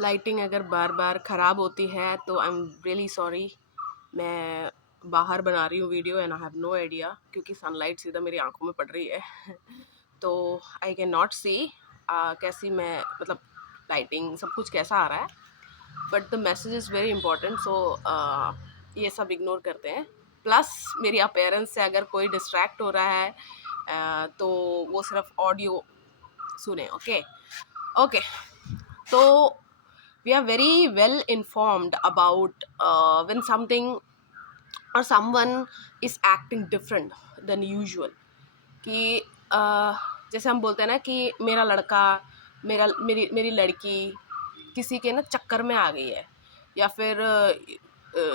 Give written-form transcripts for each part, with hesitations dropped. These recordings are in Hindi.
लाइटिंग अगर बार बार ख़राब होती है तो आई एम रियली सॉरी। मैं बाहर बना रही हूँ video and I have no idea, क्योंकि सनलाइट सीधा मेरी आंखों में पड़ रही है तो आई कैन नॉट सी कैसी मैं मतलब लाइटिंग सब कुछ कैसा आ रहा है, but the message is very important. So ये सब इग्नोर करते हैं। प्लस मेरी अपीयरेंस से अगर कोई डिस्ट्रैक्ट हो रहा है तो वो सिर्फ ऑडियो सुने। ओके ओके, तो we are very well informed about when something or someone is acting different than usual। कि जैसे हम बोलते हैं ना कि मेरा लड़का मेरी मेरी लड़की किसी के ना चक्कर में आ गई है, या फिर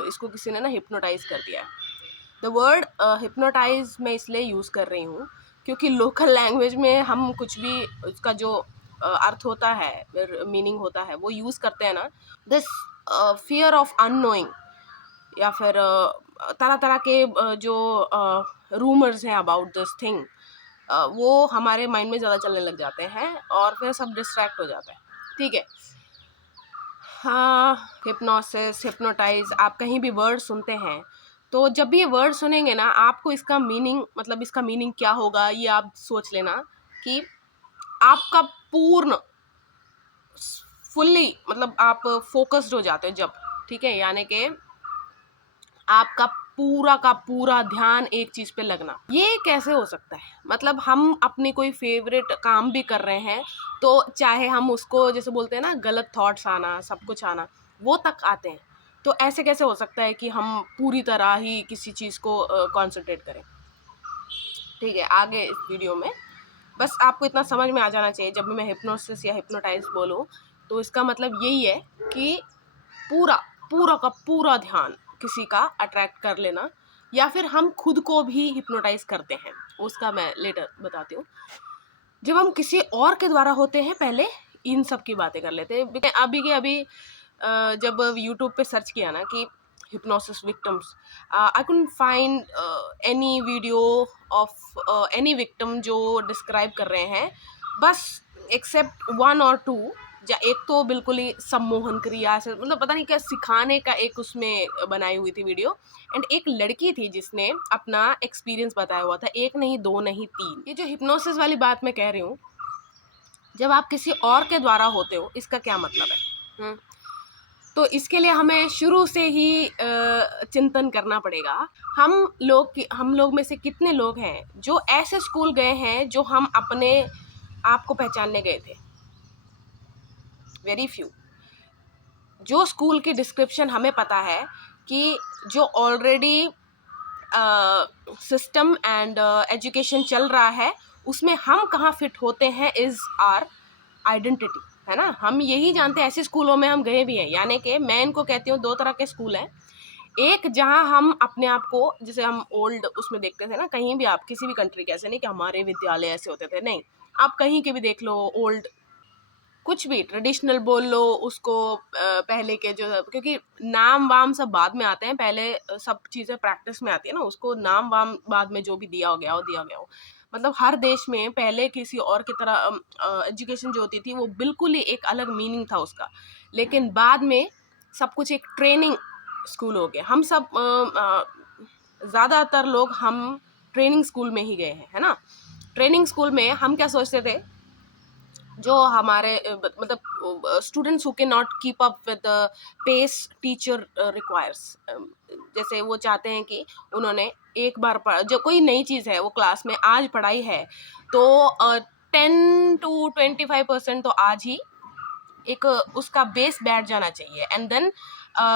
इसको किसी ने ना हिप्नोटाइज कर दिया है। द वर्ड हिप्नोटाइज मैं इसलिए यूज़ कर रही हूँ क्योंकि लोकल लैंग्वेज में हम कुछ भी उसका जो अर्थ होता है, मीनिंग होता है, वो यूज़ करते हैं ना। दिस फियर ऑफ अननोइंग या फिर तरह तरह के जो रूमर्स हैं अबाउट दिस थिंग, वो हमारे माइंड में ज़्यादा चलने लग जाते हैं और फिर सब डिस्ट्रैक्ट हो जाता है। ठीक है, हाँ, हिप्नोसिस, हिप्नोटाइज, आप कहीं भी वर्ड सुनते हैं तो जब भी ये वर्ड सुनेंगे ना, आपको इसका मीनिंग मतलब इसका मीनिंग क्या होगा ये आप सोच लेना कि आपका पूर्ण फुल्ली मतलब आप फोकस्ड हो जाते हो जब, ठीक है, यानी कि आपका पूरा का पूरा ध्यान एक चीज पे लगना। ये कैसे हो सकता है? मतलब हम अपनी कोई फेवरेट काम भी कर रहे हैं तो चाहे हम उसको जैसे बोलते हैं ना गलत थॉट्स आना, सब कुछ आना, वो तक आते हैं, तो ऐसे कैसे हो सकता है कि हम पूरी तरह ही किसी चीज को कॉन्सेंट्रेट करें? ठीक है, आगे इस वीडियो में बस आपको इतना समझ में आ जाना चाहिए, जब भी मैं हिप्नोसिस या हिप्नोटाइज बोलूँ तो इसका मतलब यही है कि पूरा पूरा का पूरा ध्यान किसी का अट्रैक्ट कर लेना, या फिर हम खुद को भी हिप्नोटाइज करते हैं, उसका मैं लेटर बताती हूँ। जब हम किसी और के द्वारा होते हैं पहले इन सब की बातें कर लेते हैं। अभी के अभी जब यूट्यूब पे सर्च किया ना कि hypnosis victims, I couldn't find any video of any victim जो डिस्क्राइब कर रहे हैं, बस एक्सेप्ट वन और टू। एक तो बिल्कुल ही सम्मोहन क्रिया से मतलब पता नहीं क्या सिखाने का एक उसमें बनाई हुई थी वीडियो, एंड एक लड़की थी जिसने अपना एक्सपीरियंस बताया हुआ था, एक नहीं दो नहीं तीन। ये जो हिप्नोसिस वाली बात मैं कह रही हूँ, जब आप किसी और के द्वारा होते हो, इसका क्या मतलब है? तो इसके लिए हमें शुरू से ही चिंतन करना पड़ेगा। हम लोग में से कितने लोग हैं जो ऐसे स्कूल गए हैं जो हम अपने आप को पहचानने गए थे? Very few. जो स्कूल की डिस्क्रिप्शन हमें पता है कि जो ऑलरेडी सिस्टम एंड एजुकेशन चल रहा है, उसमें हम कहाँ फिट होते हैं इज आर आइडेंटिटी, है ना। हम यही जानते हैं, ऐसे स्कूलों में हम गए भी हैं। यानी कि मैं इनको कहती हूँ दो तरह के स्कूल हैं। एक जहाँ हम अपने आप को, जैसे हम ओल्ड उसमें देखते थे ना, कहीं भी आप किसी भी कंट्री के, ऐसे नहीं कि हमारे विद्यालय ऐसे होते थे, नहीं, आप कहीं के भी देख लो, ओल्ड कुछ भी ट्रेडिशनल बोल लो उसको, पहले के जो, क्योंकि नाम वाम सब बाद में आते हैं, पहले सब चीज़ें प्रैक्टिस में आती है ना, उसको नाम वाम बाद में जो भी दिया गया हो। मतलब हर देश में पहले किसी और की तरह एजुकेशन जो होती थी वो बिल्कुल ही एक अलग मीनिंग था उसका, लेकिन बाद में सब कुछ एक ट्रेनिंग स्कूल हो गया। हम सब ज़्यादातर लोग हम ट्रेनिंग स्कूल में ही गए हैं, है ना। ट्रेनिंग स्कूल में हम क्या सोचते थे, जो हमारे मतलब students who can not keep up with the pace teacher requires, जैसे वो चाहते हैं कि उन्होंने एक बार जो कोई नई चीज़ है वो क्लास में आज पढ़ाई है तो 10 to 25% तो आज ही एक उसका बेस बैठ जाना चाहिए, एंड देन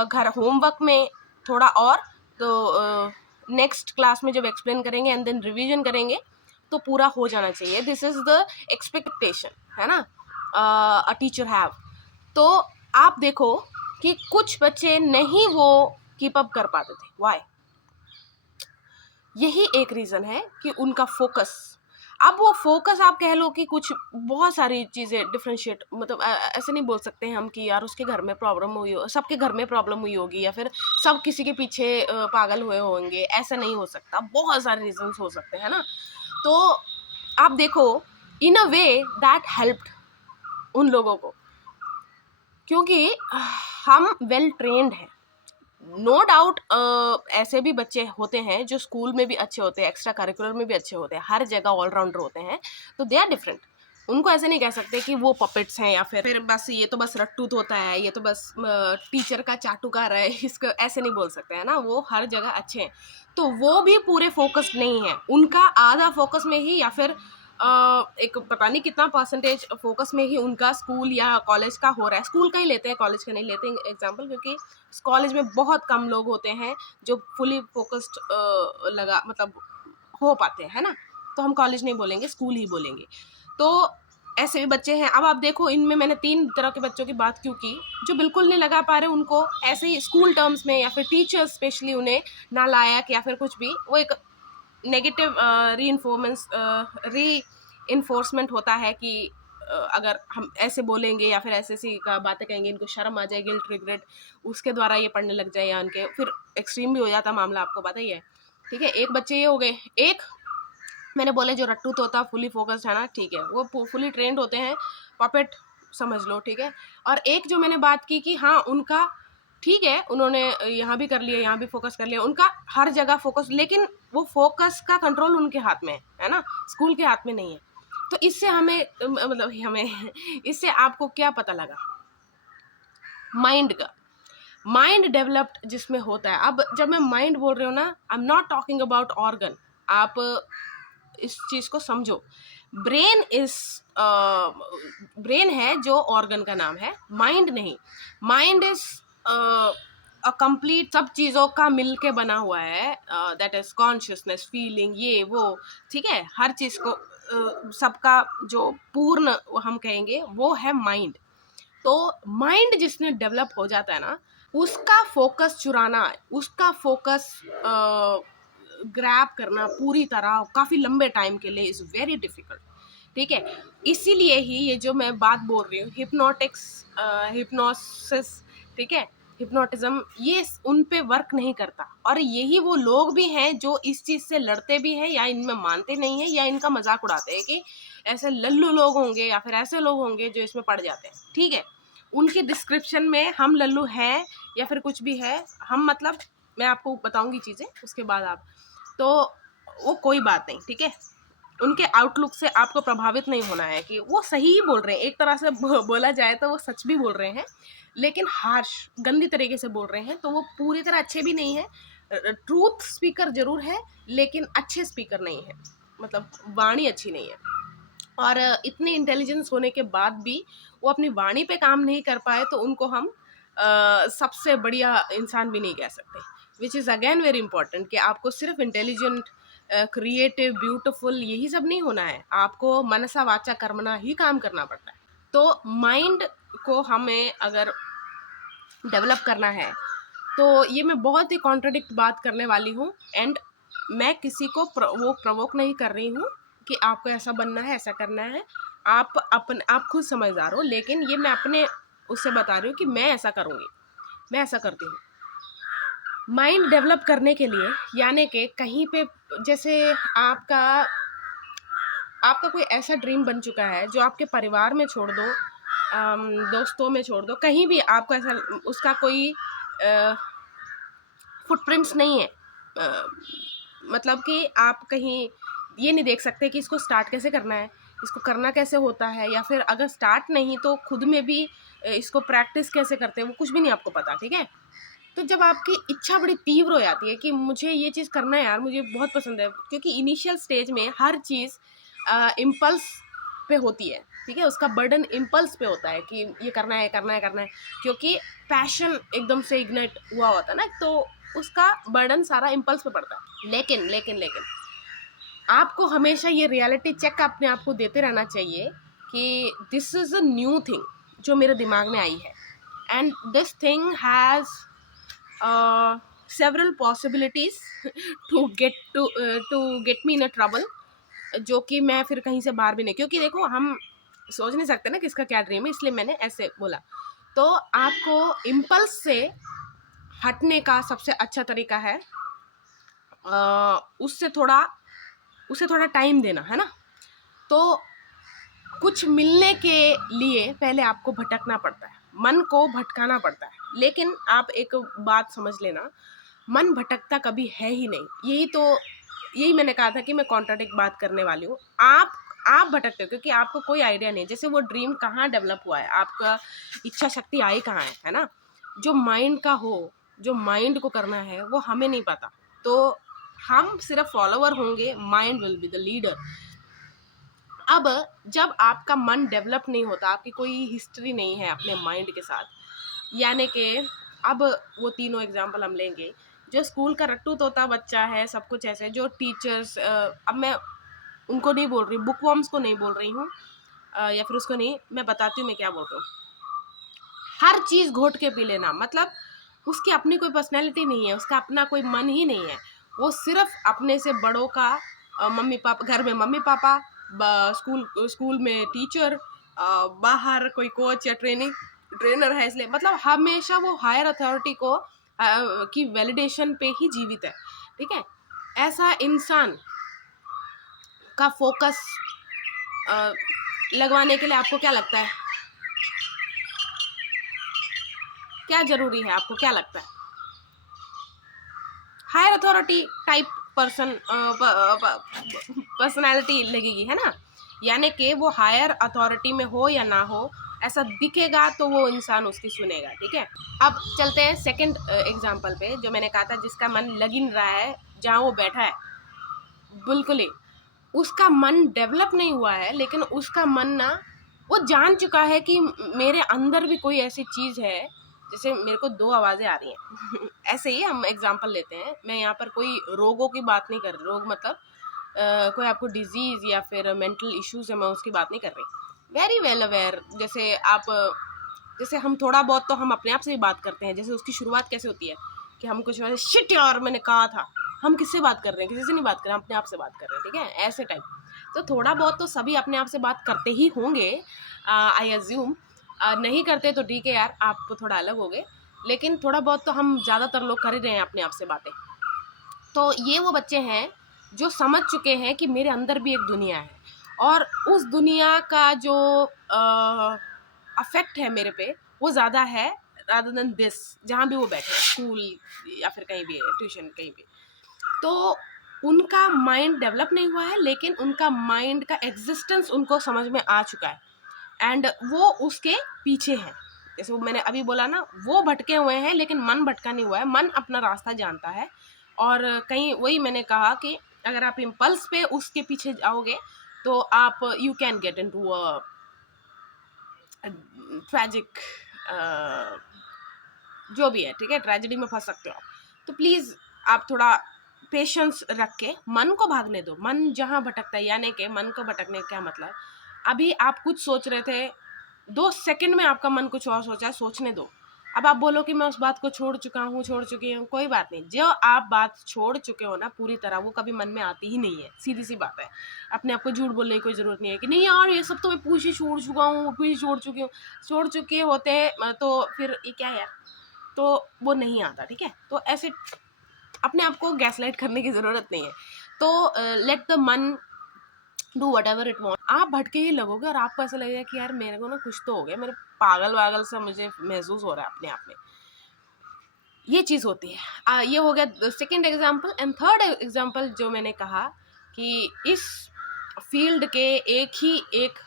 घर होमवर्क में थोड़ा और, तो नेक्स्ट क्लास में जब एक्सप्लेन करेंगे एंड देन रिवीजन करेंगे तो पूरा हो जाना चाहिए। दिस इज द एक्सपेक्टेशन, है ना, अ टीचर हैव। तो आप देखो कि कुछ बच्चे नहीं वो कीप अप कर पाते थे, व्हाई? यही एक रीज़न है कि उनका फोकस, अब वो फोकस आप कह लो कि कुछ बहुत सारी चीज़ें डिफ्रेंशिएट, मतलब ऐसे नहीं बोल सकते हैं हम कि यार उसके घर में प्रॉब्लम हुई हो, सबके घर में प्रॉब्लम हुई होगी, या फिर सब किसी के पीछे पागल हुए होंगे, ऐसा नहीं हो सकता। बहुत सारे रीजंस हो सकते हैं ना। तो आप देखो, इन अ वे दैट हेल्प्ड उन लोगों को, क्योंकि हम वेल ट्रेन्ड हैं। नो डाउट ऐसे भी बच्चे होते हैं जो स्कूल में भी अच्छे होते हैं, एक्स्ट्रा करिकुलर में भी अच्छे होते हैं, हर जगह ऑलराउंडर होते हैं, तो दे आर डिफरेंट। उनको ऐसे नहीं कह सकते कि वो पपेट्स हैं या फिर बस ये तो बस रट्टू तोता है, ये तो बस टीचर का चाटुकार है, इसको ऐसे नहीं बोल सकते हैं ना। वो हर जगह अच्छे हैं, तो वो भी पूरे फोकस्ड नहीं है। उनका आधा फोकस में ही या फिर एक पता नहीं कितना परसेंटेज फोकस में ही उनका स्कूल या कॉलेज का हो रहा है। स्कूल का ही लेते हैं, कॉलेज का नहीं लेते एग्जाम्पल, क्योंकि कॉलेज में बहुत कम लोग होते हैं जो फुली फोकस्ड लगा मतलब हो पाते हैं, है ना। तो हम कॉलेज नहीं बोलेंगे, स्कूल ही बोलेंगे। तो ऐसे भी बच्चे हैं। अब आप देखो, इनमें मैंने 3 तरह के बच्चों की बात क्यों की, जो बिल्कुल नहीं लगा पा रहे, उनको ऐसे ही स्कूल टर्म्स में या फिर टीचर्स स्पेशली उन्हें नालायक या फिर कुछ भी, वो एक नेगेटिव री इन्फोर्समेंट होता है कि अगर हम ऐसे बोलेंगे या फिर ऐसे ऐसी बातें कहेंगे, इनको शर्म आ जाए, गिल्ट रिग्रेट, उसके द्वारा ये पढ़ने लग जाए, या उनके फिर एक्सट्रीम भी हो जाता मामला, आपको पता ही है। ठीक है, एक बच्चे ये हो गए। एक मैंने बोले जो रट्टू तोता फुली फोकस्ड है ना, ठीक है, वो फुली ट्रेंड होते हैं, पपेट समझ लो, ठीक है। और एक जो मैंने बात की कि हाँ उनका ठीक है, उन्होंने यहाँ भी कर लिया, यहाँ भी फोकस कर लिया, उनका हर जगह फोकस, लेकिन वो फोकस का कंट्रोल उनके हाथ में है ना, स्कूल के हाथ में नहीं है। तो इससे हमें मतलब हमें इससे आपको क्या पता लगा, माइंड का, माइंड डेवलप्ड जिसमें होता है। अब जब मैं माइंड बोल रही हूँ ना, I am not talking about organ, आप इस चीज को समझो। ब्रेन इज ब्रेन है जो ऑर्गन का नाम है, माइंड नहीं। माइंड इज अ कंप्लीट सब चीज़ों का मिल के बना हुआ है, दैट इज कॉन्शियसनेस, फीलिंग, ये वो, ठीक है, हर चीज़ को सबका जो पूर्ण हम कहेंगे वो है माइंड। तो माइंड जिसने डेवलप हो जाता है ना, उसका फोकस चुराना, उसका फोकस ग्रैब करना पूरी तरह काफ़ी लंबे टाइम के लिए इज़ वेरी डिफ़िकल्ट। ठीक है, इसीलिए ही ये जो मैं बात बोल रही हूँ, हिप्नोटिक्स, हिप्नोसिस, ठीक है, हिप्नोटिज्म, ये उन पे वर्क नहीं करता। और यही वो लोग भी हैं जो इस चीज़ से लड़ते भी हैं, या इनमें मानते नहीं हैं, या इनका मजाक उड़ाते हैं कि ऐसे लल्लू लोग होंगे या फिर ऐसे लोग होंगे जो इसमें पड़ जाते हैं। ठीक है, उनके डिस्क्रिप्शन में हम लल्लू हैं या फिर कुछ भी है, हम मतलब मैं आपको बताऊंगी चीज़ें उसके बाद आप, तो वो कोई बात नहीं, ठीक है। उनके आउटलुक से आपको प्रभावित नहीं होना है कि वो सही ही बोल रहे हैं, एक तरह से बोला जाए तो वो सच भी बोल रहे हैं, लेकिन हार्श गंदी तरीके से बोल रहे हैं, तो वो पूरी तरह अच्छे भी नहीं है। ट्रूथ स्पीकर जरूर है, लेकिन अच्छे स्पीकर नहीं है, मतलब वाणी अच्छी नहीं है। और इतने इंटेलिजेंस होने के बाद भी वो अपनी वाणी पे काम नहीं कर पाए, तो उनको हम सबसे बढ़िया इंसान भी नहीं कह सकते, which is again very important कि आपको सिर्फ इंटेलिजेंट, क्रिएटिव, ब्यूटीफुल यही सब नहीं होना है, आपको मनसा वाचा कर्मणा ही काम करना पड़ता है। तो माइंड को हमें अगर डेवलप करना है, तो ये मैं बहुत ही कॉन्ट्रडिक्ट बात करने वाली हूँ, एंड मैं किसी को वो प्रवोक नहीं कर रही हूँ कि आपको ऐसा बनना है, ऐसा करना है, आप खुद समझदार हो, लेकिन ये मैं अपने उससे बता रही हूँ कि मैं ऐसा करूँगी, मैं ऐसा करती हूँ। माइंड डेवलप करने के लिए, यानी कि कहीं पे जैसे आपका कोई ऐसा ड्रीम बन चुका है जो आपके परिवार में छोड़ दो, दोस्तों में छोड़ दो, कहीं भी आपको ऐसा उसका कोई फुटप्रिंट्स नहीं है, मतलब कि आप कहीं ये नहीं देख सकते कि इसको स्टार्ट कैसे करना है, इसको करना कैसे होता है, या फिर अगर स्टार्ट नहीं तो खुद में भी इसको प्रैक्टिस कैसे करते हैं, वो कुछ भी नहीं आपको पता, ठीक है। तो जब आपकी इच्छा बड़ी तीव्र हो जाती है कि मुझे ये चीज़ करना है यार, मुझे बहुत पसंद है, क्योंकि इनिशियल स्टेज में हर चीज़ इम्पल्स पे होती है, ठीक है, उसका बर्डन इम्पल्स पे होता है कि ये करना है, करना है, करना है, क्योंकि पैशन एकदम से इग्नाइट हुआ होता है ना, तो उसका बर्डन सारा इम्पल्स पे पड़ता है। लेकिन लेकिन लेकिन आपको हमेशा ये रियलिटी चेक अपने आप को देते रहना चाहिए कि this is a new thing जो मेरे दिमाग में आई है, and this thing has several possibilities to get me in a trouble, जो कि मैं फिर कहीं से बाहर भी नहीं, क्योंकि देखो हम सोच नहीं सकते ना किसका क्या ड्रीम है, इसलिए मैंने ऐसे बोला। तो आपको इम्पल्स से हटने का सबसे अच्छा तरीका है उससे थोड़ा टाइम देना, है ना। तो कुछ मिलने के लिए पहले आपको भटकना पड़ता है, मन को भटकाना पड़ता है। लेकिन आप एक बात समझ लेना, मन भटकता कभी है ही नहीं। यही मैंने कहा था कि मैं कॉन्ट्राडिक्ट बात करने वाली हूँ। आप भटकते हो क्योंकि आपको कोई आइडिया नहीं, जैसे वो ड्रीम कहाँ डेवलप हुआ है, आपका इच्छा शक्ति आई कहाँ है ना। जो माइंड का हो, जो माइंड को करना है वो हमें नहीं पता, तो हम सिर्फ फॉलोवर होंगे, mind will be the leader. अब जब आपका मन डेवलप नहीं होता, आपकी कोई हिस्ट्री नहीं है अपने माइंड के साथ, यानी कि अब वो तीनों एग्जाम्पल हम लेंगे। जो स्कूल का रट्टू तोता बच्चा है, सब कुछ ऐसे, जो टीचर्स, अब मैं उनको नहीं बोल रही, बुक वॉर्म्स को नहीं बोल रही हूँ, या फिर उसको नहीं, मैं बताती हूँ मैं क्या बोल रही हूँ। हर चीज़ घोट के पी लेना, मतलब उसकी अपनी कोई पर्सनैलिटी नहीं है, उसका अपना कोई मन ही नहीं है, वो सिर्फ अपने से बड़ों का, मम्मी पापा, घर में मम्मी पापा, स्कूल में टीचर, बाहर कोई कोच या ट्रेनर है, इसलिए मतलब हमेशा वो हायर अथॉरिटी को की वैलिडेशन पे ही जीवित है। ठीक है, ऐसा इंसान का फोकस लगवाने के लिए आपको क्या लगता है, क्या जरूरी है, आपको क्या लगता है? हायर अथॉरिटी टाइप पर्सनैलिटी लगेगी, है ना। यानी कि वो हायर अथॉरिटी में हो या ना हो, ऐसा दिखेगा तो वो इंसान उसकी सुनेगा। ठीक है, अब चलते हैं सेकंड एग्जांपल पे, जो मैंने कहा था जिसका मन लग ही नहीं रहा है जहाँ वो बैठा है, बिल्कुल ही उसका मन डेवलप नहीं हुआ है, लेकिन उसका मन ना, वो जान चुका है कि मेरे अंदर भी कोई ऐसी चीज़ है, जैसे मेरे को 2 आवाज़ें आ रही हैं ऐसे ही हम एग्जांपल लेते हैं। मैं यहाँ पर कोई रोगों की बात नहीं कर रही, रोग मतलब कोई आपको डिजीज़ या फिर मेंटल इश्यूज है, मैं उसकी बात नहीं कर रही। वेरी वेल अवेयर, जैसे आप, जैसे हम थोड़ा बहुत तो हम अपने आप से भी बात करते हैं। जैसे उसकी शुरुआत कैसे होती है कि हम कुछ वैसे शिट यार मैंने कहा था, हम किससे बात कर रहे हैं, किसी से नहीं बात कर रहे हैं, अपने आप से बात कर रहे हैं। ठीक है, ऐसे टाइप। तो थोड़ा बहुत तो सभी अपने आप से बात करते ही होंगे, आई अज्यूम। नहीं करते तो ठीक है यार, आप तो थोड़ा अलग हो गए, लेकिन थोड़ा बहुत तो हम ज़्यादातर लोग कर ही रहे हैं अपने आप से बातें। तो ये वो बच्चे हैं जो समझ चुके हैं कि मेरे अंदर भी एक दुनिया है, और उस दुनिया का जो अफेक्ट है मेरे पे, वो ज़्यादा है रादर देन दिस, जहाँ भी वो बैठे हैं, स्कूल या फिर कहीं भी ट्यूशन कहीं भी। तो उनका माइंड डेवलप नहीं हुआ है, लेकिन उनका माइंड का एग्जिस्टेंस उनको समझ में आ चुका है, एंड वो उसके पीछे हैं। जैसे वो मैंने अभी बोला ना, वो भटके हुए हैं लेकिन मन भटका नहीं हुआ है, मन अपना रास्ता जानता है। और कहीं वही मैंने कहा कि अगर आप इम्पल्स पे उसके पीछे जाओगे तो आप you can get into a tragic, जो भी है, ठीक है, ट्रेजेडी में फंस सकते हो आप। तो प्लीज़ आप थोड़ा पेशेंस रख के मन को भागने दो। मन जहाँ भटकता है, यानी कि मन को भटकने का क्या मतलब, अभी आप कुछ सोच रहे थे, 2 सेकंड में आपका मन कुछ और सोचा है, सोचने दो। अब आप बोलो कि मैं उस बात को छोड़ चुका हूँ, छोड़ चुकी हूँ, कोई बात नहीं। जो आप बात छोड़ चुके हो ना पूरी तरह, वो कभी मन में आती ही नहीं है, सीधी सी बात है। अपने आप को झूठ बोलने की कोई ज़रूरत नहीं है कि नहीं यार ये सब तो मैं पूछ ही छोड़ चुका हूँ, फिर छोड़ चुकी हूँ। छोड़ चुके होते तो फिर ये क्या है, तो वो नहीं आता। ठीक है, तो ऐसे अपने आप को गैसलाइट करने की ज़रूरत नहीं है। तो लेट द मन do what ever it won't. आप भटके ही लगोगे और आपको ऐसा लगेगा कि यार मेरे को ना कुछ तो हो गया, मेरे पागल वागल सा मुझे महसूस हो रहा है अपने आप में। ये चीज़ होती है। ये हो गया second example. And third example जो मैंने कहा कि इस फील्ड के एक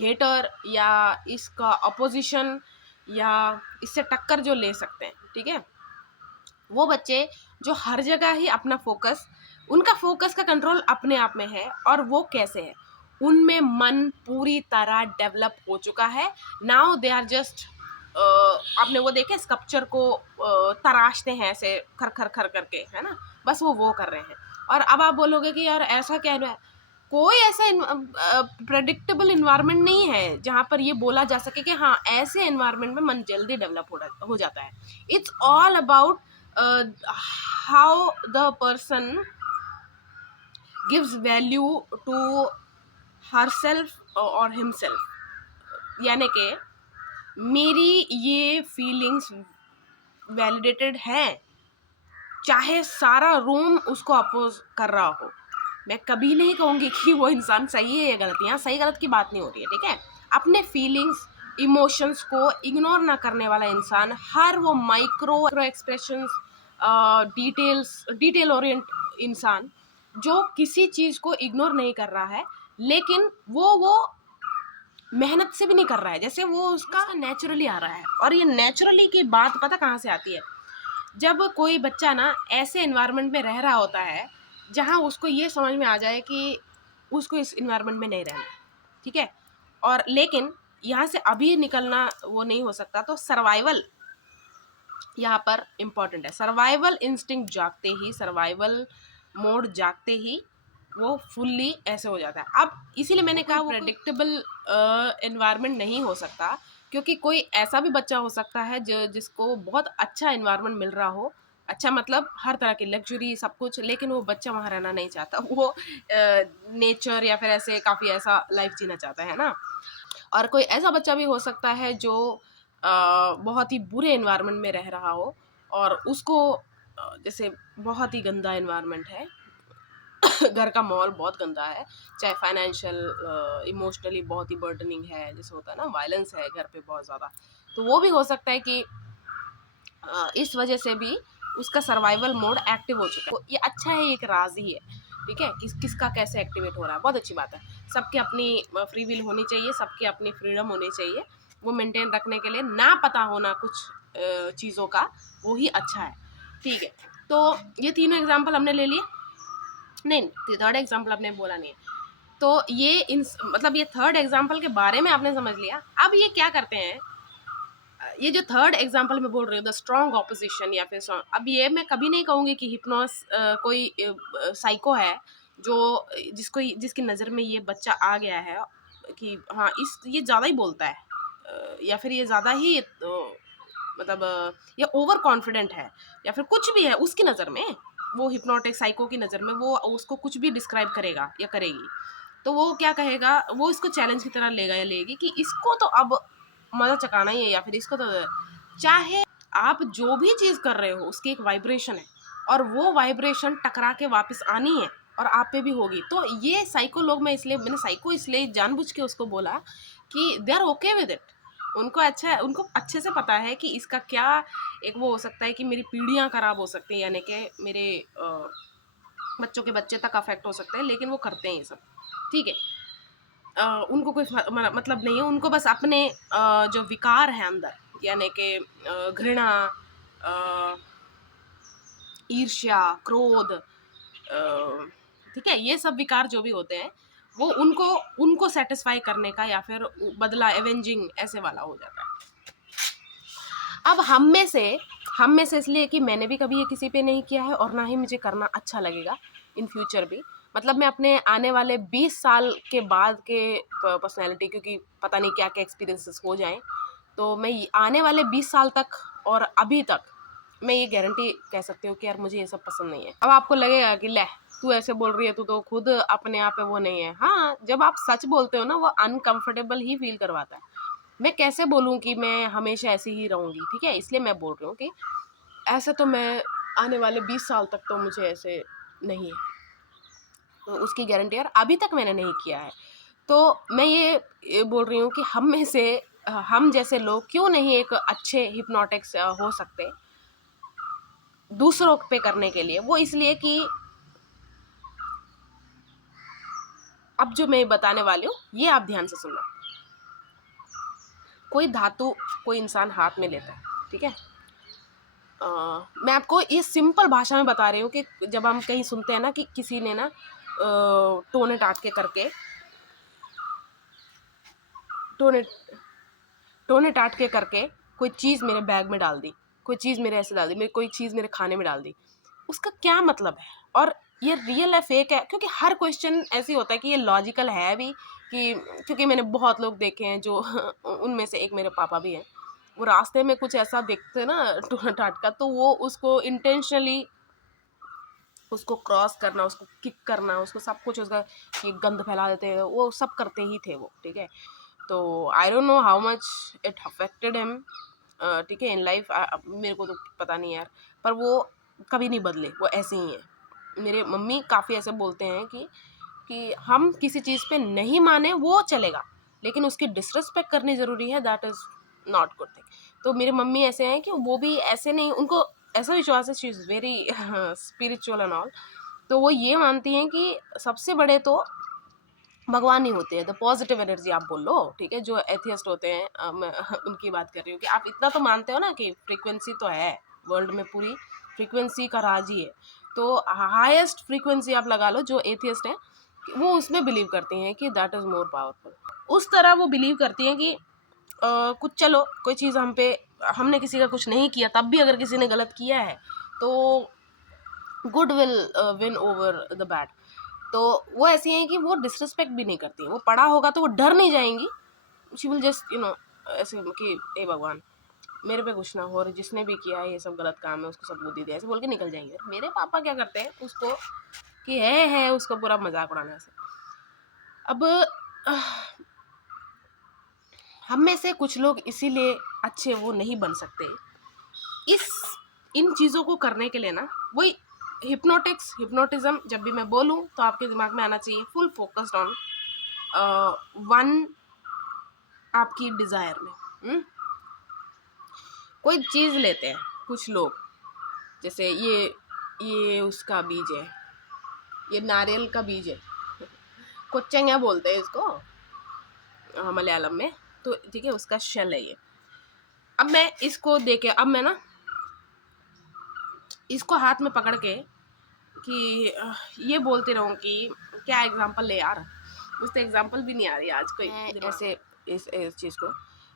हेटर या इसका अपोजिशन या इससे टक्कर जो ले सकते हैं, ठीक है, वो बच्चे जो हर जगह ही अपना फोकस, उनका फोकस का कंट्रोल अपने आप में है। और वो कैसे है, उनमें मन पूरी तरह डेवलप हो चुका है। नाउ दे आर जस्ट, आपने वो देखे स्कल्पचर को तराशते हैं ऐसे खर खर खर करके, है ना, बस वो कर रहे हैं। और अब आप बोलोगे कि यार ऐसा क्या है, कोई ऐसा प्रेडिक्टेबल इन्वायरमेंट नहीं है जहाँ पर ये बोला जा सके कि हाँ ऐसे इन्वायरमेंट में मन जल्दी डेवलप हो जाता है। It's all about how the person gives value to herself or himself। यानी कि मेरी ये फीलिंग्स वैलिडेटेड हैं, चाहे सारा रूम उसको अपोज कर रहा हो। मैं कभी नहीं कहूँगी कि वो इंसान सही है या गलत, यहाँ सही गलत की बात नहीं हो रही है। ठीक है, अपने फीलिंग्स इमोशंस को इग्नोर ना करने वाला इंसान, हर वो माइक्रो एक्सप्रेशंस, डिटेल ओरिएंट इंसान जो किसी चीज़ को इग्नोर नहीं कर रहा है, लेकिन वो मेहनत से भी नहीं कर रहा है, जैसे वो उसका नेचुरली आ रहा है। और ये नेचुरली की बात पता कहाँ से आती है? जब कोई बच्चा ना ऐसे एनवायरनमेंट में रह रहा होता है जहाँ उसको ये समझ में आ जाए कि उसको इस एनवायरनमेंट में नहीं रहना, ठीक है, और लेकिन यहाँ से अभी निकलना वो नहीं हो सकता, तो सर्वाइवल यहाँ पर इम्पॉर्टेंट है। सर्वाइवल इंस्टिंक्ट जागते ही, सर्वाइवल मोड जागते ही वो फुल्ली ऐसे हो जाता है। अब इसीलिए मैंने कहा वो प्रेडिक्टेबल एनवायरनमेंट नहीं हो सकता, क्योंकि कोई ऐसा भी बच्चा हो सकता है जिसको बहुत अच्छा एनवायरनमेंट मिल रहा हो, अच्छा मतलब हर तरह की लग्जरी सब कुछ, लेकिन वो बच्चा वहाँ रहना नहीं चाहता, वो नेचर या फिर ऐसे काफ़ी ऐसा लाइफ जीना चाहता है ना। और कोई ऐसा बच्चा भी हो सकता है जो बहुत ही बुरे एनवायरनमेंट में रह रहा हो और उसको जैसे बहुत ही गंदा एनवायरनमेंट है घर का माहौल बहुत गंदा है, चाहे फाइनेंशियल इमोशनली बहुत ही बर्डनिंग है, जैसे होता है ना वायलेंस है घर पे बहुत ज़्यादा, तो वो भी हो सकता है कि इस वजह से भी उसका सर्वाइवल मोड एक्टिव हो चुका है। ये अच्छा है, एक राज ही है, ठीक है, किसका कैसे एक्टिवेट हो रहा है, बहुत अच्छी बात है। सबकी अपनी फ्री विल होनी चाहिए, सबकी अपनी फ्रीडम होनी चाहिए, वो मेंटेन रखने के लिए ना पता होना कुछ चीज़ों का वो ही अच्छा है, ठीक है। तो ये तीनों एग्जाम्पल हमने ले लिए, नहीं थर्ड एग्जाम्पल आपने बोला नहीं है, तो ये मतलब ये थर्ड एग्जाम्पल के बारे में आपने समझ लिया। अब ये क्या करते हैं, ये जो थर्ड एग्जाम्पल मैं बोल रही हूँ द स्ट्रॉन्ग ऑपोजिशन या फिर अब ये मैं कभी नहीं कहूँगी कि हिप्नोस कोई साइको है जो जिसकी नज़र में ये बच्चा आ गया है कि हाँ ये ज़्यादा ही बोलता है, या फिर ये ज़्यादा ही मतलब ये ओवर कॉन्फिडेंट है या फिर कुछ भी है उसकी नज़र में, वो हिप्नोटिक साइको की नज़र में वो उसको कुछ भी डिस्क्राइब करेगा या करेगी, तो वो क्या कहेगा, वो इसको चैलेंज की तरह लेगा या लेगी कि इसको तो अब मज़ा चकाना ही है, या फिर इसको तो चाहे आप जो भी चीज़ कर रहे हो उसकी एक वाइब्रेशन है और वो वाइब्रेशन टकरा के वापस आनी है और आप पे भी होगी। तो ये साइको लोग, मैंने साइको इसलिए जानबूझ के उसको बोला कि they are okay with it, उनको अच्छा है, उनको अच्छे से पता है कि इसका क्या एक वो हो सकता है कि मेरी पीढ़ियाँ खराब हो सकती हैं, यानी कि मेरे बच्चों के बच्चे तक अफेक्ट हो सकते हैं, लेकिन वो करते हैं ये सब, ठीक है। उनको कोई मतलब नहीं है, उनको बस अपने जो विकार है अंदर, यानी कि घृणा, ईर्ष्या, क्रोध, ठीक है, ये सब विकार जो भी होते हैं वो उनको सेटिस्फाई करने का या फिर बदला एवेंजिंग ऐसे वाला हो जाता है। अब हम में से इसलिए कि मैंने भी कभी ये किसी पे नहीं किया है और ना ही मुझे करना अच्छा लगेगा इन फ्यूचर भी, मतलब मैं अपने आने वाले 20 साल के बाद के पर्सनैलिटी, क्योंकि पता नहीं क्या क्या एक्सपीरियंसेस हो जाएं, तो मैं आने वाले 20 साल तक और अभी तक मैं ये गारंटी कह सकती हूँ कि यार मुझे ये सब पसंद नहीं है। अब आपको लगेगा कि ले तू ऐसे बोल रही है, तू तो खुद अपने आप पे वो नहीं है। हाँ, जब आप सच बोलते हो ना वो अनकंफर्टेबल ही फील करवाता है। मैं कैसे बोलूँ कि मैं हमेशा ऐसे ही रहूँगी, ठीक है, इसलिए मैं बोल रही हूँ कि ऐसे तो मैं आने वाले 20 साल तक तो मुझे ऐसे नहीं है, तो उसकी गारंटी यार अभी तक मैंने नहीं किया है। तो मैं ये बोल रही हूँ कि हम में से हम जैसे लोग क्यों नहीं एक अच्छे हिप्नोटिक्स हो सकते दूसरों पे करने के लिए। वो इसलिए कि अब जो मैं बताने वाली हूँ ये आप ध्यान से सुनना। कोई धातु कोई इंसान हाथ में लेता है, ठीक है, मैं आपको ये सिंपल भाषा में बता रही हूँ कि जब हम कहीं सुनते हैं ना कि किसी ने ना टोने टाटके करके टोने टोने टाटके करके कोई चीज़ मेरे बैग में डाल दी, कोई चीज़ मेरे ऐसे डाल दी, मेरी कोई चीज़ मेरे खाने में डाल दी, उसका क्या मतलब है और ये रियल है फेक है? क्योंकि हर क्वेश्चन ऐसे होता है कि ये लॉजिकल है भी कि, क्योंकि मैंने बहुत लोग देखे हैं जो उनमें से एक मेरे पापा भी हैं, वो रास्ते में कुछ ऐसा देखते हैं ना टोना टाटका, तो वो उसको इंटेंशनली उसको क्रॉस करना, उसको किक करना, उसको सब कुछ उसका ये गंद फैला देते हैं, वो सब करते ही थे वो, ठीक है। तो I don't know how much it affected him, ठीक है, इन लाइफ, मेरे को तो पता नहीं यार, पर वो कभी नहीं बदले, वो ऐसे ही हैं। मेरे मम्मी काफ़ी ऐसे बोलते हैं कि हम किसी चीज़ पे नहीं माने वो चलेगा, लेकिन उसकी डिसरिस्पेक्ट करनी ज़रूरी है, that is not good thing. तो मेरी मम्मी ऐसे हैं कि वो भी ऐसे नहीं, उनको ऐसा विश्वास है, she is very spiritual and all. तो वो ये मानती हैं कि सबसे बड़े तो भगवान ही होते हैं, द पॉजिटिव एनर्जी आप बोल लो, ठीक है। जो एथियस्ट होते हैं मैं उनकी बात कर रही हूँ कि आप इतना तो मानते हो ना कि फ्रीक्वेंसी तो है वर्ल्ड में, पूरी फ्रीक्वेंसी का राज ही है। तो हाईएस्ट फ्रीक्वेंसी आप लगा लो, जो एथियस्ट हैं वो उसमें बिलीव करती हैं कि दैट इज़ मोर पावरफुल। उस तरह वो बिलीव करती हैं कि कुछ, चलो कोई चीज़ हम पे, हमने किसी का कुछ नहीं किया, तब भी अगर किसी ने गलत किया है तो good will win over the bad. तो वो ऐसी हैं कि वो डिसरिस्पेक्ट भी नहीं करती, वो पढ़ा होगा तो वो डर नहीं जाएंगी, शी विल जस्ट ऐसे कि ए भगवान मेरे पे कुछ ना हो, और जिसने भी किया है ये सब गलत काम है उसको सब बुद्धि दे, ऐसे बोल के निकल जाएंगे। मेरे पापा क्या करते हैं उसको कि है उसका पूरा मजाक उड़ाने से। अब हम में से कुछ लोग इसीलिए अच्छे वो नहीं बन सकते, इन चीज़ों को करने के लिए ना, वही हिप्नोटिज्म जब भी मैं बोलूँ तो आपके दिमाग में आना चाहिए फुल फोकस्ड ऑन वन, आपकी डिज़ायर में। कोई चीज़ लेते हैं कुछ लोग, जैसे ये उसका बीज है, ये नारियल का बीज है, कोच्चंगा बोलते हैं इसको मलयालम में, तो ठीक है, उसका शेल है ये। अब मैं इसको देके, अब मैं ना इसको हाथ में पकड़ के कि ये बोलते रहूँ कि क्या एग्जाम्पल ले यार, मुझसे एग्जाम्पल भी नहीं आ रही आज कोई ऐसे इस चीज़ को,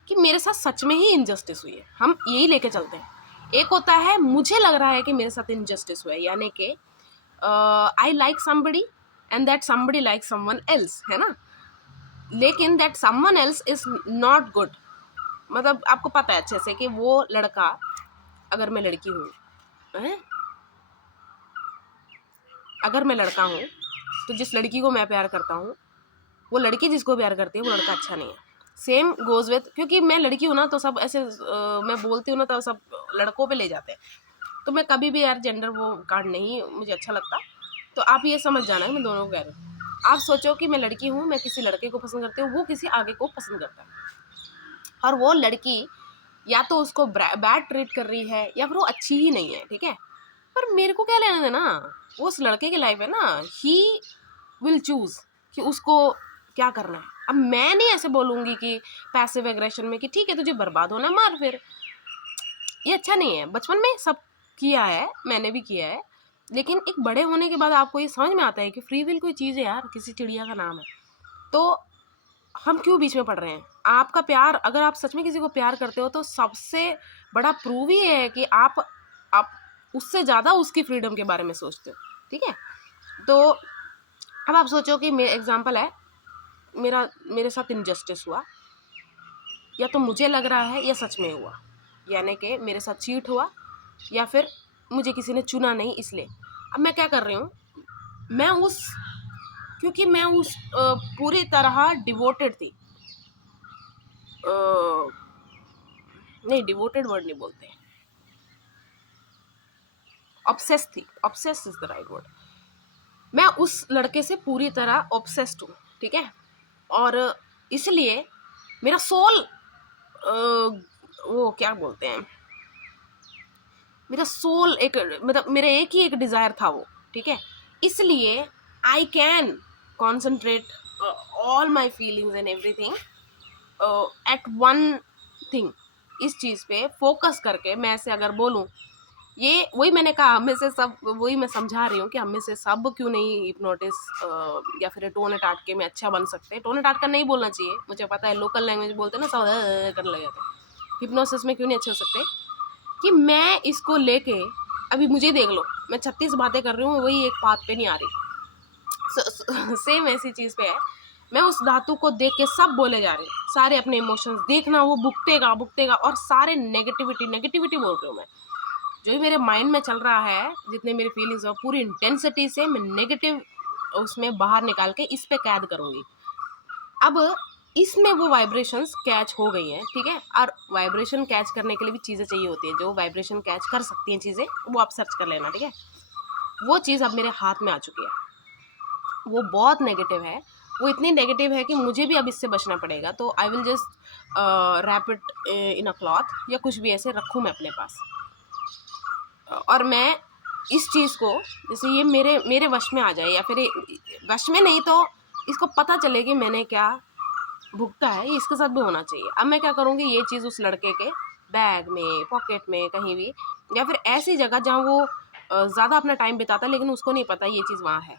कि मेरे साथ सच में ही इनजस्टिस हुई है। हम यही लेके चलते हैं। एक होता है मुझे लग रहा है कि मेरे साथ इनजस्टिस हुआ है, यानी कि I like somebody and that somebody like someone else, है ना, लेकिन that someone else is not good. मतलब आपको पता है अच्छे से कि वो लड़का, अगर मैं लड़की हूँ, अगर मैं लड़का हूँ तो जिस लड़की को मैं प्यार करता हूँ, वो लड़की जिसको प्यार करती है वो लड़का अच्छा नहीं है। सेम गोज विथ, क्योंकि मैं लड़की हूँ ना तो सब ऐसे मैं बोलती हूँ ना तो सब लड़कों पे ले जाते हैं, तो मैं कभी भी यार जेंडर वो कार्ड नहीं मुझे अच्छा लगता। तो आप ये समझ जाना है मैं दोनों को कह रही हूँ। आप सोचो कि मैं लड़की हूँ, मैं किसी लड़के को पसंद करती हूँ, वो किसी आगे को पसंद करता है, और वो लड़की या तो उसको बैड ट्रीट कर रही है या फिर वो अच्छी ही नहीं है, ठीक है। पर मेरे को क्या लेना देना, वो उस लड़के की लाइफ है ना, ही विल चूज कि उसको क्या करना है। अब मैं नहीं ऐसे बोलूँगी कि पैसिव एग्रेशन में कि ठीक है तुझे बर्बाद होना है मार, फिर ये अच्छा नहीं है। बचपन में सब किया है, मैंने भी किया है, लेकिन एक बड़े होने के बाद आपको ये समझ में आता है कि फ्री विल कोई चीज़ है यार, किसी चिड़िया का नाम है। तो हम क्यों बीच में पड़ रहे हैं। आपका प्यार, अगर आप सच में किसी को प्यार करते हो तो सबसे बड़ा प्रूव ही है कि आप उससे ज़्यादा उसकी फ्रीडम के बारे में सोचते हो, ठीक है। तो अब आप सोचो कि मेरा एग्जाम्पल है, मेरे साथ इनजस्टिस हुआ, या तो मुझे लग रहा है या सच में हुआ, यानी कि मेरे साथ चीट हुआ या फिर मुझे किसी ने चुना नहीं इसलिए। अब मैं क्या कर रही हूँ, मैं क्योंकि मैं उस पूरी तरह डिवोटेड थी, नहीं डिवोटेड वर्ड नहीं बोलते, ऑब्सेस थी, obsess is the right word. मैं उस लड़के से पूरी तरह ऑब्सेस्ड हूँ, ठीक है। और इसलिए मेरा सोल, वो क्या बोलते हैं, मेरा सोल एक, मतलब मेरा एक ही एक डिज़ायर था वो, ठीक है। इसलिए I can concentrate all my feelings and everything at one thing, इस चीज़ पे फोकस करके मैं ऐसे अगर बोलूँ, ये वही मैंने कहा, हम में से सब, वही मैं समझा रही हूँ कि हम में से सब क्यों नहीं हिप्नोटिस या फिर टोन टाट के में अच्छा बन सकते। टोन टाट का नहीं बोलना चाहिए, मुझे पता है लोकल लैंग्वेज बोलते हैं ना सब करने लगे जाते। हिप्नोसिस में क्यों नहीं अच्छे हो सकते, कि मैं इसको लेके, अभी मुझे देख लो, मैं 36 बातें कर रही हूँ, वही एक बात पे नहीं आ रही। सेम ऐसी चीज़ पे है, मैं उस धातु को देख के सब बोले जा रहे हैं, सारे अपने इमोशंस देखना, वो भुगतेगा, और सारे नेगेटिविटी बोल रही हूँ मैं, जो भी मेरे माइंड में चल रहा है, जितने मेरे फीलिंग्स है पूरी इंटेंसिटी से मैं नेगेटिव उसमें बाहर निकाल के इस पे कैद करूँगी। अब इसमें वो वाइब्रेशंस कैच हो गई हैं, ठीक है। और वाइब्रेशन कैच करने के लिए भी चीज़ें चाहिए होती है, जो वाइब्रेशन कैच कर सकती हैं चीज़ें, वो आप सर्च कर लेना, ठीक है। वो चीज़ अब मेरे हाथ में आ चुकी है, वो बहुत नेगेटिव है, वो इतनी नेगेटिव है कि मुझे भी अब इससे बचना पड़ेगा, तो I will just wrap it in a cloth या कुछ भी ऐसे रखूँ मैं अपने पास। और मैं इस चीज़ को, जैसे ये मेरे मेरे वश में आ जाए, या फिर वश में नहीं तो इसको पता चले कि मैंने क्या भुगता है, ये इसके साथ भी होना चाहिए। अब मैं क्या करूँगी, ये चीज़ उस लड़के के बैग में, पॉकेट में, कहीं भी, या फिर ऐसी जगह जहाँ वो ज़्यादा अपना टाइम बिताता है लेकिन उसको नहीं पता ये चीज़ वहाँ है,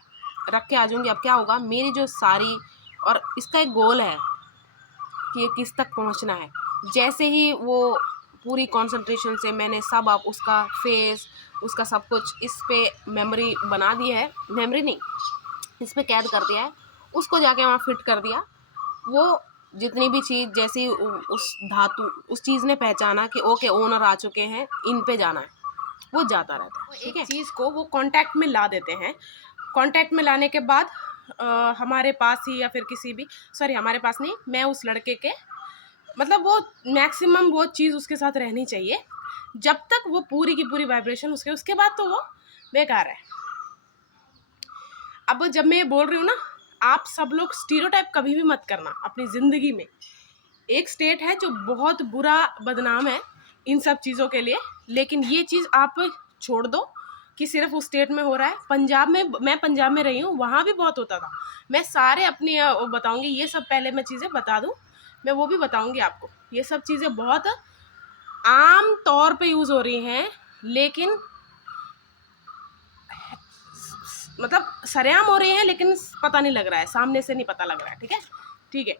रख के आ जाऊँगी। अब क्या होगा, मेरी जो सारी, और इसका एक गोल है कि ये किस तक पहुँचना है। जैसे ही वो पूरी कंसंट्रेशन से मैंने सब, आप उसका फेस, उसका सब कुछ इस पे मेमोरी बना दी है, मेमोरी नहीं, इस पे कैद कर दिया है, उसको जाके वहाँ फिट कर दिया। वो जितनी भी चीज़, जैसी उस धातु, उस चीज़ ने पहचाना कि ओके ओनर आ चुके हैं, इन पे जाना है, वो जाता रहता है। ठीक है, चीज़ को वो कांटेक्ट में ला देते हैं। कांटेक्ट में लाने के बाद हमारे पास ही, या फिर किसी भी, सॉरी हमारे पास नहीं, मैं उस लड़के के, मतलब वो मैक्सिमम वो चीज़ उसके साथ रहनी चाहिए जब तक वो पूरी की पूरी वाइब्रेशन उसके बाद तो वो बेकार है। अब जब मैं ये बोल रही हूँ ना, आप सब लोग स्टीरियोटाइप कभी भी मत करना अपनी ज़िंदगी में। एक स्टेट है जो बहुत बुरा बदनाम है इन सब चीज़ों के लिए, लेकिन ये चीज़ आप छोड़ दो कि सिर्फ उस स्टेट में हो रहा है। पंजाब में, मैं पंजाब में रही हूँ, वहाँ भी बहुत होता था। मैं सारे अपनी बताऊँगी, ये सब पहले मैं चीज़ें बता दूँ, मैं वो भी बताऊँगी आपको। ये सब चीज़ें बहुत आम तौर पे यूज़ हो रही हैं, लेकिन मतलब सरेआम हो रही हैं, लेकिन पता नहीं लग रहा है, सामने से नहीं पता लग रहा है। ठीक है, ठीक है।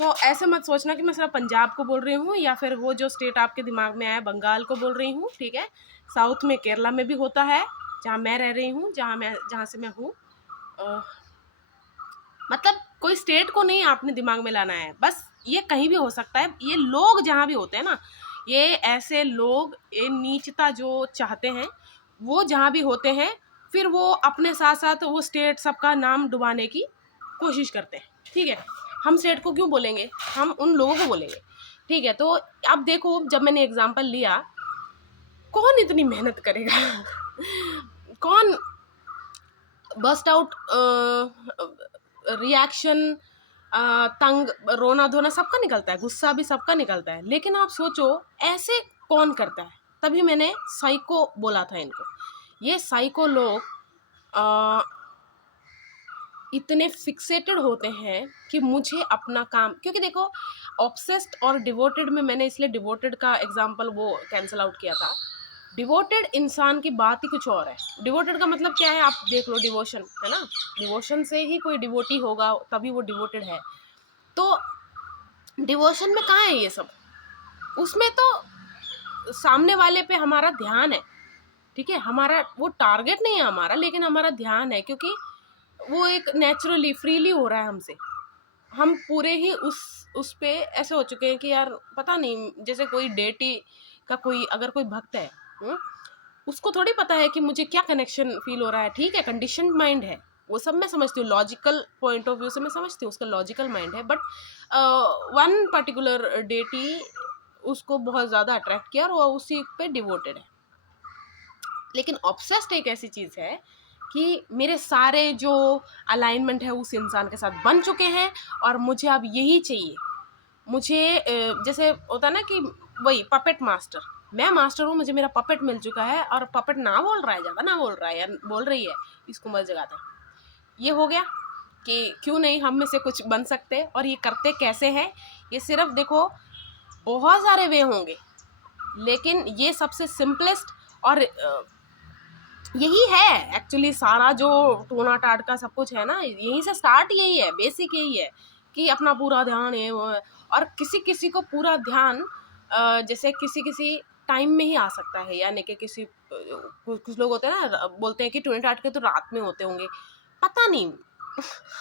तो ऐसे मत सोचना कि मैं सिर्फ पंजाब को बोल रही हूँ, या फिर वो जो स्टेट आपके दिमाग में आया बंगाल को बोल रही हूँ। ठीक है, साउथ में केरला में भी होता है, जहाँ मैं रह रही हूँ, जहाँ से मैं हूँ। मतलब कोई स्टेट को नहीं आपने दिमाग में लाना है, बस ये कहीं भी हो सकता है। ये लोग जहाँ भी होते हैं ना, ये ऐसे लोग, ये नीचता जो चाहते हैं, वो जहाँ भी होते हैं, फिर वो अपने साथ साथ वो स्टेट सबका नाम डुबाने की कोशिश करते हैं। ठीक है, हम स्टेट को क्यों बोलेंगे, हम उन लोगों को बोलेंगे। ठीक है, तो अब देखो, जब मैंने एग्जाम्पल लिया, कौन इतनी मेहनत करेगा कौन बस्ट आउट रिएक्शन, तंग, रोना धोना सबका निकलता है, गुस्सा भी सबका निकलता है, लेकिन आप सोचो ऐसे कौन करता है। तभी मैंने साइको बोला था इनको। ये साइको लोग इतने फिक्सेटेड होते हैं कि मुझे अपना काम, क्योंकि देखो ऑब्सेस्ड और डिवोटेड में, मैंने इसलिए डिवोटेड का एग्जांपल वो कैंसिल आउट किया था। डिवोटेड इंसान की बात ही कुछ और है। डिवोटेड का मतलब क्या है, आप देख लो, डिवोशन है ना, डिवोशन से ही कोई डिवोटी होगा, तभी वो डिवोटेड है। तो डिवोशन में कहाँ है ये सब, उसमें तो सामने वाले पे हमारा ध्यान है। ठीक है, हमारा वो टारगेट नहीं है हमारा, लेकिन हमारा ध्यान है, क्योंकि वो एक नेचुरली फ्रीली हो रहा है हमसे। हम पूरे ही उस पे ऐसे हो चुके हैं कि यार पता नहीं, जैसे कोई डेटी का कोई, अगर कोई भक्त है, उसको थोड़ी पता है कि मुझे क्या कनेक्शन फील हो रहा है। ठीक है, कंडीशन माइंड है, वो सब मैं समझती हूँ, लॉजिकल पॉइंट ऑफ व्यू से मैं समझती हूँ, उसका लॉजिकल माइंड है। बट वन पर्टिकुलर डेटी उसको बहुत ज़्यादा अट्रैक्ट किया और वो उसी पे डिवोटेड है। लेकिन ऑब्सेस्ड एक ऐसी चीज़ है कि मेरे सारे जो अलाइनमेंट है उस इंसान के साथ बन चुके हैं, और मुझे अब यही चाहिए। मुझे जैसे होता है ना कि वही पपेट मास्टर, मैं मास्टर हूँ, मुझे मेरा पपेट मिल चुका है, और पपेट ना बोल रहा है, ज़्यादा ना बोल रहा है, या बोल रही है, इसको मत जगाते। ये हो गया कि क्यों नहीं हम में से कुछ बन सकते, और ये करते कैसे हैं। ये सिर्फ देखो, बहुत सारे वे होंगे, लेकिन ये सबसे सिंपलेस्ट और यही है एक्चुअली। सारा जो टोना टाट का सब कुछ है ना, यहीं से स्टार्ट यही है, बेसिक यही है कि अपना पूरा ध्यान है वो है। और किसी किसी को पूरा ध्यान जैसे किसी किसी टाइम में ही आ सकता है, यानी कि किसी कुछ लोग होते हैं ना, बोलते हैं कि टोना टाट के तो रात में होते होंगे, पता नहीं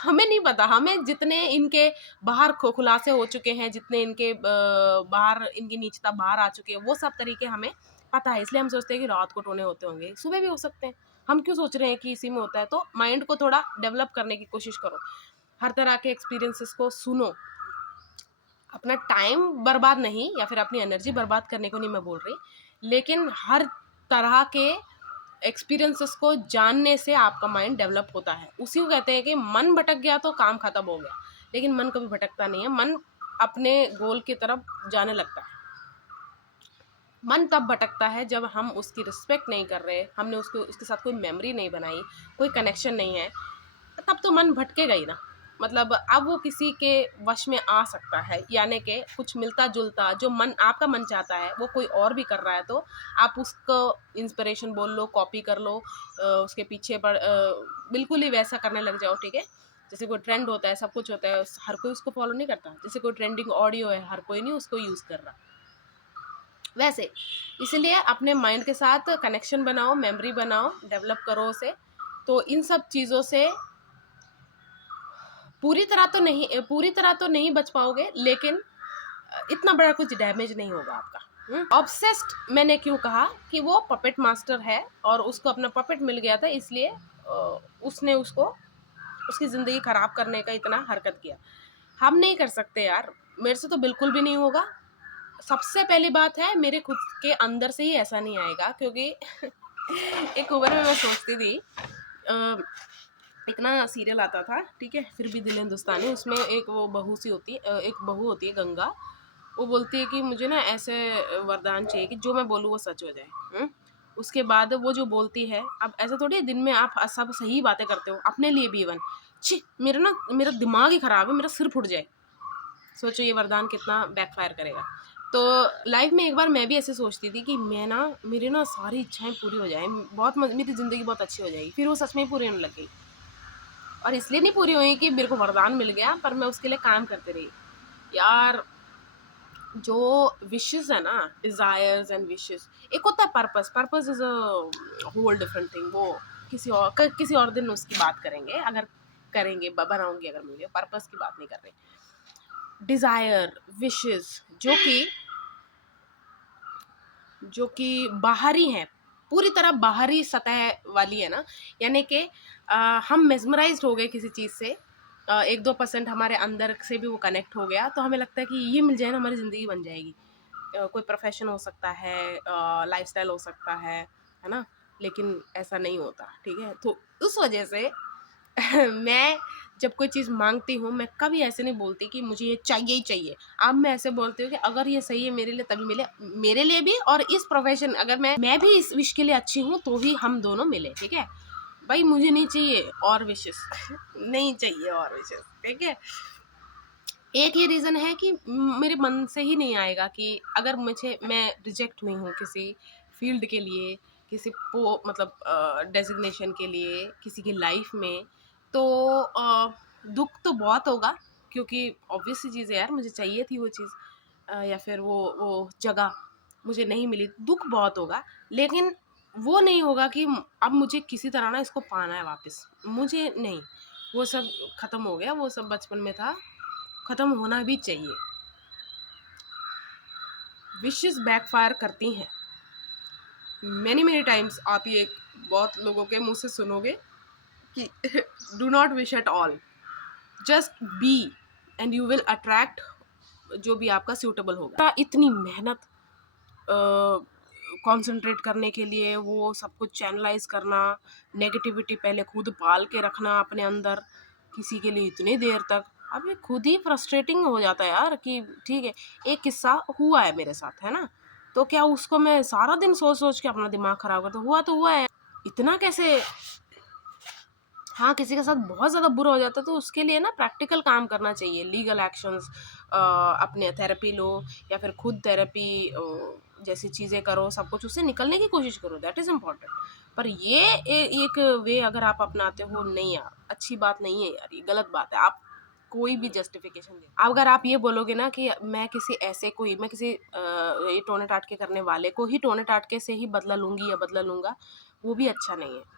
हमें नहीं पता। हमें जितने इनके बाहर खुलासे हो चुके हैं, जितने इनके बाहर इनकी नीचता बाहर आ चुकी है, वो सब तरीके हमें पता है, इसलिए हम सोचते हैं कि रात को टोने होते होंगे, सुबह भी हो सकते हैं। हम क्यों सोच रहे हैं कि इसी में होता है। तो माइंड को थोड़ा डेवलप करने की कोशिश करो, हर तरह के एक्सपीरियंसेस को सुनो। अपना टाइम बर्बाद नहीं, या फिर अपनी एनर्जी बर्बाद करने को नहीं मैं बोल रही, लेकिन हर तरह के एक्सपीरियंसेस को जानने से आपका माइंड डेवलप होता है। उसी को कहते हैं कि मन भटक गया तो काम खत्म हो गया, लेकिन मन कभी भटकता नहीं है, मन अपने गोल की तरफ जाने लगता है। मन तब भटकता है जब हम उसकी रिस्पेक्ट नहीं कर रहे, हमने उसके साथ कोई मेमोरी नहीं बनाई, कोई कनेक्शन नहीं है, तब तो मन भटकेगा ही ना। मतलब अब वो किसी के वश में आ सकता है, यानी कि कुछ मिलता जुलता जो मन आपका मन चाहता है वो कोई और भी कर रहा है, तो आप उसको इंस्पिरेशन बोल लो, कॉपी कर लो, उसके पीछे बिल्कुल ही वैसा करने लग जाओ, ठीक है। जैसे कोई ट्रेंड होता है, सब कुछ होता है, हर कोई उसको फॉलो नहीं करता। जैसे कोई ट्रेंडिंग ऑडियो है, हर कोई नहीं उसको यूज़ कर रहा, वैसे इसलिए अपने माइंड के साथ कनेक्शन बनाओ, मेमोरी बनाओ, डेवलप करो उसे। तो इन सब चीज़ों से पूरी तरह तो नहीं बच पाओगे, लेकिन इतना बड़ा कुछ डैमेज नहीं होगा आपका। ऑब्सेस्ड मैंने क्यों कहा कि वो पपेट मास्टर है और उसको अपना पपेट मिल गया था, इसलिए उसने उसकी ज़िंदगी ख़राब करने का इतना हरकत किया। हम नहीं कर सकते यार, मेरे से तो बिल्कुल भी नहीं होगा। सबसे पहली बात है, मेरे खुद के अंदर से ही ऐसा नहीं आएगा, क्योंकि एक उम्र में मैं सोचती थी, एक ना सीरियल आता था, ठीक है, फिर भी दिल हिंदुस्तानी, उसमें एक वो बहू सी होती है, एक बहू होती है गंगा, वो बोलती है कि मुझे ना ऐसे वरदान चाहिए कि जो मैं बोलूँ वो सच हो जाए। उसके बाद वो जो बोलती है, अब ऐसा थोड़ी है दिन में आप सब सही बातें करते हो अपने लिए भी, इवन छी मेरा दिमाग ही ख़राब है, मेरा सिर फुट जाए, सोचो ये वरदान कितना बैकफायर करेगा। तो लाइफ में एक बार मैं भी ऐसे सोचती थी कि मेरी ना सारी इच्छाएं पूरी हो जाएं, मेरी ज़िंदगी बहुत अच्छी हो जाएगी, फिर वो सच में ही पूरी होने लग गई। और इसलिए नहीं पूरी हुई कि मेरे को वरदान मिल गया, पर मैं उसके लिए काम करती रही यार। जो विशेस है ना, डिज़ायर्स एंड विशेस, एक होता है purpose is a whole different thing. वो किसी और दिन उसकी बात करेंगे, अगर करेंगे, बनाऊंगी अगर मिलेंगे, पर्पस की बात नहीं कर रही। डिज़ायर, विशेस जो कि बाहरी हैं, पूरी तरह बाहरी सतह वाली है ना, यानी कि हम मेस्मराइज्ड हो गए किसी चीज़ से, 1-2% हमारे अंदर से भी वो कनेक्ट हो गया, तो हमें लगता है कि ये मिल जाए ना हमारी ज़िंदगी बन जाएगी। कोई प्रोफेशन हो सकता है, लाइफस्टाइल हो सकता है ना, लेकिन ऐसा नहीं होता, ठीक है। तो उस वजह से मैं जब कोई चीज़ मांगती हूँ, मैं कभी ऐसे नहीं बोलती कि मुझे ये चाहिए ही चाहिए। अब मैं ऐसे बोलती हूँ कि अगर ये सही है मेरे लिए तभी मिले, मेरे लिए भी, और इस प्रोफेशन, अगर मैं भी इस विश के लिए अच्छी हूँ तो ही हम दोनों मिले, ठीक है। भाई मुझे नहीं चाहिए और विशेस नहीं चाहिए और विशेस, ठीक है। एक ये रीज़न है कि मेरे मन से ही नहीं आएगा कि अगर मैं रिजेक्ट हुई हूँ किसी फील्ड के लिए, किसी मतलब डेजिग्नेशन के लिए, किसी की लाइफ में, तो दुख तो बहुत होगा, क्योंकि ऑब्वियस सी चीज़ है यार, मुझे चाहिए थी वो चीज़, या फिर वो जगह मुझे नहीं मिली, दुख बहुत होगा। लेकिन वो नहीं होगा कि अब मुझे किसी तरह ना इसको पाना है वापस, मुझे नहीं, वो सब ख़त्म हो गया, वो सब बचपन में था, ख़त्म होना भी चाहिए। विशेस बैकफायर करती हैं मैनी टाइम्स। आप ये बहुत लोगों के मुंह से सुनोगे कि do not wish at all, just be and you will attract जो भी आपका सूटेबल होगा। इतनी मेहनत कंसंट्रेट करने के लिए, वो सब कुछ चैनलाइज करना, नेगेटिविटी पहले खुद पाल के रखना अपने अंदर किसी के लिए इतनी देर तक, अब ये खुद ही फ्रस्ट्रेटिंग हो जाता है यार कि ठीक है, एक किस्सा हुआ है मेरे साथ, है ना, तो क्या उसको मैं सारा दिन सोच सोच के अपना दिमाग खराब करता, तो हुआ है, इतना कैसे। हाँ, किसी के साथ बहुत ज़्यादा बुरा हो जाता है तो उसके लिए ना प्रैक्टिकल काम करना चाहिए, लीगल एक्शंस, अपने थेरेपी लो, या फिर खुद थेरेपी जैसी चीज़ें करो, सब कुछ उससे निकलने की कोशिश करो, दैट इज़ इम्पॉर्टेंट। पर ये एक वे अगर आप अपनाते हो, नहीं यार, अच्छी बात नहीं है यार, ये गलत बात है। आप कोई भी जस्टिफिकेशन दे, अगर आप ये बोलोगे ना कि मैं किसी ये टोने टाटके करने वाले को ही टोने टाटके से ही बदला लूँगी या बदला लूँगा, वो भी अच्छा नहीं है।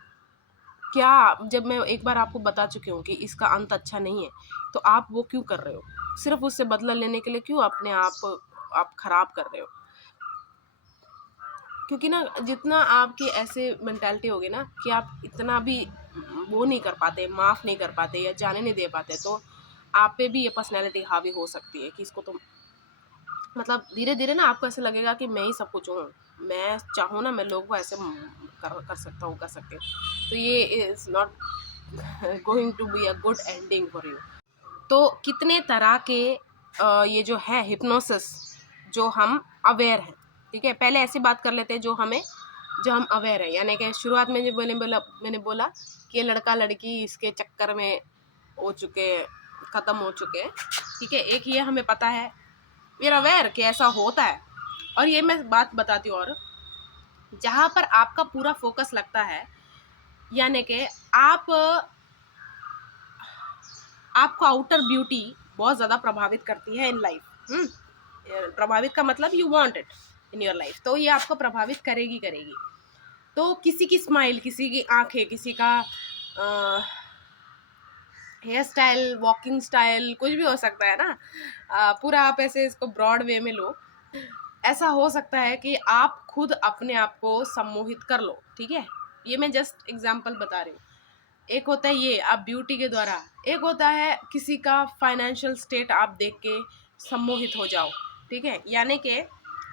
क्या, जब मैं एक बार आपको बता चुकी हूँ कि इसका अंत अच्छा नहीं है, तो आप वो क्यों कर रहे हो? सिर्फ उससे बदला लेने के लिए क्यों अपने आप खराब कर रहे हो? क्योंकि ना जितना आपकी ऐसे मेंटालिटी होगी ना कि आप इतना भी वो नहीं कर पाते, माफ़ नहीं कर पाते या जाने नहीं दे पाते, तो आप पे भी ये पर्सनैलिटी हावी हो सकती है कि इसको तो मतलब धीरे धीरे ना आपको ऐसे लगेगा कि मैं ही सब कुछ हूँ, मैं चाहूँ ना मैं लोगों को ऐसे कर सकता हूँ, कर सकते हो, तो ये is not going to be a good ending for you. तो कितने तरह के ये जो है हिप्नोसिस, जो हम अवेयर हैं, ठीक है, पहले ऐसी बात कर लेते हैं जो हम अवेयर है, यानी कि शुरुआत में जो मैंने बोला कि ये लड़का लड़की इसके चक्कर में हो चुके, ख़त्म हो चुके हैं, ठीक है। एक ये हमें पता है, वी आर अवेयर कि ऐसा होता है। और ये मैं बात बताती हूँ, और जहाँ पर आपका पूरा फोकस लगता है, यानी कि आपको आउटर ब्यूटी बहुत ज़्यादा प्रभावित करती है इन लाइफ। प्रभावित का मतलब you want it in your life, तो ये आपको प्रभावित करेगी करेगी। तो किसी की स्माइल, किसी की आंखें, किसी का हेयर स्टाइल, वॉकिंग स्टाइल, कुछ भी हो सकता है ना। पूरा आप ऐसे इसको ब्रॉड वे में लो, ऐसा हो सकता है कि आप खुद अपने आप को सम्मोहित कर लो, ठीक है। ये मैं जस्ट एग्जांपल बता रही हूँ। एक होता है ये आप ब्यूटी के द्वारा, एक होता है किसी का फाइनेंशियल स्टेट आप देख के सम्मोहित हो जाओ, ठीक है। यानी कि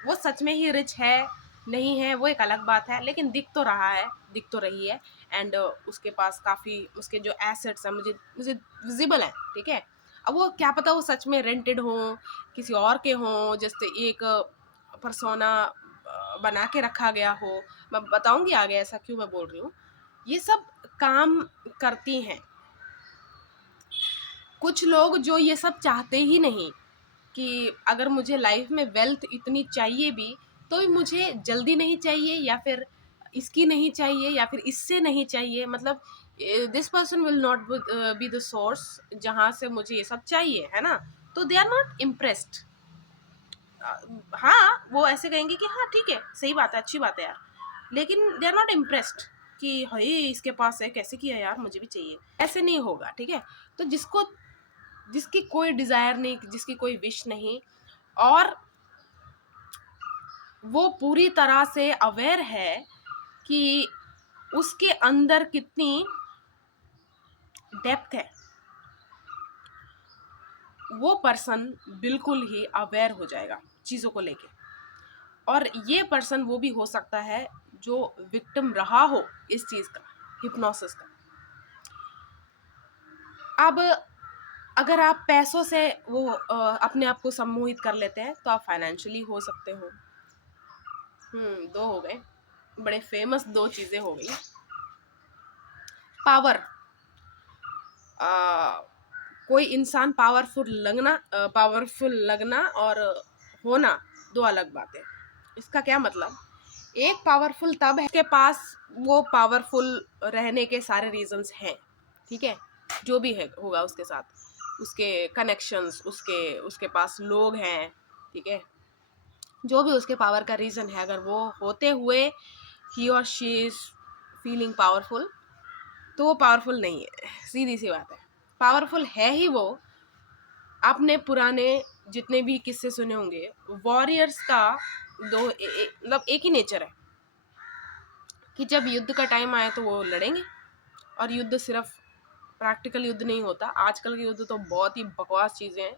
वो सच में ही रिच है नहीं है वो एक अलग बात है, लेकिन दिख तो रहा है, दिख तो रही है, एंड उसके पास काफ़ी उसके जो एसेट्स हैं मुझे मुझे विजिबल है, ठीक है। अब वो क्या पता वो सच में रेंटेड हो, किसी और के हों, जैसे एक परसोना बना के रखा गया हो। मैं बताऊंगी आगे ऐसा क्यों मैं बोल रही हूँ। ये सब काम करती हैं कुछ लोग जो ये सब चाहते ही नहीं, कि अगर मुझे लाइफ में वेल्थ इतनी चाहिए भी, तो भी मुझे जल्दी नहीं चाहिए, या फिर इसकी नहीं चाहिए, या फिर इससे नहीं चाहिए, मतलब this person will not be the source जहाँ से मुझे ये सब चाहिए, है ना। तो दे आर नॉट इम्प्रेस्ड। हाँ, वो ऐसे कहेंगे कि हाँ ठीक है, सही बात है, अच्छी बात है यार, लेकिन दे आर नॉट इम्प्रेस्ड कि हाय इसके पास है, कैसे किया यार, मुझे भी चाहिए, ऐसे नहीं होगा, ठीक है। तो जिसकी कोई डिज़ायर नहीं, जिसकी कोई विश नहीं, और वो पूरी तरह से अवेयर है कि उसके अंदर कितनी डेप्थ है, वो पर्सन बिल्कुल ही अवेयर हो जाएगा चीज़ों को लेके। और ये पर्सन वो भी हो सकता है जो विक्टिम रहा हो इस चीज़ का, हिप्नोसिस का। अब अगर आप पैसों से वो अपने आप को सम्मोहित कर लेते हैं, तो आप फाइनेंशियली हो सकते हो। दो हो गए, बड़े फेमस दो चीज़ें हो गई। पावर, कोई इंसान पावरफुल लगना और होना दो अलग बातें। इसका क्या मतलब, एक पावरफुल तब है उसके पास वो पावरफुल रहने के सारे रीजंस हैं, ठीक है, जो भी है होगा उसके साथ, उसके कनेक्शंस, उसके पास लोग हैं, ठीक है, जो भी उसके पावर का रीज़न है, अगर वो होते हुए ही और शी इज़ फीलिंग पावरफुल, तो वो पावरफुल नहीं है, सीधी सी बात है। पावरफुल है ही वो। आपने पुराने जितने भी किस्से सुने होंगे, वॉरियर्स का मतलब एक ही नेचर है कि जब युद्ध का टाइम आए तो वो लड़ेंगे। और युद्ध सिर्फ प्रैक्टिकल युद्ध नहीं होता, आजकल के युद्ध तो बहुत ही बकवास चीज़ें हैं,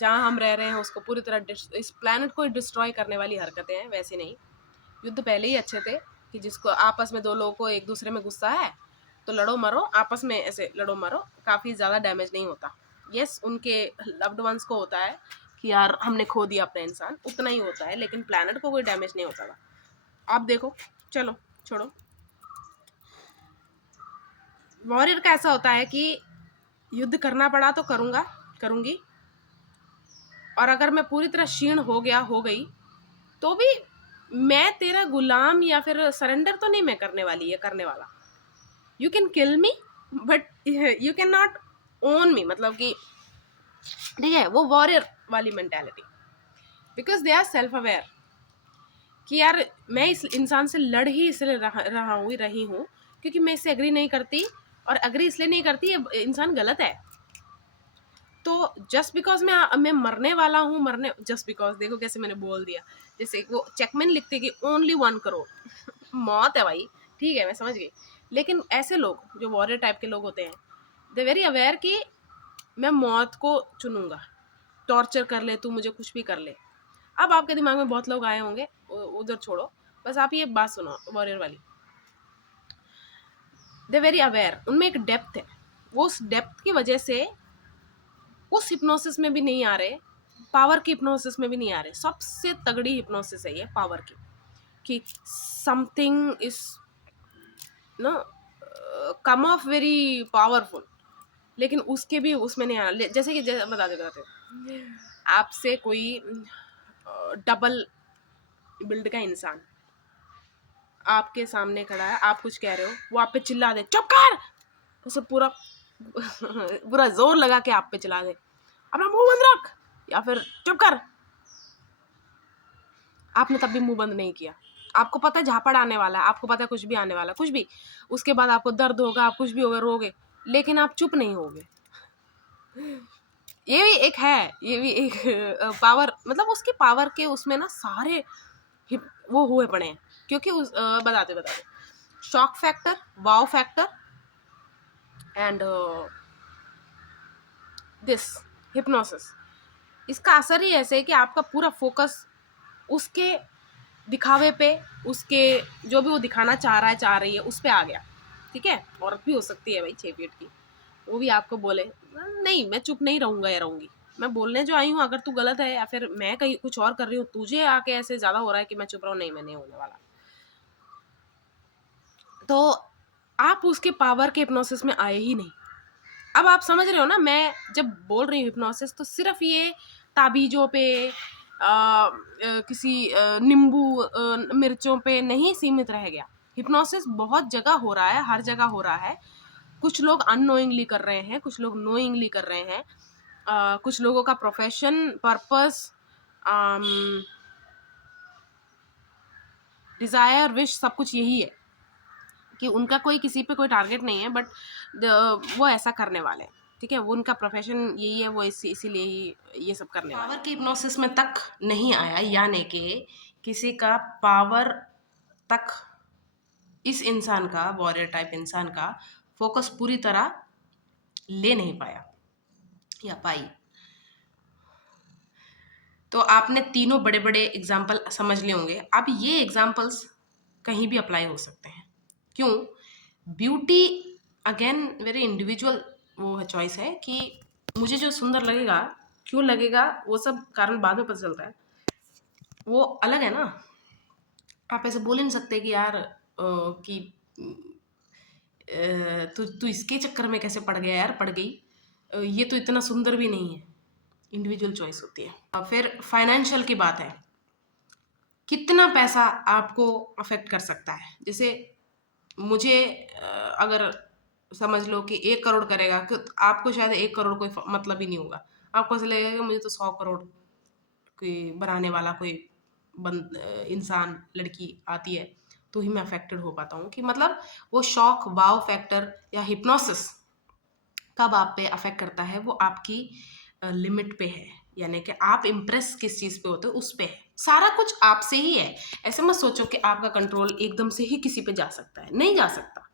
जहाँ हम रह रहे हैं उसको पूरी तरह इस प्लानट को डिस्ट्रॉय करने वाली हरकतें हैं। वैसे नहीं, युद्ध पहले ही अच्छे थे कि जिसको आपस में दो लोगों को एक दूसरे में गुस्सा है तो लड़ो मरो, आपस में ऐसे लड़ो मरो, काफ़ी ज़्यादा डैमेज नहीं होता। यस, उनके लव्ड वंस को होता है कि यार हमने खो दिया अपना इंसान, उतना ही होता है, लेकिन प्लानट को कोई डैमेज नहीं होता था। आप देखो, चलो छोड़ो। वॉरियर का ऐसा होता है कि युद्ध करना पड़ा तो करूँगी, और अगर मैं पूरी तरह क्षीण हो गई तो भी मैं तेरा गुलाम या फिर सरेंडर तो नहीं मैं करने वाला। You can kill me but you can not own me, मतलब कि ठीक है, वो वॉरियर वाली mentality, because they are self aware कि यार मैं इस इंसान से लड़ ही इसलिए रही हूँ क्योंकि मैं इससे एग्री नहीं करती, और एग्री इसलिए नहीं करती ये इंसान गलत है। तो जस्ट बिकॉज मैं मरने वाला हूँ, जस्ट बिकॉज देखो कैसे मैंने बोल दिया, जैसे वो चेकमेन लिखते कि ओनली 1 करोड़ मौत है भाई, ठीक है मैं समझ गई। लेकिन ऐसे लोग जो वॉरियर टाइप के लोग होते हैं, दे वेरी अवेयर कि मैं मौत को चुनूंगा, टॉर्चर कर ले तू, मुझे कुछ भी कर ले। अब आपके दिमाग में बहुत लोग आए होंगे, उधर छोड़ो, बस आप ये बात सुनो वॉरियर वाली। दे वेरी अवेयर, उनमें एक डेप्थ है, वो उस डेप्थ की वजह से उस हिप्नोसिस में भी नहीं आ रहे, पावर की हिप्नोसिस में भी नहीं आ रहे। सबसे तगड़ी हिप्नोसिस है ये पावर की, कि something is no come off very powerful, लेकिन उसके भी उसमें नहीं आना। जैसे कि बताते आपसे कोई डबल बिल्ड का इंसान आपके सामने खड़ा है, आप कुछ कह रहे हो, वो आप पे चिल्ला दे चुप कर, उसे पूरा पूरा जोर लगा के आप पे चिल्ला दे अपना मुंह बंद रख, या फिर चुप कर, आपने तब भी मुंह बंद नहीं किया, आपको पता है झापड़ आने वाला है, आपको पता है कुछ भी आने वाला है, कुछ भी, उसके बाद आपको दर्द होगा, आप कुछ भी होगा, रोगे, लेकिन आप चुप नहीं होगे। ये भी एक है, ये भी एक पावर, मतलब उसकी पावर के उसमें ना सारे वो हुए पड़े हैं, क्योंकि उस बताते shock factor, wow factor and this hypnosis, इसका असर ही ऐसे है कि आपका पूरा फोकस उसके दिखावे पे, उसके जो भी वो दिखाना चाह रहा है, चाह रही है, उस पे आ गया। ठीक है, औरत भी हो सकती है भाई 6 फीट की, वो भी आपको बोले नहीं मैं चुप नहीं रहूंगा या रहूंगी, मैं बोलने जो आई हूँ, अगर तू गलत है या फिर मैं कहीं कुछ और कर रही हूँ, तुझे आके ऐसे ज्यादा हो रहा है कि मैं चुप रहूं, नहीं मैं नहीं होने वाला। तो आप उसके पावर के हिप्नोसिस में आए ही नहीं। अब आप समझ रहे हो ना, मैं जब बोल रही हूँ हिप्नोसिस, तो सिर्फ ये ताबीजों पे किसी नींबू मिर्चों पे नहीं सीमित रह गया। हिप्नोसिस बहुत जगह हो रहा है, हर जगह हो रहा है। कुछ लोग अननोइंगली कर रहे हैं, कुछ लोग नोइंगली कर रहे हैं। कुछ लोगों का प्रोफेशन, पर्पस, डिजायर, विश, सब कुछ यही है कि उनका कोई किसी पे कोई टारगेट नहीं है, बट वो ऐसा करने वाले हैं। ठीक है, वो उनका प्रोफेशन यही है, वो इसीलिए ही ये सब करने वाले। पावर की हिप्नोसिस में तक नहीं आया, यानी कि किसी का पावर तक इस इंसान का, वॉरियर टाइप इंसान का फोकस पूरी तरह ले नहीं पाया या पाई। तो आपने तीनों बड़े बड़े एग्जाम्पल समझ लिए होंगे। अब ये एग्जाम्पल्स कहीं भी अप्लाई हो सकते हैं। क्यों? ब्यूटी अगेन वेरी इंडिविजुअल वो है, चॉइस है कि मुझे जो सुंदर लगेगा, क्यों लगेगा, वो सब कारण बाद में पता चलता है, वो अलग है ना। आप ऐसे बोल ही नहीं सकते कि यार कि तू तू इसके चक्कर में कैसे पड़ गया यार, पड़ गई, ये तो इतना सुंदर भी नहीं है। इंडिविजुअल चॉइस होती है। और फिर फाइनेंशियल की बात है, कितना पैसा आपको अफेक्ट कर सकता है। जैसे मुझे अगर समझ लो कि 1 करोड़ करेगा, कि आपको शायद 1 करोड़ कोई मतलब ही नहीं होगा। आपको ऐसा लगेगा कि मुझे तो 100 करोड़ कोई बनाने वाला कोई इंसान, लड़की आती है, तो ही मैं अफेक्टेड हो पाता हूँ। कि मतलब वो शॉक, वाव फैक्टर या हिप्नोसिस कब आप पे अफेक्ट करता है, वो आपकी लिमिट पे है, यानी कि आप इम्प्रेस किस चीज़ पे होते हो उस पे है। सारा कुछ आपसे ही है। ऐसे मत सोचो कि आपका कंट्रोल एकदम से ही किसी पे जा सकता है, नहीं जा सकता,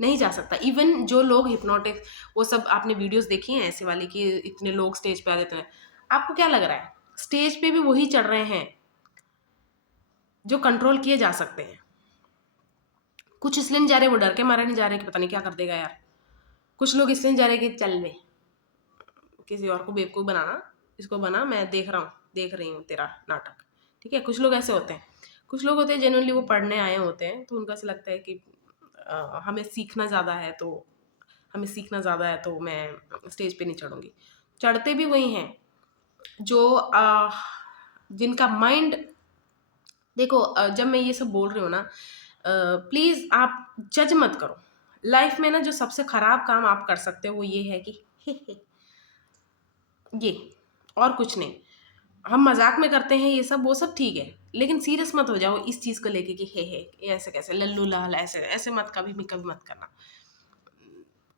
नहीं जा सकता। इवन जो लोग हिप्नोटिक, वो सब आपने वीडियोस देखी हैं ऐसे वाली कि इतने लोग स्टेज पे आ जाते हैं, आपको क्या लग रहा है स्टेज पे भी वही चढ़ रहे हैं जो कंट्रोल किए जा सकते हैं। कुछ इसलिए नहीं जा रहे, वो डर के मारे नहीं जा रहे कि पता नहीं क्या कर देगा यार। कुछ लोग इसलिए नहीं जा रहे कि चल में किसी और को बेवकूफ़ बनाना, इसको बना, मैं देख रहा हूँ, देख रही हूँ तेरा नाटक। ठीक है, कुछ लोग ऐसे होते हैं। कुछ लोग होते हैं जेन्युइनली वो पढ़ने आए होते हैं, तो उनको ऐसा लगता है कि हमें सीखना ज़्यादा है, तो हमें सीखना ज़्यादा है, तो मैं स्टेज पे नहीं चढ़ूँगी। चढ़ते भी वही हैं जो जिनका माइंड, देखो जब मैं ये सब बोल रही हूँ ना, प्लीज़ आप जज मत करो। लाइफ में ना जो सबसे ख़राब काम आप कर सकते हो वो ये है कि ये, और कुछ नहीं। हम मजाक में करते हैं ये सब, वो सब ठीक है, लेकिन सीरियस मत हो जाओ इस चीज़ को लेके कि हे ये ऐसे कैसे, लल्लू लाल, ऐसे ऐसे मत, कभी भी कभी मत करना,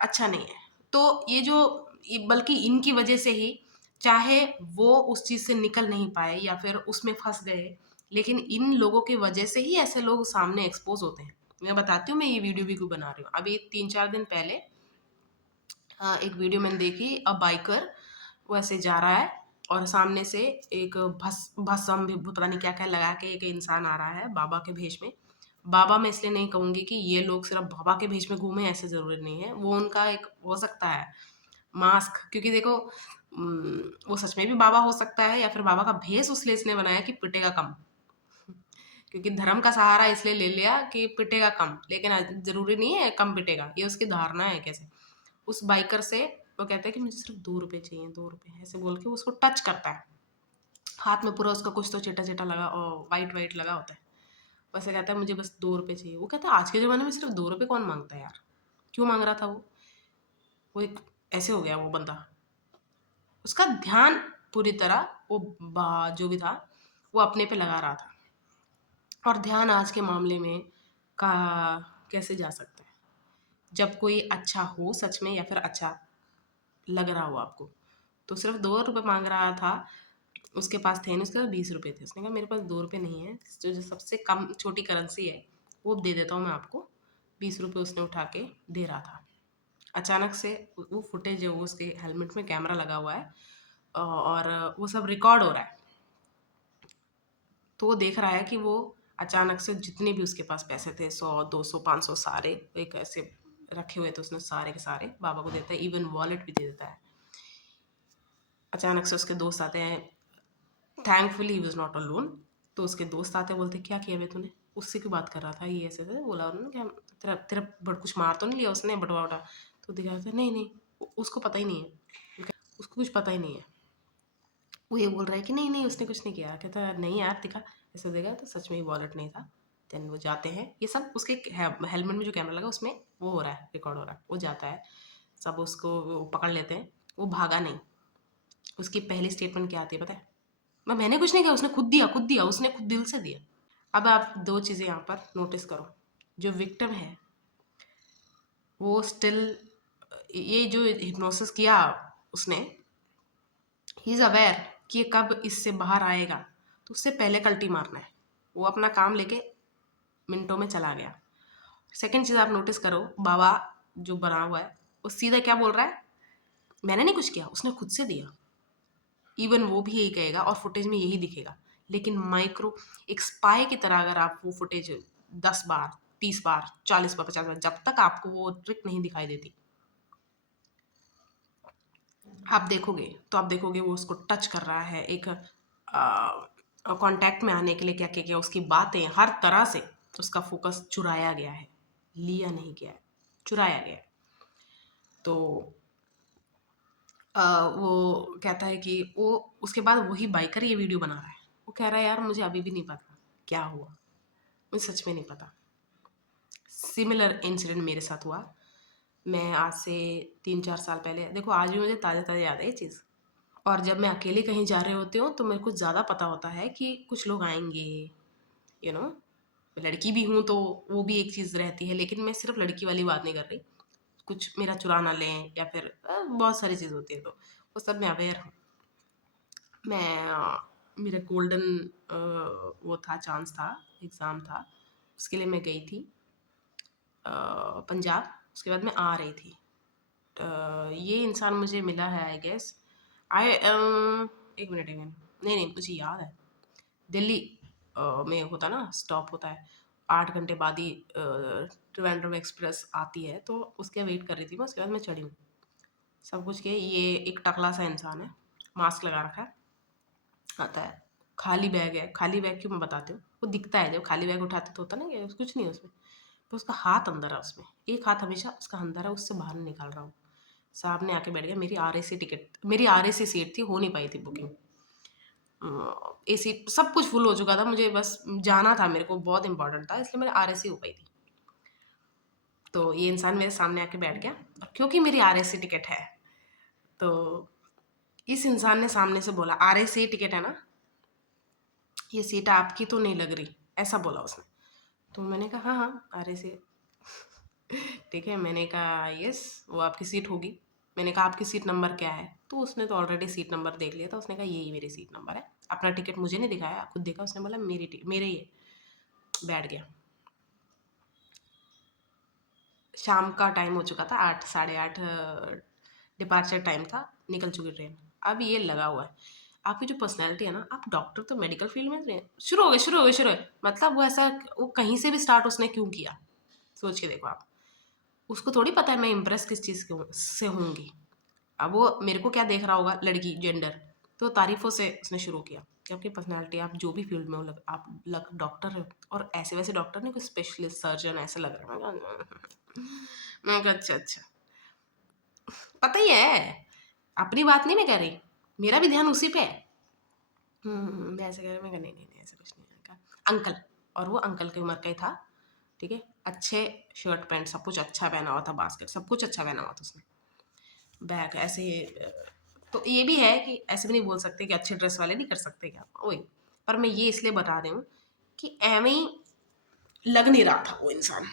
अच्छा नहीं है। तो ये जो बल्कि इनकी वजह से ही, चाहे वो उस चीज़ से निकल नहीं पाए या फिर उसमें फंस गए, लेकिन इन लोगों की वजह से ही ऐसे लोग सामने एक्सपोज होते हैं। मैं बताती हूँ मैं ये वीडियो भी क्यों बना रही हूँ। अभी 3-4 दिन पहले एक वीडियो मैंने देखी, बाइकर वो ऐसे जा रहा है और सामने से एक भस्म भी पता नहीं क्या क्या लगा के एक इंसान आ रहा है बाबा के भेष में। बाबा मैं इसलिए नहीं कहूँगी कि ये लोग सिर्फ बाबा के भेष में घूमे, ऐसे ज़रूरी नहीं है। वो उनका एक हो सकता है मास्क, क्योंकि देखो वो सच में भी बाबा हो सकता है या फिर बाबा का भेष उसलिए इसने बनाया कि पिटेगा कम। क्योंकि धर्म का सहारा इसलिए ले लिया कि पिटेगा कम, लेकिन ज़रूरी नहीं है कम पिटेगा, ये उसकी धारणा है कैसे। उस बाइकर से वो कहता है कि मुझे सिर्फ 2 रुपए चाहिए, 2 रुपए, ऐसे बोल के उसको टच करता है। हाथ में पूरा उसका कुछ तो चिटा-चिटा लगा व्हाइट-व्हाइट लगा होता है। वैसे कहता है मुझे बस 2 रुपए चाहिए। वो कहता है आज के ज़माने में सिर्फ 2 रुपए कौन माँगता है यार? क्यों माँग रहा था वो? वो एक ऐसे हो गया वो बंदा। उसका ध्यान पूरी तरह वो जो भी था, वो अपने पे लगा रहा था। और ध्यान आज के मामले में का कैसे जा सकता है? जब कोई अच्छा हो सच में या फिर अच्छा लग रहा हो आपको, तो सिर्फ 2 रुपए माँग रहा था। उसके पास थे नहीं, उसके पास 20 रुपए थे। उसने कहा मेरे पास 2 रुपए नहीं है, जो सबसे कम छोटी करेंसी है वो दे देता हूँ मैं आपको। 20 रुपए उसने उठा के दे रहा था। अचानक से वो फुटेज है, वो उसके हेलमेट में कैमरा लगा हुआ है और वो सब रिकॉर्ड हो रहा है। तो वो देख रहा है कि वो अचानक से जितने भी उसके पास पैसे थे 100, 200, 500 सारे एक ऐसे रखे हुए थे, उसने सारे के सारे बाबा को देता है, इवन वॉलेट भी दे देता है। अचानक से उसके दोस्त आते हैं, thankfully he was not alone. तो उसके दोस्त आते हैं, बोलते क्या किया बे तूने, उससे क्यों बात कर रहा था, ये ऐसे ऐसे बोला उन्होंने क्या तेरा तेरा बट कुछ मार तो नहीं लिया उसने बटवा वटा। तो दिखा रहा था नहीं नहीं, उसको पता ही नहीं है, उसको कुछ पता ही नहीं है। वो ये बोल रहा है कि नहीं नहीं उसने कुछ नहीं किया। कहता है नहीं यार दिखा, ऐसे देखा तो सच में ही वॉलेट नहीं था। देन वो जाते हैं, ये सब उसके हेलमेट में जो कैमरा लगा उसमें वो हो रहा है, रिकॉर्ड हो रहा है। वो जाता है, सब उसको वो पकड़ लेते हैं। वो भागा नहीं। उसकी पहली स्टेटमेंट क्या आती है पता है? मैंने कुछ नहीं किया, उसने खुद दिया, उसने खुद दिल से दिया। अब आप 2 चीज़ें यहाँ पर नोटिस करो। जो विक्टिम है वो स्टिल ये जो हिप्नोसिस किया उसने, ही इज़ अवेयर कि ये कब इससे बाहर आएगा, तो उससे पहले कल्टी मारना है। वो अपना काम लेके मिनटों में चला गया। सेकंड चीज़ आप नोटिस करो, बाबा जो बना हुआ है वो सीधा क्या बोल रहा है, मैंने नहीं कुछ किया, उसने खुद से दिया। इवन वो भी यही कहेगा और फुटेज में यही दिखेगा। लेकिन माइक्रो एक स्पाई की तरह अगर आप वो फुटेज 10 बार, 30 बार, 40 बार, 50 बार, जब तक आपको वो ट्रिक नहीं दिखाई देती, आप देखोगे तो आप देखोगे वो उसको टच कर रहा है, एक कांटेक्ट में आने के लिए क्या क्या किया, उसकी बातें हर तरह से उसका फोकस चुराया गया है, लिया नहीं गया है, चुराया गया है। तो वो कहता है कि वो उसके बाद वही बाइकर ये वीडियो बना रहा है। वो कह रहा है यार मुझे अभी भी नहीं पता क्या हुआ, मुझे सच में नहीं पता। सिमिलर इंसिडेंट मेरे साथ हुआ। मैं आज से 3-4 साल पहले, देखो आज भी मुझे ताज़ा ताज़ा याद है ये चीज़। और जब मैं अकेले कहीं जा रहे होती हूँ तो मेरे को ज़्यादा पता होता है कि कुछ लोग आएंगे, यू नो। लड़की भी हूँ तो वो भी एक चीज़ रहती है, लेकिन मैं सिर्फ लड़की वाली बात नहीं कर रही। कुछ मेरा चुरा ना लें या फिर बहुत सारी चीज़ होती है, तो वो सब मैं अवेयर हूँ। मेरा गोल्डन वो था, चांस था, एग्ज़ाम था, उसके लिए मैं गई थी पंजाब। उसके बाद मैं आ रही थी। ये इंसान मुझे मिला है आई गेस। एक मिनट, नहीं नहीं मुझे याद है। दिल्ली में होता ना स्टॉप होता है, 8 घंटे बाद ही ट्रिवेंड्रम एक्सप्रेस आती है, तो उसके वेट कर रही थी मैं। उसके बाद मैं चढ़ी हूँ, सब कुछ किया। ये एक टकला सा इंसान है, मास्क लगा रखा है, आता है, खाली बैग है। खाली बैग क्यों मैं बताती हूँ, वो दिखता है जब खाली बैग उठाते तो होता ना कि कुछ नहीं है उसमें, तो उसका हाथ अंदर है उसमें, एक हाथ हमेशा उसका अंदर है, उससे बाहर नहीं निकाल रहा हूँ। साहब ने आके बैठ गया। मेरी आरएसी टिकट, मेरी आरएसी सीट थी, हो नहीं पाई थी बुकिंग। एसी सब कुछ फुल हो चुका था, मुझे बस जाना था, मेरे को बहुत इंपॉर्टेंट था, इसलिए मेरी आरएसी हो पाई थी। तो ये इंसान मेरे सामने आके बैठ गया, और क्योंकि मेरी आरएसी टिकट है तो इस इंसान ने सामने से बोला आरएसी टिकट है ना, ये सीट आपकी तो नहीं लग रही, ऐसा बोला उसने। तो मैंने कहा हाँ हाँ आरएसी ठीक है। मैंने कहा यस वो आपकी सीट होगी। मैंने कहा आपकी सीट नंबर क्या है, तो उसने तो ऑलरेडी सीट नंबर देख लिया था। उसने कहा यही मेरी सीट नंबर है। अपना टिकट मुझे नहीं दिखाया, खुद देखा। उसने बोला मेरे ही है। बैठ गया। शाम का टाइम हो चुका था, 8, साढ़े 8 डिपार्चर टाइम था, निकल चुकी ट्रेन। अब ये लगा हुआ है। आपकी जो पर्सनैलिटी है ना, आप डॉक्टर तो मेडिकल फील्ड में थे, शुरू हो गए। मतलब वो ऐसा, वो कहीं से भी स्टार्ट उसने क्यों किया, सोच के देखो आप। उसको थोड़ी पता है मैं इम्प्रेस किस चीज़ से होंगी। अब वो मेरे को क्या देख रहा होगा, लड़की, जेंडर, तो तारीफों से उसने शुरू किया कि आपकी पर्सनैलिटी, आप जो भी फील्ड में हो, आप डॉक्टर हो, और ऐसे वैसे डॉक्टर नहीं, कोई स्पेशलिस्ट सर्जन ऐसे लग रहा है। मैं कहा अच्छा, पता ही है, अपनी बात नहीं मैं कह रही, मेरा भी ध्यान उसी पे है। मैं ऐसे कह रही, मैं कहा नहीं ऐसा कुछ नहीं है। कहा अंकल, और वो अंकल की उम्र का ही था, ठीक है, अच्छे शर्ट पैंट सब कुछ अच्छा पहना हुआ था, बास्केट सब कुछ अच्छा पहना हुआ था उसने, बैग ऐसे। तो ये भी है कि ऐसे भी नहीं बोल सकते कि अच्छे ड्रेस वाले नहीं कर सकते क्या, वही। पर मैं ये इसलिए बता रही हूँ कि एवं ही लग नहीं रहा था वो इंसान,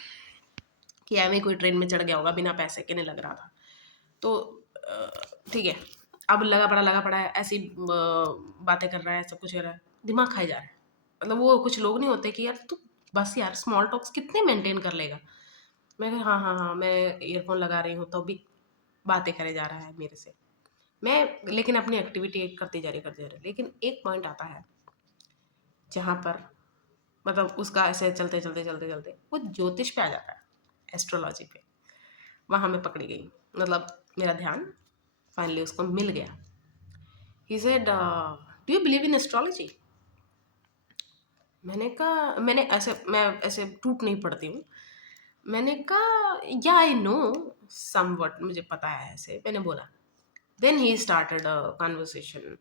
कि एवं ही कोई ट्रेन में चढ़ गया होगा बिना पैसे के, नहीं लग रहा था। तो ठीक है, अब लगा पड़ा है, ऐसी बातें कर रहा है, सब कुछ कर रहा है, दिमाग खाई जा रहा है। मतलब वो कुछ लोग नहीं होते कि यार तू बस यार स्मॉल टॉक्स कितने मेंटेन कर लेगा। मैं कहा हाँ, मैं ईयरफोन लगा रही हूँ तो भी बातें करे जा रहा है मेरे से, मैं लेकिन अपनी एक्टिविटी करती जा रही। लेकिन एक पॉइंट आता है जहाँ पर मतलब उसका ऐसे चलते वो ज्योतिष पे आ जाता है, एस्ट्रोलॉजी पे। वहाँ मैं पकड़ी गई, मतलब मेरा ध्यान फाइनली उसको मिल गया। He said do you believe in astrology. मैं ऐसे टूट नहीं पड़ती हूँ। मैंने कहा या आई नो समवट, मुझे पता है ऐसे, मैंने बोला। Then he started a conversation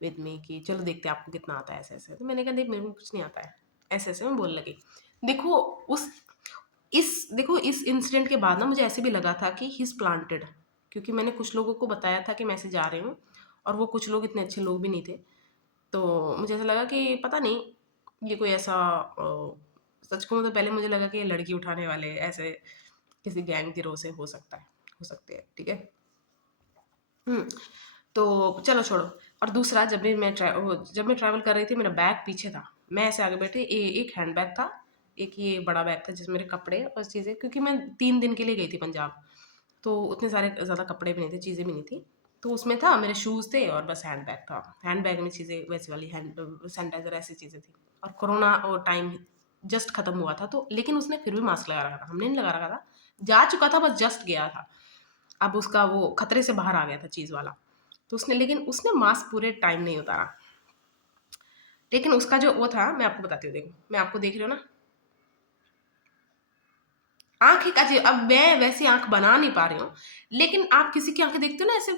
with me कि चलो देखते हैं आपको कितना आता है, ऐसे ऐसे। तो मैंने कहा देख मेरे को कुछ नहीं आता है, ऐसे ऐसे मैं बोलने लगी। देखो उस देखो इस इंसिडेंट के बाद ना मुझे ऐसे भी लगा था कि ही इज़ प्लांटेड, क्योंकि मैंने कुछ लोगों को बताया था कि मैं ऐसे जा रही हूँ, और वो कुछ लोग इतने अच्छे लोग भी नहीं थे। तो मुझे ऐसा लगा कि पता नहीं ये कोई ऐसा सच कहूँ तो पहले मुझे लगा कि ये लड़की उठाने वाले ऐसे किसी गैंग गिरोह से हो सकता है, हो सकते हैं, ठीक है। हुँ, तो चलो छोड़ो। और दूसरा, जब मैं ट्रैवल कर रही थी, मेरा बैग पीछे था। मैं ऐसे आगे बैठी, एक हैंडबैग था, एक ये बड़ा बैग था जिसमें मेरे कपड़े और चीज़ें, क्योंकि मैं 3 दिन के लिए गई थी पंजाब, तो उतने सारे ज़्यादा कपड़े भी नहीं थे, चीज़ें भी नहीं थी। तो उसमें था, मेरे शूज़ थे और बस हैंडबैग था। हैंडबैग में चीज़ें वैसी वाली सैनिटाइज़र ऐसी चीज़ें थी। और कोरोना और टाइम जस्ट खत्म हुआ था, तो लेकिन उसने फिर भी मास्क लगा रखा था। हमने नहीं लगा रखा था। जा चुका था, बस जस्ट गया था। अब उसका वो खतरे से बाहर आ गया था चीज़ वाला। तो लेकिन उसने मास्क पूरे टाइम नहीं उतारा। लेकिन उसका जो वो था, मैं आपको बताती हूँ, देखो मैं आपको देख रही हूँ ना, आँख एक अजीब, अब मैं वैसी आँख बना नहीं पा रही हूँ, लेकिन आप किसी की आँखें देखते हो ना, ऐसे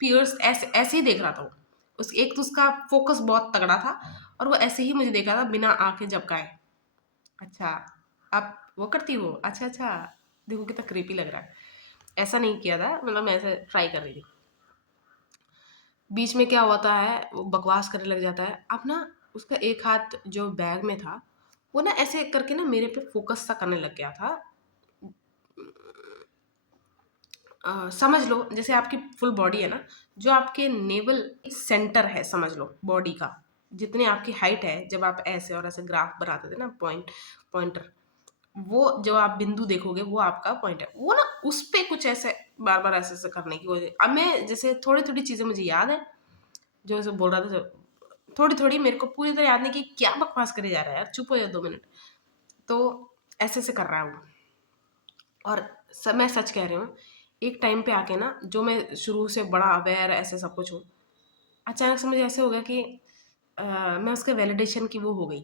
पियर्स, ऐसे ऐसे ही देख रहा था वो। एक तो उसका फोकस बहुत तगड़ा था, और वो ऐसे ही मुझे देख रहा था बिना आँखें झपकाए। अच्छा, आप वो करती हो, अच्छा, देखो कितना क्रीपी लग रहा है। ऐसा नहीं किया था, मतलब मैं ऐसे ट्राई कर रही थी। बीच में क्या होता है, वो बकवास करने लग जाता है। अब ना उसका एक हाथ जो बैग में था, वो ना ऐसे करके ना मेरे पे फोकस सा करने लग गया था। समझ लो जैसे आपकी फुल बॉडी है ना, जो आपके नेवल सेंटर है, समझ लो बॉडी का, जितनी आपकी हाइट है, जब आप ऐसे और ऐसे ग्राफ बनाते थे ना, पॉइंटर, वो जो आप बिंदु देखोगे वो आपका पॉइंट है, वो ना उस पे कुछ ऐसे बार बार ऐसे ऐसे करने की वजह। अब मैं जैसे थोड़ी थोड़ी चीजें मुझे याद है, जो ऐसे बोल रहा था, जो थोड़ी थोड़ी, मेरे को पूरी तरह याद नहीं कि क्या बकवास करे जा रहा है यार, चुप हो जा 2 मिनट। तो ऐसे ऐसे कर रहा है वो। और सब मैं सच कह रही हूँ, एक टाइम पे आके ना, जो मैं शुरू से बड़ा अवेयर ऐसे सब कुछ हूँ, अचानक से मुझे ऐसे हो गया कि मैं उसके वैलिडेशन की वो हो गई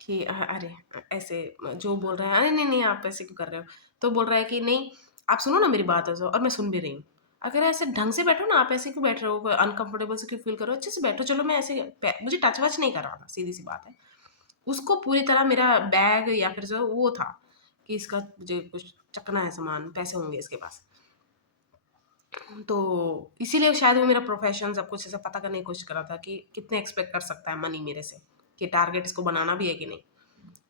कि अरे ऐसे जो बोल रहा है, अरे नहीं आप ऐसे क्यों कर रहे हो। तो बोल रहा है कि नहीं आप सुनो ना मेरी बात ऐसे, और मैं सुन भी रही हूँ। अगर ऐसे ढंग से बैठो ना, आप ऐसे क्यों बैठ रहे हो, अनकंफर्टेबल से क्यों फील करो, अच्छे से बैठो। चलो मैं ऐसे मुझे टच वच नहीं कर रहा था, सीधी सी बात है। उसको पूरी तरह मेरा बैग या फिर जो वो था कि इसका मुझे कुछ चकना है सामान, पैसे होंगे इसके पास। तो इसीलिए शायद वो मेरा प्रोफेशन सब कुछ ऐसा पता करने की कोशिश कर रहा था कि कितने एक्सपेक्ट कर सकता है मनी मेरे से, कि टारगेट इसको बनाना भी है कि नहीं।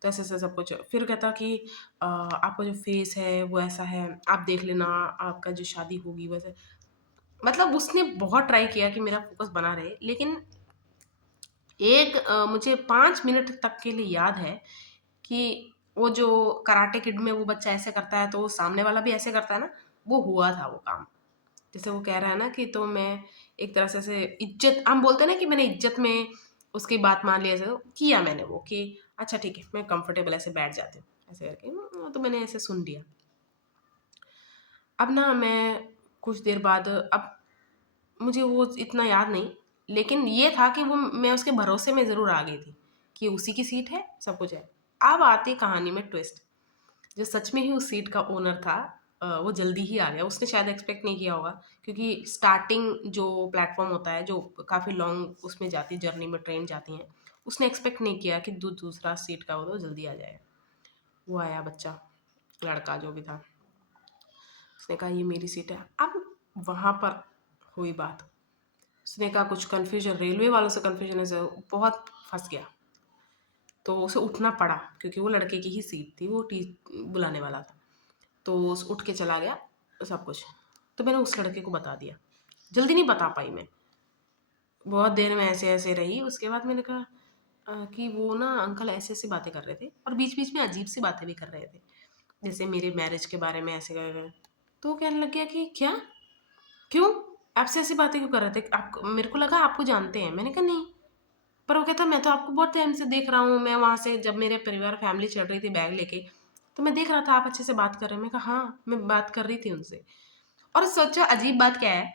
तो ऐसे ऐसे सब कुछ फिर कहता कि आपका जो फेस है वो ऐसा है, आप देख लेना, आपका जो शादी होगी वैसे। मतलब उसने बहुत ट्राई किया कि मेरा फोकस बना रहे, लेकिन मुझे 5 मिनट तक के लिए याद है कि वो जो कराटे किड में वो बच्चा ऐसे करता है, तो वो सामने वाला भी ऐसे करता है ना, वो हुआ था वो काम। जैसे वो कह रहा है ना कि तो मैं एक तरह से ऐसे इज्जत, हम बोलते हैं ना कि मैंने इज्जत में उसकी बात मान ली, ऐसे तो किया मैंने वो कि अच्छा ठीक है मैं कंफर्टेबल ऐसे बैठ जाती हूँ ऐसे करके, तो मैंने ऐसे सुन लिया। अब ना मैं कुछ देर बाद, अब मुझे वो इतना याद नहीं, लेकिन ये था कि वो मैं उसके भरोसे में ज़रूर आ गई थी कि उसी की सीट है, सब कुछ है। अब आती कहानी में ट्विस्ट, जो सच में ही उस सीट का ओनर था, वो जल्दी ही आ गया। उसने शायद एक्सपेक्ट नहीं किया होगा, क्योंकि स्टार्टिंग जो प्लेटफॉर्म होता है, जो काफ़ी लॉन्ग उसमें जाती है, जर्नी में ट्रेन जाती हैं, उसने एक्सपेक्ट नहीं किया कि दूसरा सीट का हो तो जल्दी आ जाएगा। वो आया बच्चा, लड़का जो भी था, उसने कहा ये मेरी सीट है। अब वहाँ पर हुई बात, उसने कहा कुछ कन्फ्यूजन, रेलवे वालों से कन्फ्यूजन है, बहुत फंस गया। तो उसे उठना पड़ा, क्योंकि वो लड़के की ही सीट थी, वो टी बुलाने वाला था। तो उस उठ के चला गया सब कुछ। तो मैंने उस लड़के को बता दिया, जल्दी नहीं बता पाई मैं, बहुत देर में ऐसे ऐसे रही। उसके बाद मैंने कहा कि वो ना अंकल ऐसे ऐसी बातें कर रहे थे, और बीच बीच में अजीब सी बातें भी कर रहे थे, जैसे मेरे मैरिज के बारे में ऐसे कर रहे। तो वो कहने लग गया कि क्या, क्यों, आपसे ऐसी बातें क्यों कर रहे थे आप, मेरे को लगा आपको जानते हैं। मैंने कहा नहीं। पर वो कहता मैं तो आपको बहुत टाइम से देख रहा हूँ, मैं वहाँ से जब मेरे परिवार फैमिली चल रही थी बैग लेके, तो मैं देख रहा था आप अच्छे से बात कर रहे हैं। मैं कहा हाँ मैं बात कर रही थी उनसे। और सोचा अजीब बात क्या है,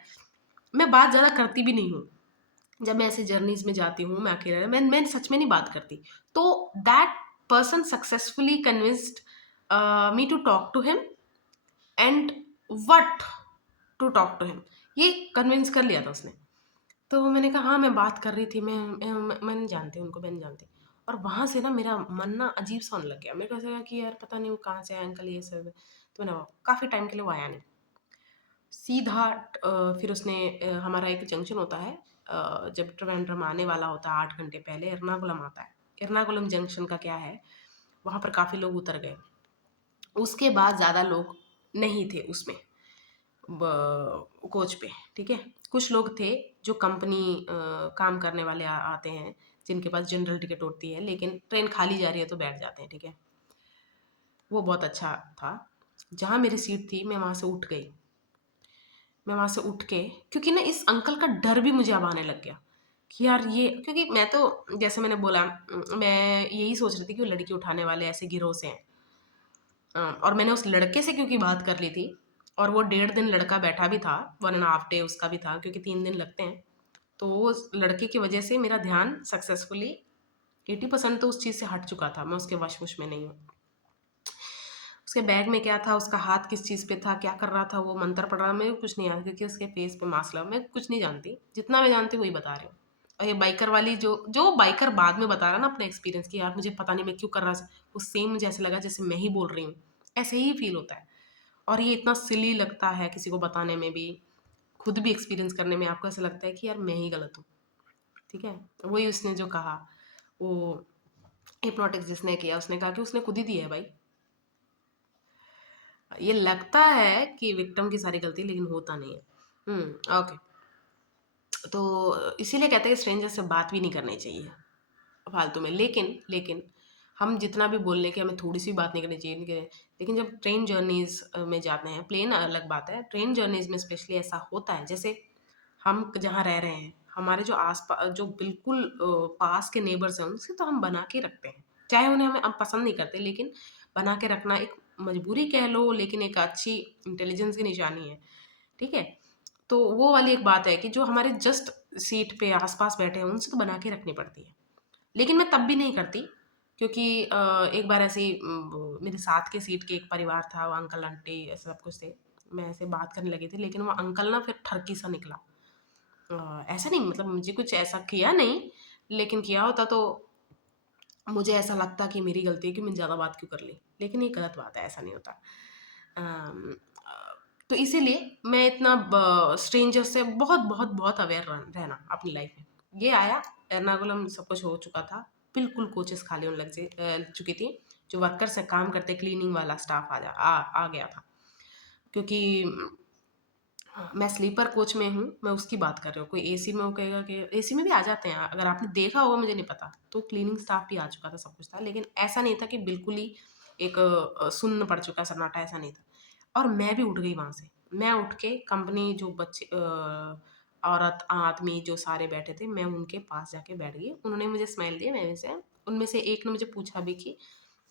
मैं बात ज़्यादा करती भी नहीं हूँ, जब मैं ऐसे जर्नीज में जाती हूँ मैं अकेले, मैं सच में नहीं बात करती। तो that person successfully convinced me to talk to him, and what to talk to him, ये कन्विंस कर लिया था उसने। तो मैंने कहा हाँ मैं बात कर रही थी, मैं नहीं जानती उनको, मैं नहीं जानती। और वहाँ से ना मेरा मन ना अजीब सा होने लग गया, मेरे को ऐसा लगा कि यार पता नहीं वो कहाँ से आया अंकल ये सब। तो मैंने काफ़ी टाइम के लिए वो आया नहीं। सीधा फिर उसने हमारा एक जंक्शन होता है, जब ट्रिवेंड्रम आने वाला होता है 8 घंटे पहले एर्नाकुलम आता है। एर्नाकुलम जंक्शन का क्या है, वहाँ पर काफ़ी लोग उतर गए। उसके बाद ज़्यादा लोग नहीं थे उसमें, कोच पे, ठीक है। कुछ लोग थे जो कंपनी काम करने वाले आते हैं, जिनके पास जनरल टिकट होती है, लेकिन ट्रेन खाली जा रही है तो बैठ जाते हैं, ठीक है। वो बहुत अच्छा था। जहाँ मेरी सीट थी मैं वहाँ से उठ गई, मैं वहाँ से उठ के, क्योंकि ना इस अंकल का डर भी मुझे अब आने लग गया कि यार ये, क्योंकि मैं तो जैसे मैंने बोला मैं यही सोच रही थी कि वो लड़की उठाने वाले ऐसे गिरोह से हैं। और मैंने उस लड़के से क्योंकि बात कर ली थी, और वो 1.5 दिन लड़का बैठा भी था, 1.5 डे उसका भी था, क्योंकि 3 दिन लगते हैं। तो वो उस लड़के की वजह से मेरा ध्यान सक्सेसफुली 80% तो उस चीज़ से हट चुका था, मैं उसके वश में नहीं हूँ। उसके बैग में क्या था, उसका हाथ किस चीज़ पे था, क्या कर रहा था, वो मंत्र पढ़ रहा, मेरे को कुछ नहीं याद, क्योंकि उसके फेस पे मास्क लगा। मैं कुछ नहीं जानती, जितना मैं जानती वही बता रही हूँ। और ये बाइकर वाली जो जो बाइकर बाद में बता रहा ना अपने एक्सपीरियंस की, यार मुझे पता नहीं मैं क्यों कर रहा था, वो सेम मुझे ऐसे लगा जैसे मैं ही बोल रही हूँ, ऐसे ही फील होता है। और ये इतना सिली लगता है किसी को बताने में भी, खुद भी एक्सपीरियंस करने में आपको ऐसा लगता है कि यार मैं ही गलत हूँ, ठीक है। वही उसने जो कहा, वो हिप्नोटिक्स जिसने किया उसने कहा कि उसने खुद ही दिया है भाई। ये लगता है कि विक्टिम की सारी गलती, लेकिन होता नहीं है। ओके। तो इसीलिए कहते हैं कि स्ट्रेंजर से बात भी नहीं करनी चाहिए फालतू में। लेकिन लेकिन हम जितना भी बोल लें कि हमें थोड़ी सी बात नहीं करनी चाहिए, लेकिन जब ट्रेन जर्नीज में जाते हैं, प्लेन अलग बात है, ट्रेन जर्नीज में स्पेशली ऐसा होता है। जैसे हम जहाँ रह रहे हैं, हमारे जो आस पास जो बिल्कुल पास के नेबर्स हैं, उनसे तो हम बना के रखते हैं, चाहे उन्हें हमें हम पसंद नहीं करते, लेकिन बना के रखना एक मजबूरी कह लो, लेकिन एक अच्छी इंटेलिजेंस की निशानी है, ठीक है। तो वो वाली एक बात है कि जो हमारे जस्ट सीट पे आसपास बैठे हैं उनसे तो बना के रखनी पड़ती है। लेकिन मैं तब भी नहीं करती, क्योंकि एक बार ऐसे ही मेरे साथ के सीट के एक परिवार था, वो अंकल आंटी ऐसे सब कुछ थे, मैं ऐसे बात करने लगी थी, लेकिन वो अंकल ना फिर ठरकी सा निकला। ऐसा नहीं, मतलब मुझे कुछ ऐसा किया नहीं, लेकिन किया होता तो मुझे ऐसा लगता कि मेरी गलती है कि मैंने ज़्यादा बात क्यों कर ली, लेकिन ये गलत बात है, ऐसा नहीं होता। तो इसीलिए मैं इतना स्ट्रेंजर से बहुत बहुत बहुत अवेयर रहना अपनी लाइफ में। ये आया, एर्नाकुलम सब कुछ हो चुका था, बिल्कुल कोचेस खाली होने चुकी थी, जो वर्कर्स से काम करते क्लीनिंग वाला स्टाफ आ गया था, क्योंकि हाँ, मैं स्लीपर कोच में हूँ, मैं उसकी बात कर रही हूँ। कोई एसी में वो कहेगा कि एसी में भी आ जाते हैं, अगर आपने देखा होगा मुझे नहीं पता, तो क्लीनिंग स्टाफ भी आ चुका था, सब कुछ था, लेकिन ऐसा नहीं था कि बिल्कुल ही एक सुन्न पड़ चुका सन्नाटा, ऐसा नहीं था। और मैं भी उठ गई वहाँ से, मैं उठ के कंपनी जो बच्चे औरत आदमी जो सारे बैठे थे, मैं उनके पास जाके बैठ गई। उन्होंने मुझे स्माइल दी, मैंने से उनमें से एक ने मुझे पूछा भी कि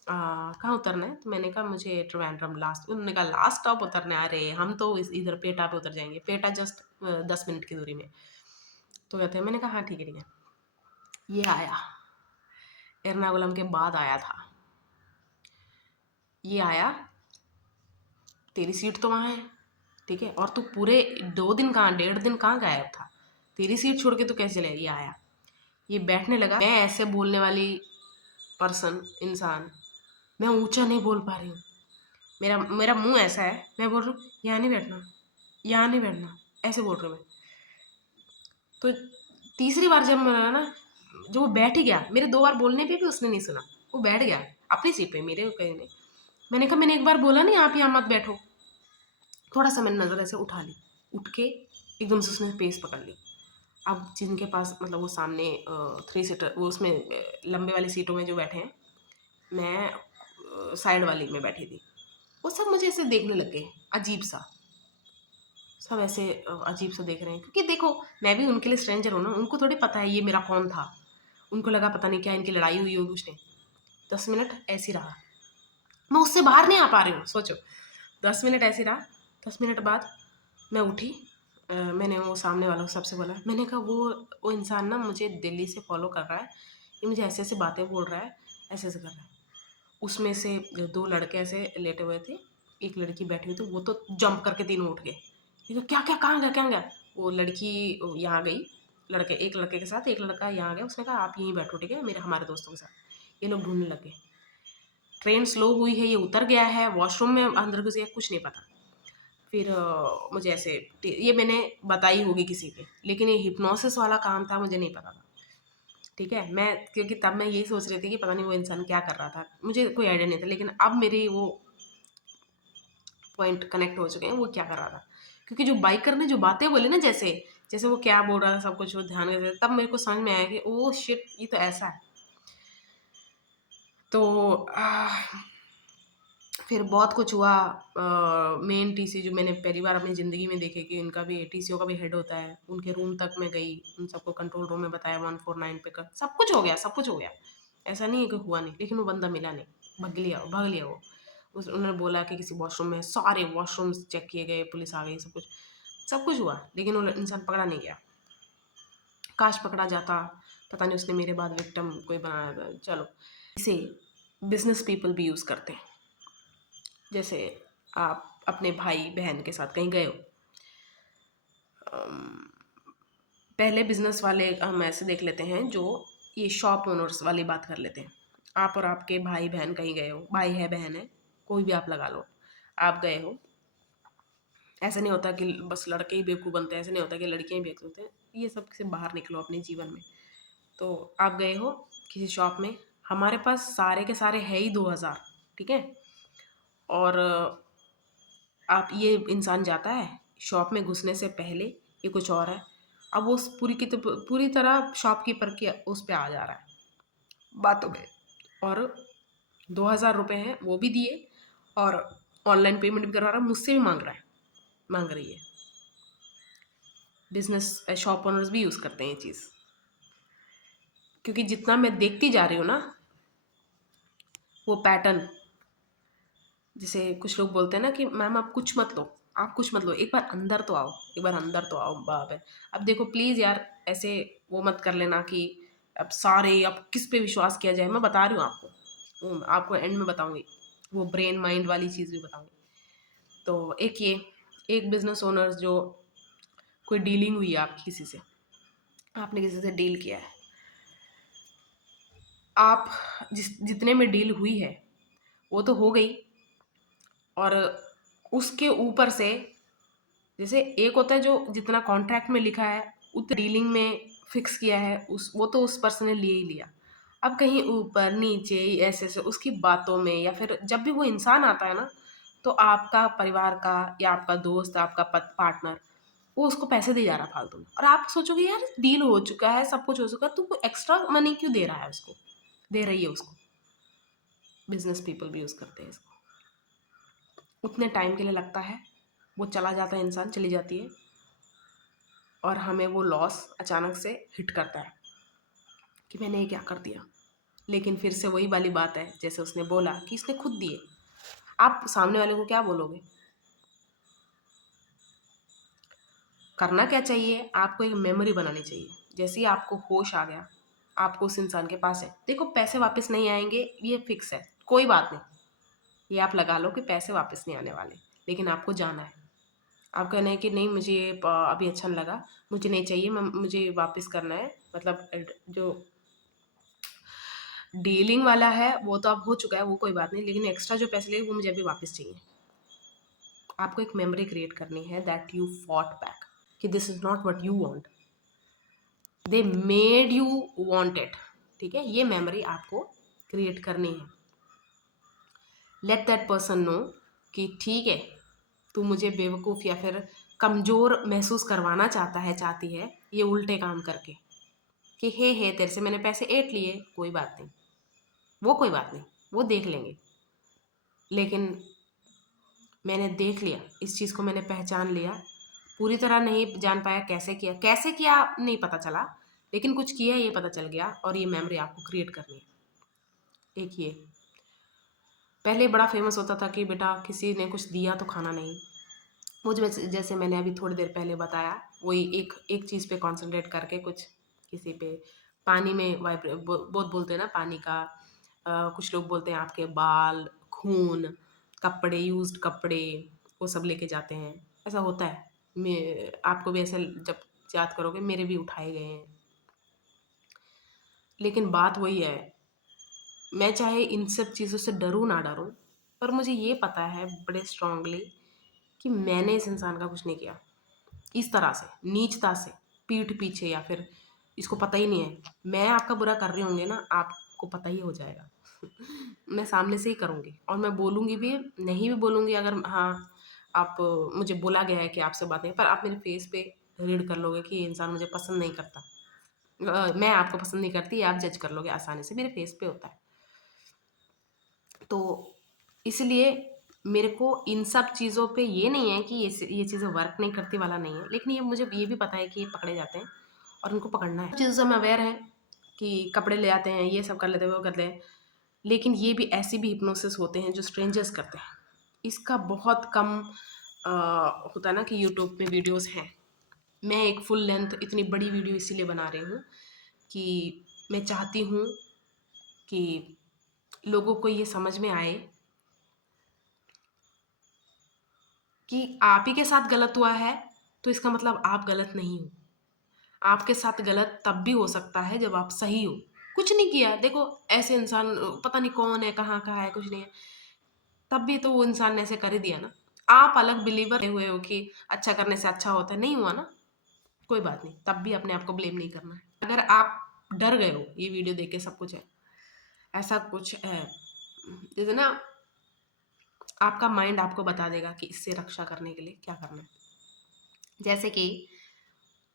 कहाँ उतरना है? तो मैंने कहा मुझे ट्रिवेंड्रम लास्ट। उन्होंने कहा लास्ट स्टॉप उतरना है? अरे हम तो इधर पेटा पे उतर जाएंगे, पेटा जस्ट 10 मिनट की दूरी में। तो कहते हैं, मैंने कहा हाँ ठीक है ठीक है। ये आया, एर्नाकुलम के बाद आया था, ये आया, तेरी सीट तो वहाँ है, ठीक है, और तू पूरे 2 दिन कहाँ, 1.5 दिन कहाँ गायब था? तेरी सीट छोड़ के तू कैसे चले? ये आया, ये बैठने लगा। मैं ऐसे बोलने वाली पर्सन, इंसान, मैं ऊंचा नहीं बोल पा रही हूँ। मेरा मेरा मुंह ऐसा है, मैं बोल रही हूँ यहाँ नहीं बैठना, यहाँ नहीं बैठना, ऐसे बोल रही हूँ मैं। तो तीसरी बार जब मैं ना, जो वो बैठ ही गया, मेरे 2 बार बोलने पे भी उसने नहीं सुना, वो बैठ गया अपनी सीट पे, मेरे कहीं नहीं। मैंने कहा मैंने एक बार बोला नहीं आप यहाँ मत बैठो। थोड़ा सा मैंने नज़र ऐसे उठा ली, उठ के एकदम से उसने पेस पकड़ ली। अब जिनके पास मतलब वो सामने 3 सीटर, वो उसमें लंबे वाली सीटों में जो बैठे हैं, मैं साइड वाली में बैठी थी, वो सब मुझे ऐसे देखने लग गए, अजीब सा, सब ऐसे अजीब सा देख रहे हैं। क्योंकि देखो मैं भी उनके लिए स्ट्रेंजर हूँ ना, उनको थोड़ी पता है ये मेरा कौन था। उनको लगा पता नहीं क्या इनकी लड़ाई हुई होगी उसने। 10 मिनट ऐसे ही रहा, मैं उससे बाहर नहीं आ पा रही हूँ, सोचो। 10 मिनट ऐसे ही रहा। 10 मिनट बाद मैं उठी, मैंने वो सामने वाला को सबसे बोला, मैंने कहा वो इंसान ना मुझे दिल्ली से फॉलो कर रहा है, ये मुझे ऐसे ऐसे बातें बोल रहा है, ऐसे ऐसे कर रहा है। उसमें से 2 लड़के ऐसे लेटे हुए थे, एक लड़की बैठी हुई थी, वो तो जंप करके तीनों उठ गए। ये तो क्या क्या, कहाँ गया, क्या गया? वो लड़की यहाँ गई, एक लड़के के साथ, एक लड़का यहाँ गया, उसने कहा आप यहीं बैठो, ठीक है, मेरे हमारे दोस्तों के साथ। ये लोग ढूंढने लग गए। ट्रेन स्लो हुई है, ये उतर गया है, वॉशरूम में अंदर घुस गया, कुछ नहीं पता। फिर मुझे ऐसे, ये मैंने बताई होगी किसी पे, लेकिन ये हिप्नोसिस वाला काम था, मुझे नहीं पता था, ठीक है। मैं क्योंकि तब मैं यही सोच रही थी कि पता नहीं वो इंसान क्या कर रहा था, मुझे कोई आइडिया नहीं था। लेकिन अब मेरे वो पॉइंट कनेक्ट हो चुके हैं, वो क्या कर रहा था। क्योंकि जो बाइकर ने जो बातें बोली ना, जैसे जैसे वो क्या बोल रहा था, सब कुछ वो ध्यान से, तब मेरे को समझ में आया कि ओ शिट, ये तो ऐसा है। तो फिर बहुत कुछ हुआ। मेन टीसी जो मैंने पहली बार अपनी ज़िंदगी में देखे कि इनका भी टीसीओ का भी हेड होता है, उनके रूम तक मैं गई, उन सबको कंट्रोल रूम में बताया 149 पे कर, सब कुछ हो गया, सब कुछ हो गया। ऐसा नहीं है कि हुआ नहीं, लेकिन वो बंदा मिला नहीं, भाग लिया वो। उन्होंने बोला कि किसी वॉशरूम में, सारे वॉशरूम्स चेक किए गए, पुलिस आ गई, सब कुछ हुआ, लेकिन वो इंसान पकड़ा नहीं गया। काश पकड़ा जाता, पता नहीं उसने मेरे बाद विक्टिम कोई बनाया था। चलो, इसे बिजनेस पीपल भी यूज़ करते हैं। जैसे आप अपने भाई बहन के साथ कहीं गए हो, पहले बिजनेस वाले हम ऐसे देख लेते हैं, जो ये शॉप ओनर्स वाली बात कर लेते हैं। आप और आपके भाई बहन कहीं गए हो, भाई है बहन है, कोई भी आप लगा लो, आप गए हो। ऐसा नहीं होता कि बस लड़के ही बेवकूफ़ बनते हैं, ऐसा नहीं होता कि लड़कियाँ ही बेवकूफ़ होते हैं, ये सब से बाहर निकलो अपने जीवन में। तो आप गए हो किसी शॉप में, हमारे पास सारे के सारे है ही 2000, ठीक है, और आप, ये इंसान जाता है शॉप में घुसने से पहले, ये कुछ और है। अब वो उस पूरी तरह शॉपकीपर के उस पे आ जा रहा है बातों में, और 2000 रुपये हैं वो भी दिए, और ऑनलाइन पेमेंट भी करवा रहा है, मुझसे भी मांग रही है। बिजनेस शॉप ओनर्स भी यूज़ करते हैं ये चीज़। क्योंकि जितना मैं देखती जा रही हूँ ना, वो पैटर्न, जैसे कुछ लोग बोलते हैं ना कि मैम आप कुछ मत लो, आप कुछ मत लो, एक बार अंदर तो आओ, एक बार अंदर तो आओ, बाप है। अब देखो प्लीज़ यार, ऐसे वो मत कर लेना कि अब किस पे विश्वास किया जाए। मैं बता रही हूँ आपको, आपको एंड में बताऊंगी, वो ब्रेन माइंड वाली चीज़ भी बताऊंगी। तो एक बिजनेस ओनर्स, जो कोई डीलिंग हुई है आपकी किसी से, आपने किसी से डील किया है, आप जितने में डील हुई है वो तो हो गई, और उसके ऊपर से, जैसे एक होता है जो जितना कॉन्ट्रैक्ट में लिखा है उतना डीलिंग में फिक्स किया है, वो तो उस पर्सन ने लिए ही लिया। अब कहीं ऊपर नीचे ऐसे ऐसे उसकी बातों में, या फिर जब भी वो इंसान आता है ना, तो आपका परिवार का या आपका दोस्त, आपका पार्टनर, वो उसको पैसे दे जा रहा है फालतू में, और आप सोचोगे यार डील हो चुका है, सब कुछ हो चुका है, तो वो एक्स्ट्रा मनी क्यों दे रहा है उसको, दे रही है उसको। बिजनेस पीपल भी यूज़ करते हैं इसको। उतने टाइम के लिए लगता है, वो चला जाता है, इंसान चली जाती है, और हमें वो लॉस अचानक से हिट करता है कि मैंने ये क्या कर दिया। लेकिन फिर से वही वाली बात है, जैसे उसने बोला कि इसने खुद दिए, आप सामने वाले को क्या बोलोगे? करना क्या चाहिए, आपको एक मेमोरी बनानी चाहिए। जैसे ही आपको होश आ गया, आपको उस इंसान के पास है, देखो पैसे वापस नहीं आएंगे ये फिक्स है, कोई बात नहीं, ये आप लगा लो कि पैसे वापस नहीं आने वाले, लेकिन आपको जाना है। आप कहना है कि नहीं मुझे ये अभी अच्छा नहीं लगा, मुझे नहीं चाहिए, मुझे वापस करना है, मतलब जो डीलिंग वाला है वो तो अब हो चुका है, वो कोई बात नहीं, लेकिन एक्स्ट्रा जो पैसे लगे वो मुझे अभी वापस चाहिए। आपको एक मेमोरी क्रिएट करनी है दैट यू फॉट बैक, कि this is not what you want, they made you want it. ठीक है, ये मेमोरी आपको क्रिएट करनी है। लेट दैट पर्सन नो कि ठीक है, तू मुझे बेवकूफ़ या फिर कमज़ोर महसूस करवाना चाहता है, चाहती है, ये उल्टे काम करके, कि हे तेरे से मैंने पैसे ऐंठ लिए, कोई बात नहीं, वो कोई बात नहीं, वो देख लेंगे, लेकिन मैंने देख लिया, इस चीज़ को मैंने पहचान लिया, पूरी तरह नहीं जान पाया कैसे किया नहीं पता चला, लेकिन कुछ किया ये पता चल गया, और ये मेमोरी आपको क्रिएट करनी है। एक ये पहले बड़ा फेमस होता था कि बेटा किसी ने कुछ दिया तो खाना नहीं, वो जैसे मैंने अभी थोड़ी देर पहले बताया, वही एक एक चीज़ पे कंसंट्रेट करके कुछ किसी पे पानी में बहुत बोलते हैं ना पानी का, कुछ लोग बोलते हैं आपके बाल, खून, कपड़े, यूज्ड कपड़े, वो सब लेके जाते हैं, ऐसा होता है। मैं आपको भी ऐसे जब याद करोगे मेरे भी उठाए गए हैं, लेकिन बात वही है, मैं चाहे इन सब चीज़ों से डरूं ना डरूं, पर मुझे ये पता है बड़े स्ट्रांगली कि मैंने इस इंसान का कुछ नहीं किया, इस तरह से नीचता से, पीठ पीछे, या फिर इसको पता ही नहीं है, मैं आपका बुरा कर रही होंगे ना, आपको पता ही हो जाएगा। मैं सामने से ही करूँगी, और मैं बोलूँगी भी, नहीं भी बोलूँगी अगर हाँ आप, मुझे बोला गया है कि आपसे बात नहीं, पर आप मेरे फेस पे रीड कर लोगे कि ये इंसान मुझे पसंद नहीं करता, मैं आपको पसंद नहीं करती, आप जज कर लोगे आसानी से, मेरे फेस पे होता है। तो इसलिए मेरे को इन सब चीज़ों पे ये नहीं है कि ये चीज़ें वर्क नहीं करती वाला नहीं है, लेकिन ये मुझे ये भी पता है कि ये पकड़े जाते हैं और उनको पकड़ना है। चीज़ों से हम अवेयर हैं कि कपड़े ले आते हैं, ये सब कर लेते हैं, वो करते हैं, लेकिन ये भी ऐसी भी हिप्नोसिस होते हैं जो स्ट्रेंजर्स करते हैं। इसका बहुत कम होता है ना कि यूट्यूब पे वीडियोस हैं। मैं एक फुल लेंथ इतनी बड़ी वीडियो इसीलिए बना रही हूँ कि मैं चाहती हूँ कि लोगों को ये समझ में आए कि आप ही के साथ गलत हुआ है तो इसका मतलब आप गलत नहीं हो। आपके साथ गलत तब भी हो सकता है जब आप सही हो। कुछ नहीं किया, देखो ऐसे इंसान पता नहीं कौन है, कहाँ का है, कुछ नहीं है, तब भी तो वो इंसान ने ऐसे कर ही दिया ना। आप अलग बिलीवर हुए हो कि अच्छा करने से अच्छा होता है, नहीं हुआ ना, कोई बात नहीं, तब भी अपने आप को ब्लेम नहीं करना है। अगर आप डर गए हो ये वीडियो देख के, सब कुछ है, ऐसा कुछ है, जैसे ना आपका माइंड आपको बता देगा कि इससे रक्षा करने के लिए क्या करना है। जैसे कि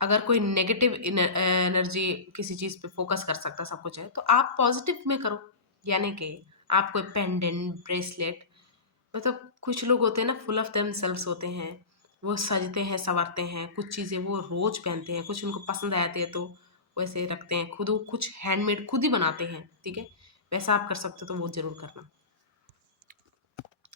अगर कोई नेगेटिव एनर्जी किसी चीज़ पे फोकस कर सकता, सब कुछ है, तो आप पॉजिटिव में करो। यानी कि आप कोई पेंडेंट, ब्रेसलेट, मतलब कुछ लोग होते हैं ना फुल ऑफ देमसेल्व्स होते हैं, वो सजते हैं, संवरते हैं, कुछ चीज़ें वो रोज़ पहनते हैं, कुछ उनको पसंद आती है तो वैसे रखते हैं, खुद वो कुछ हैंडमेड खुद ही बनाते हैं, ठीक है, वैसा आप कर सकते हो तो वो ज़रूर करना।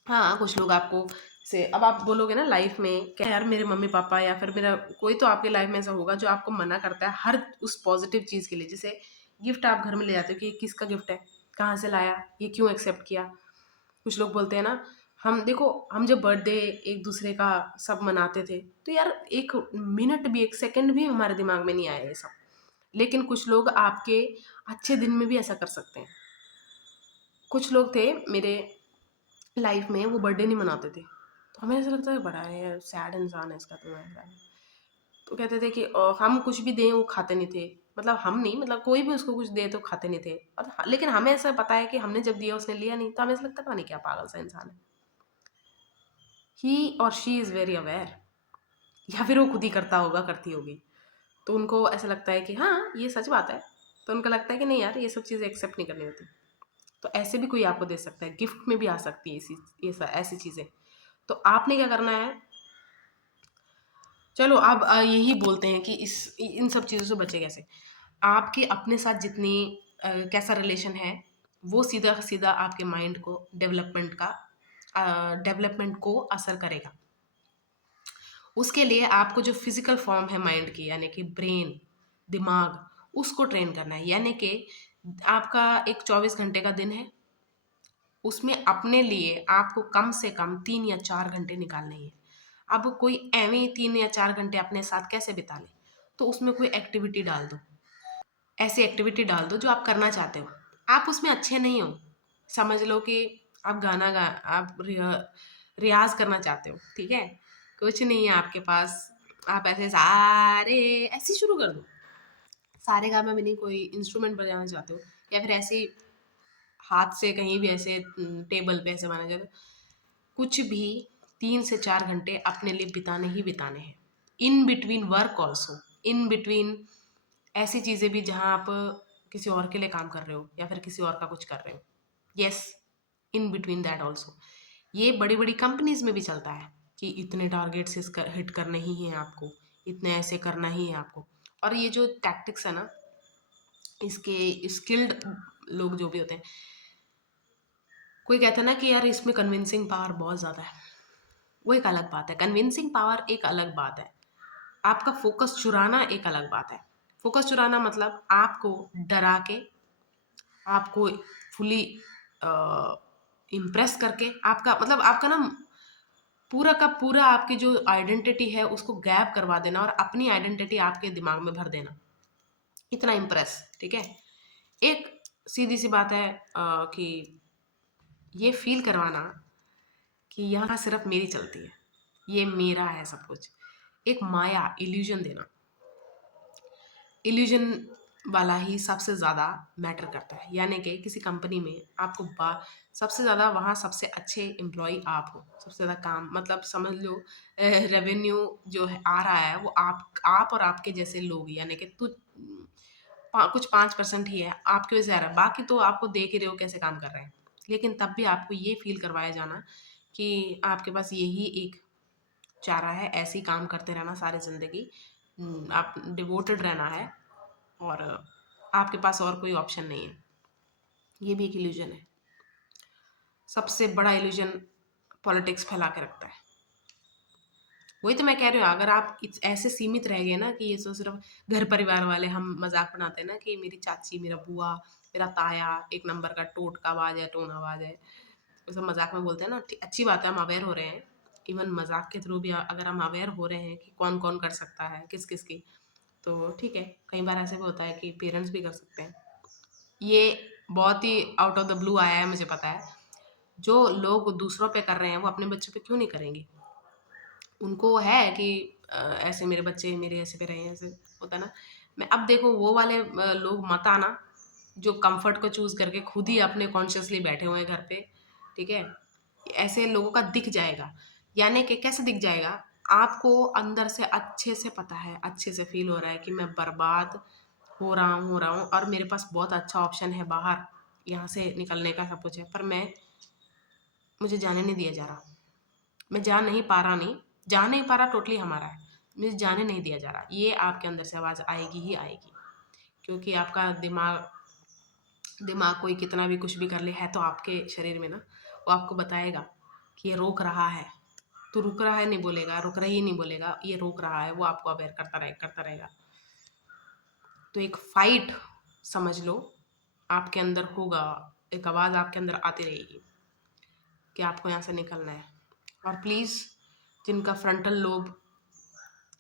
हाँ, कुछ लोग आपको से अब आप बोलोगे ना लाइफ में क्या यार, मेरे मम्मी पापा या फिर मेरा कोई तो आपके लाइफ में ऐसा होगा जो आपको मना करता है हर उस पॉजिटिव चीज़ के लिए। जैसे गिफ्ट आप घर में ले जाते हो कि किसका गिफ्ट है, कहाँ से लाया, ये क्यों एक्सेप्ट किया। कुछ लोग बोलते हैं ना, हम देखो हम जब बर्थडे एक दूसरे का सब मनाते थे तो यार एक मिनट भी, एक सेकंड भी हमारे दिमाग में नहीं आया ये सब, लेकिन कुछ लोग आपके अच्छे दिन में भी ऐसा कर सकते हैं। कुछ लोग थे मेरे लाइफ में, वो बर्थडे नहीं मनाते थे, तो हमें ऐसा लगता है बड़ा है सैड इंसान है इसका, तो ऐसा है। तो कहते थे कि हम कुछ भी दें वो खाते नहीं थे, मतलब हम नहीं, मतलब कोई भी उसको कुछ दे तो खाते नहीं थे, और लेकिन हमें ऐसा पता है कि हमने जब दिया उसने लिया नहीं, तो हमें ऐसा लगता है पता नहीं क्या पागल सा इंसान है। ही और शी इज़ वेरी अवेयर, या फिर वो खुद ही करता होगा, करती होगी, तो उनको ऐसा लगता है कि हाँ ये सच बात है, तो उनको लगता है कि नहीं यार ये सब चीज़ें एक्सेप्ट नहीं करनी होती। तो ऐसे भी कोई आपको दे सकता है, गिफ्ट में भी आ सकती है ऐसी ऐसी चीज़ें। तो आपने क्या करना है, चलो अब यही बोलते हैं कि इस इन सब चीज़ों से बचे कैसे। आपके अपने साथ जितनी कैसा रिलेशन है, वो सीधा सीधा आपके माइंड को डेवलपमेंट को असर करेगा। उसके लिए आपको जो फिजिकल फॉर्म है माइंड की, यानी कि ब्रेन, दिमाग, उसको ट्रेन करना है। यानी कि आपका एक 24 घंटे का दिन है, उसमें अपने लिए आपको कम से कम 3 या 4 घंटे निकालने ही है। अब कोई एवं ही 3 या 4 घंटे अपने साथ कैसे बिता ले, तो उसमें कोई एक्टिविटी डाल दो। ऐसी एक्टिविटी डाल दो जो आप करना चाहते हो। आप उसमें अच्छे नहीं हो, समझ लो कि आप गाना गा आप रियाज़ करना चाहते हो, ठीक है? कुछ नहीं है आपके पास, आप ऐसे सारे ऐसे शुरू कर दो। सारेगामा में नहीं, कोई इंस्ट्रूमेंट बजाना चाहते हो, या फिर ऐसे ही हाथ से कहीं भी ऐसे टेबल पे ऐसे माना जाए, कुछ भी 3 से 4 घंटे अपने लिए बिताने ही बिताने हैं। In between work also, in between ऐसी चीज़ें भी जहाँ आप किसी और के लिए काम कर रहे हो या फिर किसी और का कुछ कर रहे हो। Yes, in between that also. ये बड़ी बड़ी कंपनीज में भी चलता है कि इतने टारगेट्स हिट करने ही हैं आपको, इतने ऐसे करना ही है आपको। और ये जो टैक्टिक्स है ना, इसके स्किल्ड लोग जो भी होते हैं, कोई कहता है ना कि यार इसमें कन्विंसिंग पावर बहुत ज़्यादा है, वो एक अलग बात है। कन्विंसिंग पावर एक अलग बात है, आपका फोकस चुराना एक अलग बात है। फोकस चुराना मतलब आपको डरा के, आपको फुली इम्प्रेस करके, आपका मतलब आपका ना पूरा का पूरा आपकी जो आइडेंटिटी है उसको गैप करवा देना और अपनी आइडेंटिटी आपके दिमाग में भर देना, इतना इम्प्रेस, ठीक है? एक सीधी सी बात है कि ये फील करवाना कि यहाँ सिर्फ मेरी चलती है, ये मेरा है सब कुछ। एक माया, इल्यूजन देना, इल्यूजन वाला ही सबसे ज़्यादा मैटर करता है। यानी कि किसी कंपनी में आपको सबसे ज़्यादा वहाँ सबसे अच्छे एम्प्लॉय आप हो, सबसे ज़्यादा काम, मतलब समझ लो रेवेन्यू जो है आ रहा है वो आप और आपके जैसे लोग, यानी कि कुछ 5% ही है आपकी वजह से आ रहा है, बाकी तो आपको देख ही रहे हो कैसे काम कर रहे हैं। लेकिन तब भी आपको ये फील करवाया जाना कि आपके पास यही एक चारा है, ऐसे ही काम करते रहना सारी ज़िंदगी, आप डिवोटेड रहना है और आपके पास और कोई ऑप्शन नहीं है। ये भी एक इल्यूजन है। सबसे बड़ा इल्यूजन पॉलिटिक्स फैला के रखता है। वही तो मैं कह रही हूँ, अगर आप ऐसे सीमित रह गए ना कि ये तो सिर्फ घर परिवार वाले, हम मजाक बनाते हैं ना कि मेरी चाची, मेरा बुआ, मेरा ताया एक नंबर का टोटकाबाज है, टोनाबाज है, वो सब मजाक में बोलते हैं ना। अच्छी बात है, हम अवेयर हो रहे हैं। इवन मजाक के थ्रू भी अगर हम अवेयर हो रहे हैं कि कौन कौन कर सकता है, किस किस की, तो ठीक है। कई बार ऐसे भी होता है कि पेरेंट्स भी कर सकते हैं। ये बहुत ही आउट ऑफ द ब्लू आया है, मुझे पता है। जो लोग दूसरों पे कर रहे हैं वो अपने बच्चों पे क्यों नहीं करेंगे? उनको है कि ऐसे मेरे बच्चे मेरे ऐसे पे रहे हैं, ऐसे होता है ना। मैं अब देखो वो वाले लोग मत आना जो कंफर्ट को चूज करके खुद ही अपने कॉन्शियसली बैठे हुए हैं घर पे, ठीक है? ऐसे लोगों का दिख जाएगा। यानी कि कैसे दिख जाएगा? आपको अंदर से अच्छे से पता है, अच्छे से फील हो रहा है कि मैं बर्बाद हो रहा हूँ और मेरे पास बहुत अच्छा ऑप्शन है बाहर, यहाँ से निकलने का सब कुछ है, पर मुझे जाने नहीं दिया जा रहा। मैं जा नहीं पा रहा, नहीं जा नहीं पा रहा, टोटली हमारा है, मुझे जाने नहीं दिया जा रहा। ये आपके अंदर से आवाज़ आएगी ही आएगी, क्योंकि आपका दिमाग दिमाग कोई कितना भी कुछ भी कर ले, है तो आपके शरीर में ना, वो आपको बताएगा कि ये रोक रहा है। तो रुक रहा है नहीं बोलेगा, रुक रही नहीं बोलेगा, ये रोक रहा है, वो आपको अवेयर करता रहेगा। तो एक फाइट समझ लो आपके अंदर होगा, एक आवाज़ आपके अंदर आती रहेगी कि आपको यहाँ से निकलना है। और प्लीज़, जिनका फ्रंटल लोब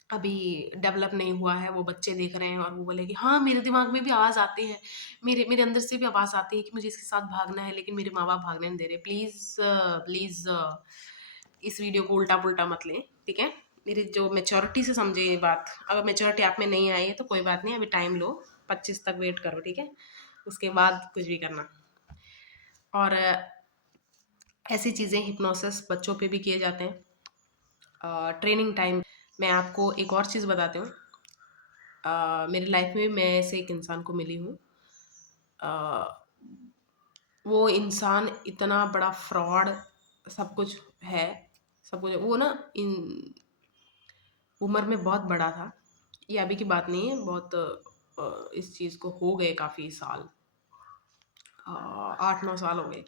अभी डेवलप नहीं हुआ है, वो बच्चे देख रहे हैं और वो बोले कि हाँ, मेरे दिमाग में भी आवाज़ आती है, मेरे मेरे अंदर से भी आवाज़ आती है कि मुझे इसके साथ भागना है, लेकिन मेरे माँ बाप भागने नहीं दे रहे। प्लीज़ प्लीज़ इस वीडियो को उल्टा पुल्टा मत लें, ठीक है? मेरी जो मेच्योरिटी से समझे ये बात। अगर मेच्योरिटी आप में नहीं आई है तो कोई बात नहीं, अभी टाइम लो, 25 तक वेट करो, ठीक है? उसके बाद कुछ भी करना। और ऐसी चीज़ें हिप्नोसिस बच्चों पे भी किए जाते हैं। ट्रेनिंग टाइम मैं आपको एक और चीज़ बताती हूँ। मेरी लाइफ में मैं ऐसे एक इंसान को मिली हूँ। अ, वो इंसान इतना बड़ा फ्रॉड सब कुछ है, सब कुछ वो ना इन उम्र में बहुत बड़ा था। ये अभी की बात नहीं है, बहुत इस चीज़ को हो गए काफ़ी साल, 8-9 साल हो गए।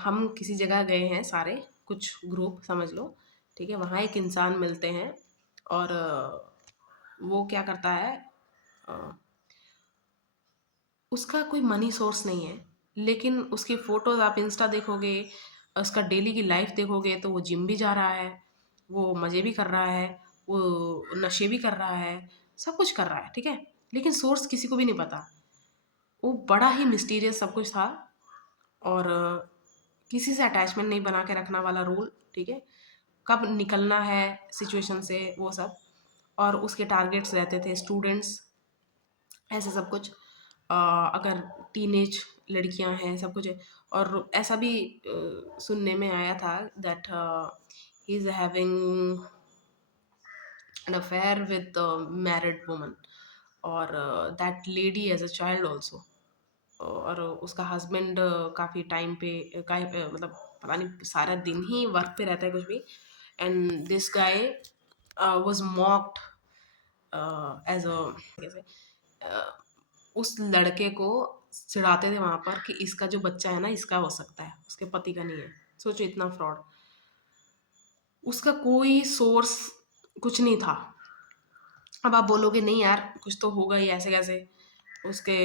हम किसी जगह गए हैं सारे, कुछ ग्रुप समझ लो, ठीक है। वहाँ एक इंसान मिलते हैं और वो क्या करता है, अ, उसका कोई मनी सोर्स नहीं है, लेकिन उसकी फ़ोटोज़ आप इंस्टा देखोगे, उसका डेली की लाइफ देखोगे तो वो जिम भी जा रहा है, वो मज़े भी कर रहा है, वो नशे भी कर रहा है, सब कुछ कर रहा है, ठीक है। लेकिन सोर्स किसी को भी नहीं पता। वो बड़ा ही मिस्टीरियस सब कुछ था और किसी से अटैचमेंट नहीं बना के रखना वाला रूल, ठीक है। कब निकलना है सिचुएशन से वो सब, और उसके टारगेट्स रहते थे स्टूडेंट्स, ऐसे सब कुछ। अगर टीनेज लड़कियां हैं सब कुछ है। और ऐसा भी सुनने में आया था that he is having an affair with married woman, और that lady has a child also. और उसका हस्बैंड काफ़ी टाइम पे मतलब पता नहीं सारा दिन ही वर्क पे रहता है कुछ भी। And this guy was mocked as a, कैसे, उस लड़के को चिढ़ाते थे वहां पर कि इसका जो बच्चा है ना इसका हो सकता है, उसके पति का नहीं है। सोचो इतना फ्रॉड। उसका कोई सोर्स कुछ नहीं था। अब आप बोलोगे नहीं यार कुछ तो होगा ही, ऐसे कैसे, उसके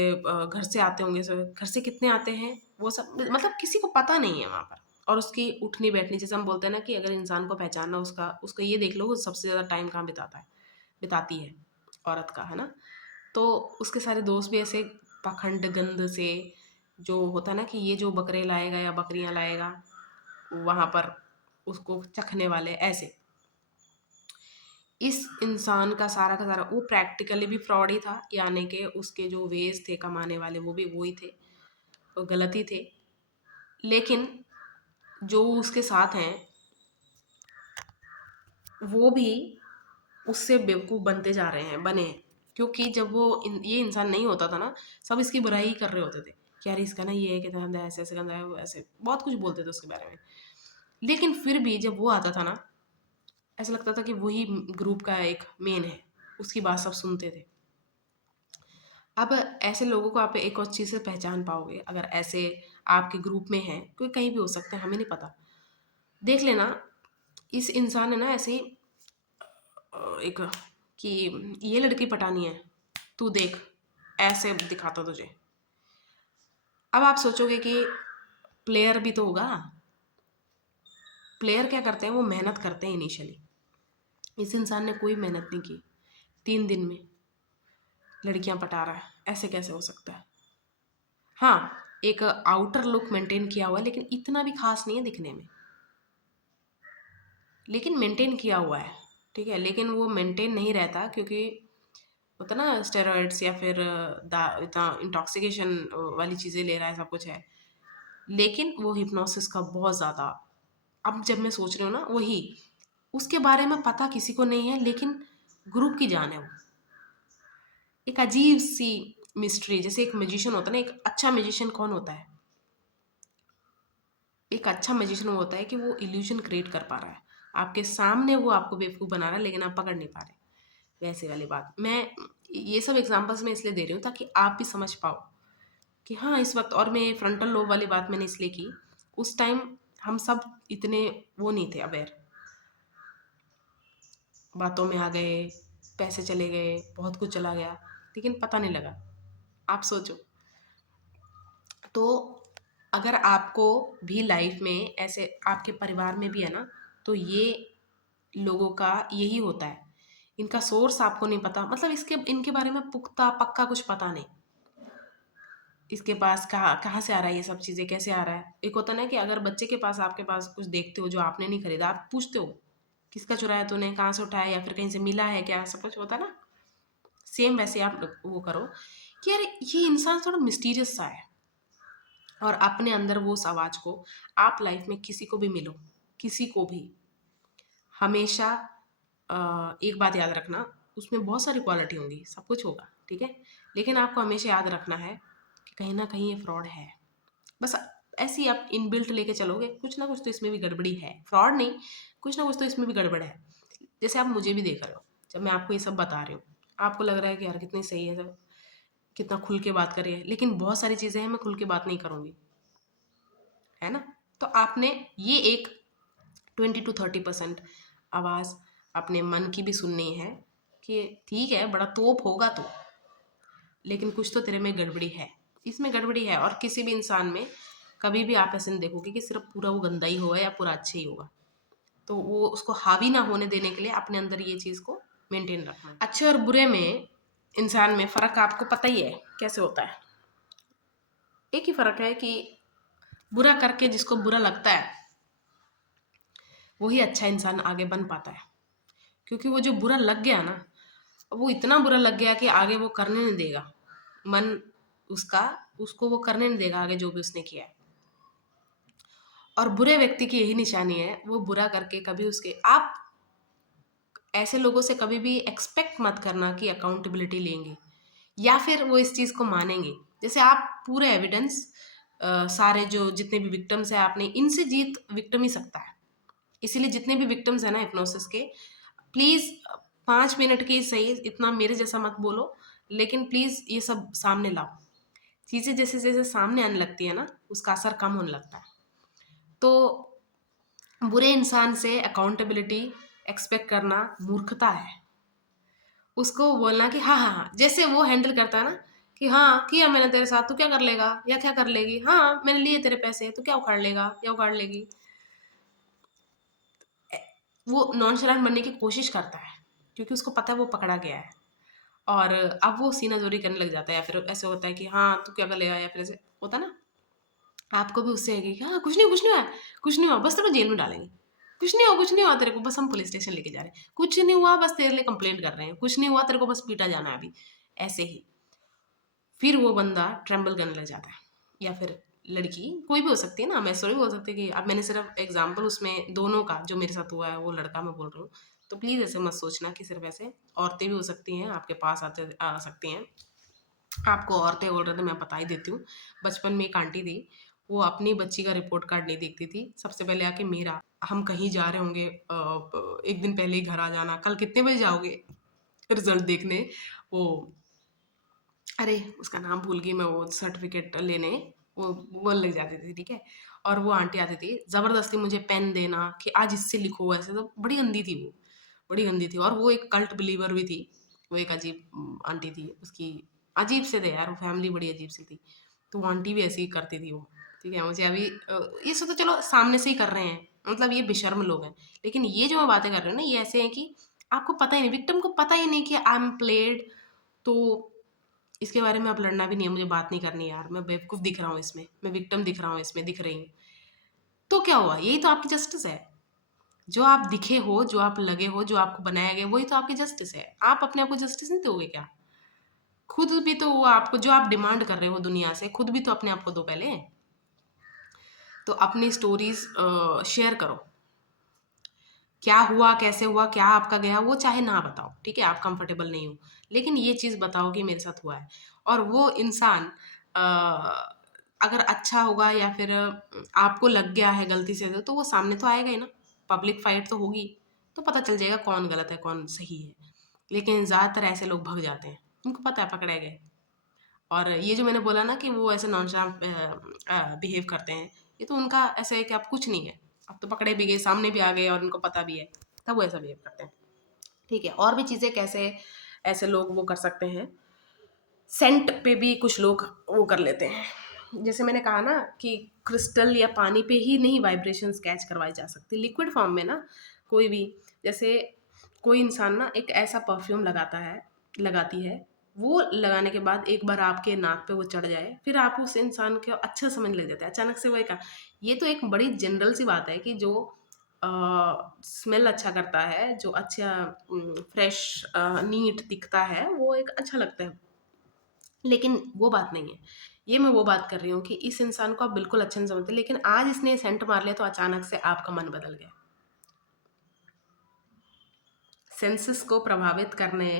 घर से आते होंगे सब, घर से कितने आते हैं वो सब, मतलब किसी को पता नहीं है वहाँ पर। और उसकी उठनी बैठनी, जैसे हम बोलते हैं ना कि अगर इंसान को पहचानना, उसका उसका ये देख लो वो सबसे ज़्यादा टाइम कहाँ बिताता है, बिताती है औरत का, है ना। तो उसके सारे दोस्त भी ऐसे पाखंड गंद से, जो होता है ना कि ये जो बकरे लाएगा या बकरियां लाएगा वहाँ पर उसको चखने वाले, ऐसे। इस इंसान का सारा वो प्रैक्टिकली भी फ्रॉड ही था, यानी कि उसके जो वेज थे कमाने वाले वो भी वही थे, वो गलत ही थे। लेकिन जो उसके साथ हैं वो भी उससे बेवकूफ़ बनते जा रहे हैं, बने हैं। क्योंकि जब ये इंसान नहीं होता था ना, सब इसकी बुराई ही कर रहे होते थे कि यार इसका ना ये है कि गंदा है, ऐसे ऐसे गंदा है, वो ऐसे बहुत कुछ बोलते थे उसके बारे में। लेकिन फिर भी जब वो आता था ना, ऐसा लगता था कि वही ग्रुप का एक मेन है, उसकी बात सब सुनते थे। अब ऐसे लोगों को आप एक और चीज़ से पहचान पाओगे, अगर ऐसे आपके ग्रुप में हैं, कोई कहीं भी हो सकते हैं, हमें नहीं पता। देख लेना, इस इंसान ने ना ऐसे ही एक कि ये लड़की पटानी है, तू देख, ऐसे दिखाता तुझे। अब आप सोचोगे कि प्लेयर भी तो होगा। प्लेयर क्या करते हैं, वो मेहनत करते हैं इनिशियली। इस इंसान ने कोई मेहनत नहीं की, 3 दिन में लड़कियां पटा रहा है, ऐसे कैसे हो सकता है। हाँ, एक आउटर लुक मेंटेन किया हुआ है, लेकिन इतना भी खास नहीं है दिखने में, लेकिन मेंटेन किया हुआ है, ठीक है। लेकिन वो मेंटेन नहीं रहता क्योंकि होता ना स्टेरॉइड्स या फिर इतना इंटॉक्सिकेशन वाली चीज़ें ले रहा है, सब कुछ है। लेकिन वो हिप्नोसिस का बहुत ज़्यादा, अब जब मैं सोच रही हूँ ना, वही उसके बारे में पता किसी को नहीं है, लेकिन ग्रुप की जान है वो। एक अजीब सी मिस्ट्री, जैसे एक मैजिशियन होता है ना, एक अच्छा मैजिशियन कौन होता है, एक अच्छा मैजिशियन वो होता है कि वो इल्यूजन क्रिएट कर पा रहा है आपके सामने, वो आपको बेवकूफ़ बना रहा है लेकिन आप पकड़ नहीं पा रहे। वैसे वाली बात मैं, ये सब एग्जांपल्स मैं इसलिए दे रही हूँ ताकि आप भी समझ पाओ कि हाँ इस वक्त। और मैं फ्रंटल लोब वाली बात मैंने इसलिए की, उस टाइम हम सब इतने वो नहीं थे अवेयर, बातों में आ गए, पैसे चले गए, बहुत कुछ चला गया, लेकिन पता नहीं लगा। आप सोचो। तो अगर आपको भी लाइफ में ऐसे आपके परिवार में भी है ना, तो ये लोगों का यही होता है। इनका सोर्स आपको नहीं पता, मतलब इसके इनके बारे में पुख्ता पक्का कुछ पता नहीं, इसके पास कहाँ कहाँ से आ रहा है, ये सब चीज़ें कैसे आ रहा है। एक होता है ना कि अगर बच्चे के पास आपके पास कुछ देखते हो जो आपने नहीं खरीदा, आप पूछते हो किसका चुराया तूने, कहाँ से उठाया, या फिर कहीं से मिला है क्या, सब कुछ होता है ना। सेम वैसे आप वो करो कि यार ये इंसान थोड़ा मिस्टीरियस सा है, और अपने अंदर वो उस आवाज़ को, आप लाइफ में किसी को भी मिलो, किसी को भी, हमेशा एक बात याद रखना, उसमें बहुत सारी क्वालिटी होंगी, सब कुछ होगा, ठीक है। लेकिन आपको हमेशा याद रखना है कि कहीं ना कहीं ये फ्रॉड है। बस ऐसे ही आप इनबिल्ट लेके चलोगे, कुछ ना कुछ तो इसमें भी गड़बड़ी है, फ्रॉड नहीं, कुछ ना कुछ तो इसमें भी गड़बड़ है। जैसे आप मुझे भी देख रहे हो, जब मैं आपको ये सब बता रही हूँ, आपको लग रहा है कि यार कितनी सही है सब, कितना खुल के बात कर रही है, लेकिन बहुत सारी चीज़ें हैं मैं खुल के बात नहीं करूँगी, है ना। तो आपने ये एक 20 to 30% आवाज़ अपने मन की भी सुननी है कि ठीक है बड़ा तोप होगा तो, लेकिन कुछ तो तेरे में गड़बड़ी है, इसमें गड़बड़ी है। और किसी भी इंसान में कभी भी आप ऐसे नहीं देखोगे कि सिर्फ पूरा वो गंदा ही होगा या पूरा अच्छा ही होगा। तो वो उसको हावी ना होने देने के लिए अपने अंदर ये चीज़ को मेंटेन रखना है। अच्छे और बुरे में इंसान में फ़र्क आपको पता ही है कैसे होता है। एक ही फ़र्क है कि बुरा करके जिसको बुरा लगता है वही अच्छा इंसान आगे बन पाता है, क्योंकि वो जो बुरा लग गया ना, वो इतना बुरा लग गया कि आगे वो करने नहीं देगा, मन उसका उसको वो करने नहीं देगा आगे जो भी उसने किया है। और बुरे व्यक्ति की यही निशानी है, वो बुरा करके कभी उसके आप ऐसे लोगों से कभी भी एक्सपेक्ट मत करना कि अकाउंटेबिलिटी लेंगे या फिर वो इस चीज़ को मानेंगे। जैसे आप पूरे एविडेंस सारे जो जितने भी विक्टिम्स हैं आपने इनसे जीत विक्टिम ही सकता है। इसीलिए जितने भी विक्टिम्स हैं ना हिप्नोसिस के, प्लीज़ 5 मिनट की सही, इतना मेरे जैसा मत बोलो, लेकिन प्लीज़ ये सब सामने लाओ। चीज़ें जैसे जैसे सामने आने लगती है ना, उसका असर कम होने लगता है। तो बुरे इंसान से अकाउंटेबिलिटी एक्सपेक्ट करना मूर्खता है। उसको बोलना कि हाँ हाँ हाँ, जैसे वो हैंडल करता है ना कि हाँ किया मैंने तेरे साथ, तू क्या कर लेगा या क्या कर लेगी, हाँ मैंने लिए तेरे पैसे, तू क्या उखाड़ लेगा या उखाड़ लेगी। वो नॉनशलांट बनने की कोशिश करता है क्योंकि उसको पता है वो पकड़ा गया है, और अब वो सीनाजोरी करने लग जाता है, या फिर ऐसे होता है कि हाँ तू क्या कर लेगा, या फिर ऐसे होता है ना, आपको भी उससे है कि हाँ कुछ नहीं, कुछ नहीं हुआ, कुछ नहीं हुआ, बस तेरे को जेल में डालेंगे, कुछ नहीं हुआ, कुछ नहीं हुआ तेरे को, बस हम पुलिस स्टेशन लेके जा रहे हैं, कुछ नहीं हुआ, बस तेरे लिए कंप्लेंट कर रहे हैं, कुछ नहीं हुआ तेरे को, बस पीटा जाना है अभी, ऐसे ही। फिर वो बंदा ट्रेम्बल करने लग जाता है, या फिर लड़की कोई भी हो सकती है ना, मैं सॉरी बोल सकती है कि अब मैंने सिर्फ एग्जांपल उसमें दोनों का जो मेरे साथ हुआ है वो लड़का मैं बोल रही हूँ, तो प्लीज़ ऐसे मत सोचना कि सिर्फ ऐसे, औरतें भी हो सकती हैं आपके पास आते आ सकती हैं। आपको औरतें बोल रहे थे, मैं बता ही देती हूँ। बचपन में एक आंटी थी, वो अपनी बच्ची का रिपोर्ट कार्ड नहीं देखती थी, सबसे पहले आके मेरा, हम कहीं जा रहे होंगे एक दिन पहले ही घर आ जाना, कल कितने बजे जाओगे रिजल्ट देखने, वो अरे उसका नाम भूल गई मैं, वो सर्टिफिकेट लेने, वो लग जाती थी, ठीक है। और वो आंटी आती थी ज़बरदस्ती मुझे पेन देना कि आज इससे लिखो, ऐसे तो बड़ी गंदी थी वो, बड़ी गंदी थी। और वो एक कल्ट बिलीवर भी थी, वो एक अजीब आंटी थी, उसकी अजीब से थे यार, वो फैमिली बड़ी अजीब सी थी। तो वो आंटी भी ऐसे ही करती थी वो, ठीक है। मुझे अभी ये सब तो चलो सामने से ही कर रहे हैं, मतलब ये बेशर्म लोग हैं, लेकिन ये जो मैं बातें कर रही हूँ ना, ये ऐसे हैं कि आपको पता ही नहीं, विक्टिम को पता ही नहीं कि आई एम प्लेड। तो इसके बारे में अब लड़ना भी नहीं है, मुझे बात नहीं करनी यार, मैं बेवकूफ़ दिख रहा हूँ इसमें, मैं विक्टिम दिख रहा हूँ इसमें, दिख रही हूँ। तो क्या हुआ, यही तो आपकी जस्टिस है। जो आप दिखे हो, जो आप लगे हो, जो आपको बनाया गया, वही तो आपकी जस्टिस है। आप अपने आप को जस्टिस नहीं दोगे क्या? खुद भी तो वो आपको जो आप डिमांड कर रहे हो दुनिया से, खुद भी तो अपने आप को दो पहले। तो अपनी स्टोरीज शेयर करो, क्या हुआ, कैसे हुआ, क्या आपका गया, वो चाहे ना बताओ, ठीक है, आप कंफर्टेबल नहीं हो, लेकिन ये चीज़ बताओ कि मेरे साथ हुआ है। और वो इंसान अ, अगर अच्छा होगा या फिर आपको लग गया है गलती से, तो वो सामने तो आएगा ही ना, पब्लिक फाइट तो होगी, तो पता चल जाएगा कौन गलत है कौन सही है। लेकिन ज़्यादातर ऐसे लोग भग जाते हैं, उनको पता है पकड़े गए। और ये जो मैंने बोला ना कि वो ऐसे नॉनशलांट बिहेव करते हैं, ये तो उनका ऐसा है कि अब कुछ नहीं है, अब तो पकड़े भी गए, सामने भी आ गए और उनको पता भी है, तब वो ऐसा बिहेव करते हैं, ठीक है। और भी चीज़ें कैसे ऐसे लोग वो कर सकते हैं, सेंट पे भी कुछ लोग वो कर लेते हैं। जैसे मैंने कहा ना कि क्रिस्टल या पानी पे ही नहीं वाइब्रेशंस कैच करवाई जा सकती, लिक्विड फॉर्म में ना कोई भी, जैसे कोई इंसान ना एक ऐसा परफ्यूम लगाता है, लगाती है, वो लगाने के बाद एक बार आपके नाक पे वो चढ़ जाए, फिर आप उस इंसान को अच्छा समझने लग जाते हैं, अचानक से वो एक, ये तो एक बड़ी जनरल सी बात है कि जो स्मेल अच्छा करता है, जो अच्छा फ्रेश नीट दिखता है, वो एक अच्छा लगता है। लेकिन वो बात नहीं है, ये मैं वो बात कर रही हूँ कि इस इंसान को आप बिल्कुल अच्छा नहीं समझते, लेकिन आज इसने सेंट मार लिया तो अचानक से आपका मन बदल गया। सेंसेस को प्रभावित करने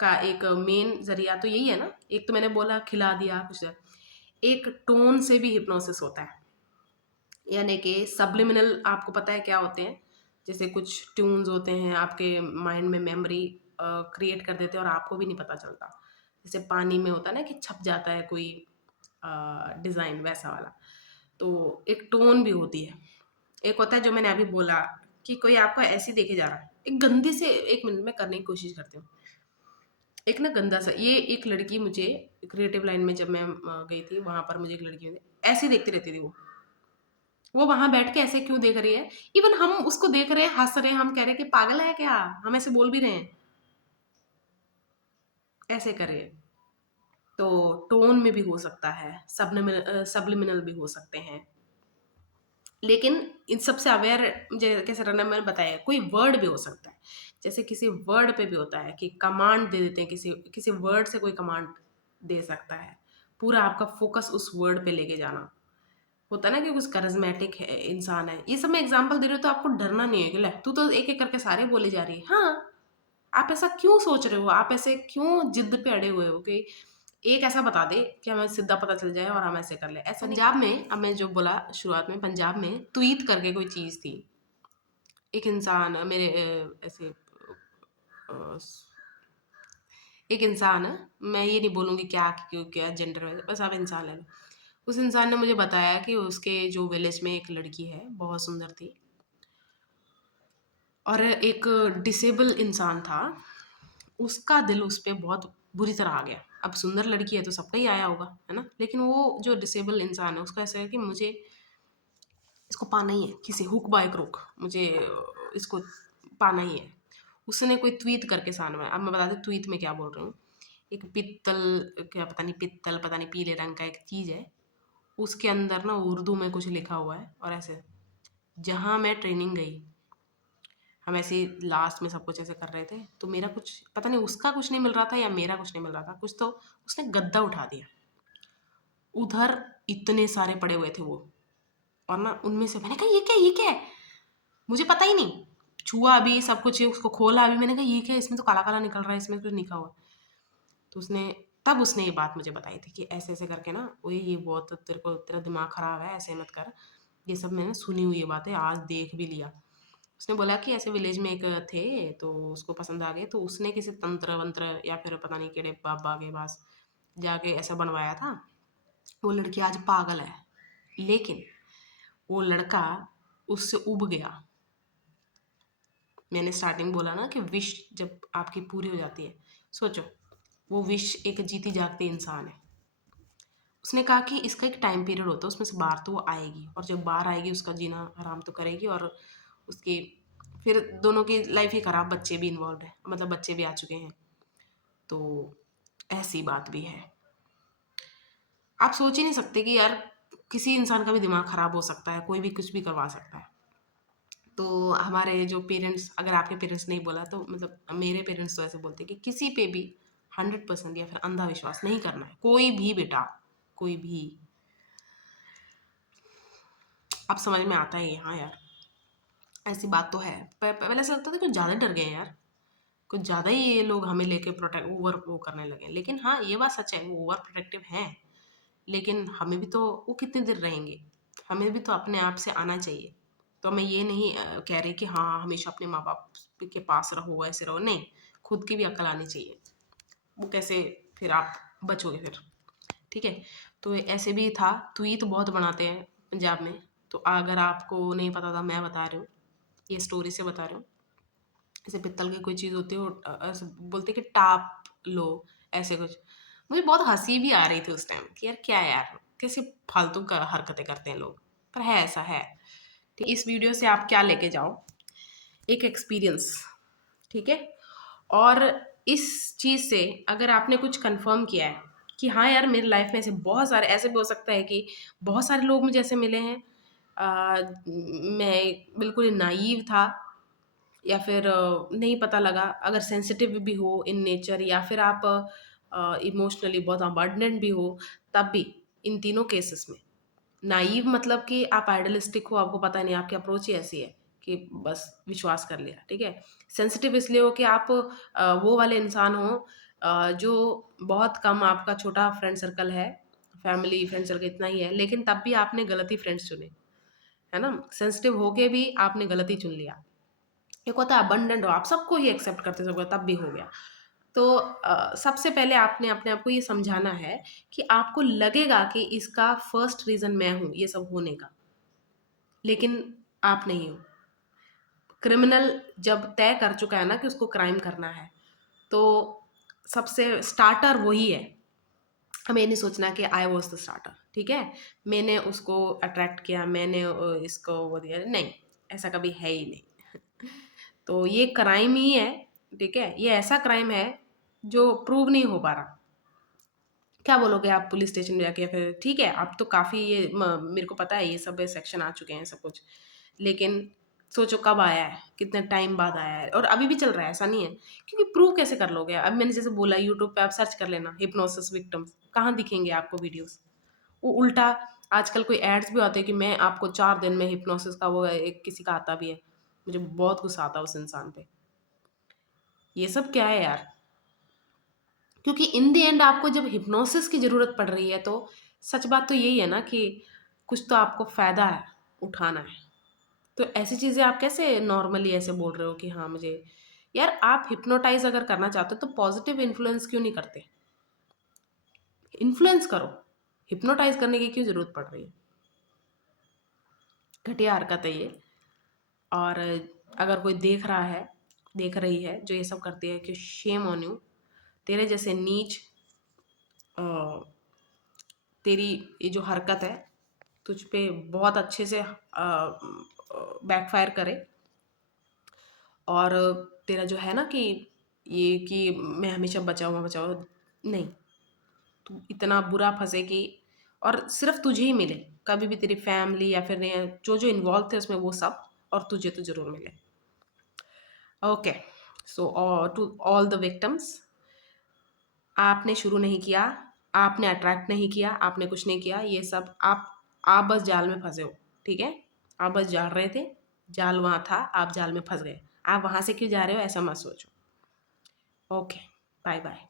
का एक मेन जरिया तो यही है ना, एक तो मैंने बोला खिला दिया कुछ, एक टोन से भी हिप्नोसिस होता है, यानी कि सबलिमिनल, आपको पता है क्या होते हैं जैसे कुछ ट्यून्स होते हैं आपके माइंड में मेमोरी क्रिएट कर देते हैं और आपको भी नहीं पता चलता। जैसे पानी में होता है ना कि छप जाता है कोई डिज़ाइन, वैसा वाला। तो एक टोन भी होती है। एक होता है जो मैंने अभी बोला कि कोई आपको ऐसे ही देखे जा रहा है, एक गंदे से, 1 मिनट में करने की कोशिश करती हूँ। एक ना गंदा सा, ये एक लड़की मुझे क्रिएटिव लाइन में जब मैं गई थी, वहाँ पर मुझे एक लड़की ऐसे ही देखती रहती थी वो वहां बैठ के ऐसे क्यों देख रही है। इवन हम उसको देख रहे हैं, हंस रहे हैं, हम कह रहे हैं कि पागल है क्या, हम ऐसे बोल भी रहे हैं, ऐसे करे। तो टोन में भी हो सकता है, सब्लिमिनल भी हो सकते हैं। लेकिन इन सबसे अवेयर, कैसे रना मैंने बताया, कोई वर्ड भी हो सकता है। जैसे किसी वर्ड पे भी होता है कि कमांड दे देते हैं, किसी किसी वर्ड से कोई कमांड दे सकता है, पूरा आपका फोकस उस वर्ड पे लेके जाना। होता है ना कि कुछ करिज्मेटिक है, इंसान है, ये सब मैं एग्जांपल दे रही हूँ तो आपको डरना नहीं है कि ले तू तो एक एक करके सारे बोले जा रही है। हाँ, आप ऐसा क्यों सोच रहे हो, आप ऐसे क्यों जिद पे अड़े हुए हो कि एक ऐसा बता दे कि हमें सीधा पता चल जाए और हम ऐसे कर ले। ऐसा पंजाब में, अब मैं जो बोला शुरुआत में, पंजाब में ट्वीट करके कोई चीज़ थी। एक इंसान मेरे ऐसे एक इंसान है, मैं ये नहीं बोलूँगी क्या क्यों क्या जेंडर है, बस आप इंसान ले लो। उस इंसान ने मुझे बताया कि उसके जो विलेज में एक लड़की है, बहुत सुंदर थी, और एक डिसेबल इंसान था, उसका दिल उस पे बहुत बुरी तरह आ गया। अब सुंदर लड़की है तो सबका ही आया होगा, है ना? लेकिन वो जो डिसेबल इंसान है, उसका ऐसा है कि मुझे इसको पाना ही है, किसी हुक बाय क्रुक, मुझे इसको पाना ही है। उसने कोई ट्वीट करके सामने में, अब मैं बता दूँ ट्वीट में क्या बोल रही हूँ। एक पित्तल, क्या पता नहीं पित्तल, पता नहीं पीले रंग का एक चीज़ है, उसके अंदर ना उर्दू में कुछ लिखा हुआ है और ऐसे, जहाँ मैं ट्रेनिंग गई, हम ऐसे ही लास्ट में सब कुछ ऐसे कर रहे थे, तो मेरा कुछ पता नहीं, उसका कुछ नहीं मिल रहा था या मेरा कुछ नहीं मिल रहा था, कुछ तो उसने गद्दा उठा दिया। उधर इतने सारे पड़े हुए थे वो, और ना उनमें से मैंने कहा ये क्या है, मुझे पता ही नहीं, छुआ अभी सब कुछ, उसको खोला अभी, मैंने कहा ये क्या है, इसमें तो काला काला निकल रहा है, इसमें कुछ लिखा हुआ। तो उसने, तब उसने ये बात मुझे बताई थी कि ऐसे ऐसे करके ना, वो ये बहुत तेरे को, तेरा दिमाग खराब है, ऐसे मत कर। ये सब मैंने सुनी हुई ये बातें, आज देख भी लिया। उसने बोला कि ऐसे विलेज में एक थे, तो उसको पसंद आ गए, तो उसने किसी तंत्र वंत्र या फिर पता नहीं केड़े बाबा के पास जाके ऐसा बनवाया था। वो लड़की आज पागल है, लेकिन वो लड़का उससे उब गया। मैंने स्टार्टिंग बोला ना कि विश जब आपकी पूरी हो जाती है, सोचो वो विश एक जीती जागती इंसान है। उसने कहा कि इसका एक टाइम पीरियड होता है, उसमें से बाहर तो वो आएगी, और जब बाहर आएगी उसका जीना हराम तो करेगी, और उसकी फिर दोनों की लाइफ ही खराब, बच्चे भी इन्वॉल्व है, मतलब बच्चे भी आ चुके हैं। तो ऐसी बात भी है। आप सोच ही नहीं सकते कि यार किसी इंसान का भी दिमाग खराब हो सकता है, कोई भी कुछ भी करवा सकता है। तो हमारे जो पेरेंट्स, अगर आपके पेरेंट्स नहीं बोला तो मतलब मेरे पेरेंट्स तो ऐसे बोलते हैं कि किसी पे भी 100% या फिर अंधा विश्वास नहीं करना है, कोई भी बेटा, कोई भी। अब समझ में आता है, हाँ यार ऐसी बात तो है। पहले ऐसा लगता था कुछ ज़्यादा डर गए हैं यार, कुछ ज़्यादा ही ये लोग हमें लेके प्रोटेक्ट ओवर वो करने लगे। लेकिन हाँ, ये बात सच है, वो ओवर प्रोटेक्टिव हैं, लेकिन हमें भी तो, वो कितनी देर रहेंगे, हमें भी तो अपने आप से आना चाहिए। तो मैं ये नहीं कह रही कि हाँ हमेशा अपने माँ बाप के पास रहो, ऐसे रहो, नहीं, खुद की भी अक्ल आनी चाहिए। वो कैसे फिर आप बचोगे फिर, ठीक है? तो ऐसे भी था, ट्वीट बहुत बनाते हैं पंजाब में। तो अगर आपको नहीं पता था, मैं बता रही हूँ, ये स्टोरी से बता रही हूँ। ऐसे पित्तल की कोई चीज़ होती है, वो ऐसे बोलते हैं कि टाप लो, ऐसे कुछ। मुझे बहुत हंसी भी आ रही थी उस टाइम कि यार क्या है यार, कैसे फालतू का हरकतें करते हैं लोग, पर है ऐसा है। ठीक, इस वीडियो से आप क्या लेके जाओ, एक एक्सपीरियंस, ठीक है? और इस चीज़ से अगर आपने कुछ कंफर्म किया है कि हाँ यार मेरी लाइफ में ऐसे बहुत सारे, ऐसे भी हो सकता है कि बहुत सारे लोग मुझे ऐसे मिले हैं, मैं बिल्कुल नाइव था, या फिर नहीं पता लगा, अगर सेंसिटिव भी हो इन नेचर, या फिर आप इमोशनली बहुत अबंडेंट भी हो, तब भी इन तीनों केसेस में नाइव मतलब कि आप आइडियलिस्टिक हो, आपको पता नहीं, आपकी अप्रोच ही ऐसी है कि बस विश्वास कर लिया, ठीक है? सेंसिटिव इसलिए हो कि आप वो वाले इंसान हो जो बहुत कम, आपका छोटा फ्रेंड सर्कल है, फैमिली फ्रेंड सर्कल इतना ही है, लेकिन तब भी आपने गलत ही फ्रेंड्स चुने, है ना? सेंसिटिव होके भी आपने गलत ही चुन लिया। एक होता है अबंडेंट हो, आप सबको ही एक्सेप्ट करते सबको, तब भी हो गया। तो सबसे पहले आपने अपने आप को ये समझाना है कि आपको लगेगा कि इसका फर्स्ट रीज़न मैं हूँ ये सब होने का, लेकिन आप नहीं हो। क्रिमिनल जब तय कर चुका है ना कि उसको क्राइम करना है, तो सबसे स्टार्टर वही है। हमें ये नहीं सोचना कि आई वॉज द स्टार्टर, ठीक है, मैंने उसको अट्रैक्ट किया, मैंने इसको वो दिया, नहीं, ऐसा कभी है ही नहीं। तो ये क्राइम ही है, ठीक है, ये ऐसा क्राइम है जो प्रूव नहीं हो पा रहा। क्या बोलोगे आप पुलिस स्टेशन में जाके, या फिर ठीक है आप तो काफ़ी ये मेरे को पता है ये सब सेक्शन आ चुके हैं सब कुछ, लेकिन सोचो कब आया है, कितने टाइम बाद आया है, और अभी भी चल रहा है, ऐसा नहीं है। क्योंकि प्रूव कैसे कर लोगे? अब मैंने जैसे बोला, यूट्यूब पे आप सर्च कर लेना हिप्नोसिस विक्टिम्स, कहाँ दिखेंगे आपको वीडियोस? वो उल्टा आजकल कोई एड्स भी आते हैं कि मैं आपको 4 दिन में हिप्नोसिस का, वो एक किसी का आता भी है, मुझे बहुत गुस्सा आता है उस इंसान पे। ये सब क्या है यार? क्योंकि इन द एंड आपको जब हिप्नोसिस की ज़रूरत पड़ रही है, तो सच बात तो यही है ना कि कुछ तो आपको फ़ायदा है उठाना है। तो ऐसी चीज़ें आप कैसे नॉर्मली ऐसे बोल रहे हो कि हाँ मुझे, यार आप हिप्नोटाइज अगर करना चाहते हो तो पॉजिटिव इन्फ्लुएंस क्यों नहीं करते? इन्फ्लुएंस करो, हिप्नोटाइज करने की क्यों ज़रूरत पड़ रही है? घटिया हरकत है ये। और अगर कोई देख रहा है, देख रही है जो ये सब करती है, कि शेम ऑन यू, तेरे जैसे नीच अ, तेरी ये जो हरकत है तुझ पे बहुत अच्छे से बैकफायर करे। और तेरा जो है ना कि ये कि मैं हमेशा बचाऊँ बचाऊँ, नहीं, तू इतना बुरा फंसे कि, और सिर्फ तुझे ही मिले, कभी भी तेरी फैमिली या फिर जो जो इन्वॉल्व थे उसमें वो सब, और तुझे तो ज़रूर मिले। Okay, so to all the victims, आपने शुरू नहीं किया, आपने अट्रैक्ट नहीं किया, आपने कुछ नहीं किया, ये सब आप बस जाल में फंसे हो, ठीक है? आप बस जा रहे थे, जाल वहाँ था, आप जाल में फंस गए, आप वहाँ से क्यों जा रहे हो ऐसा मत सोचो। Okay, bye bye.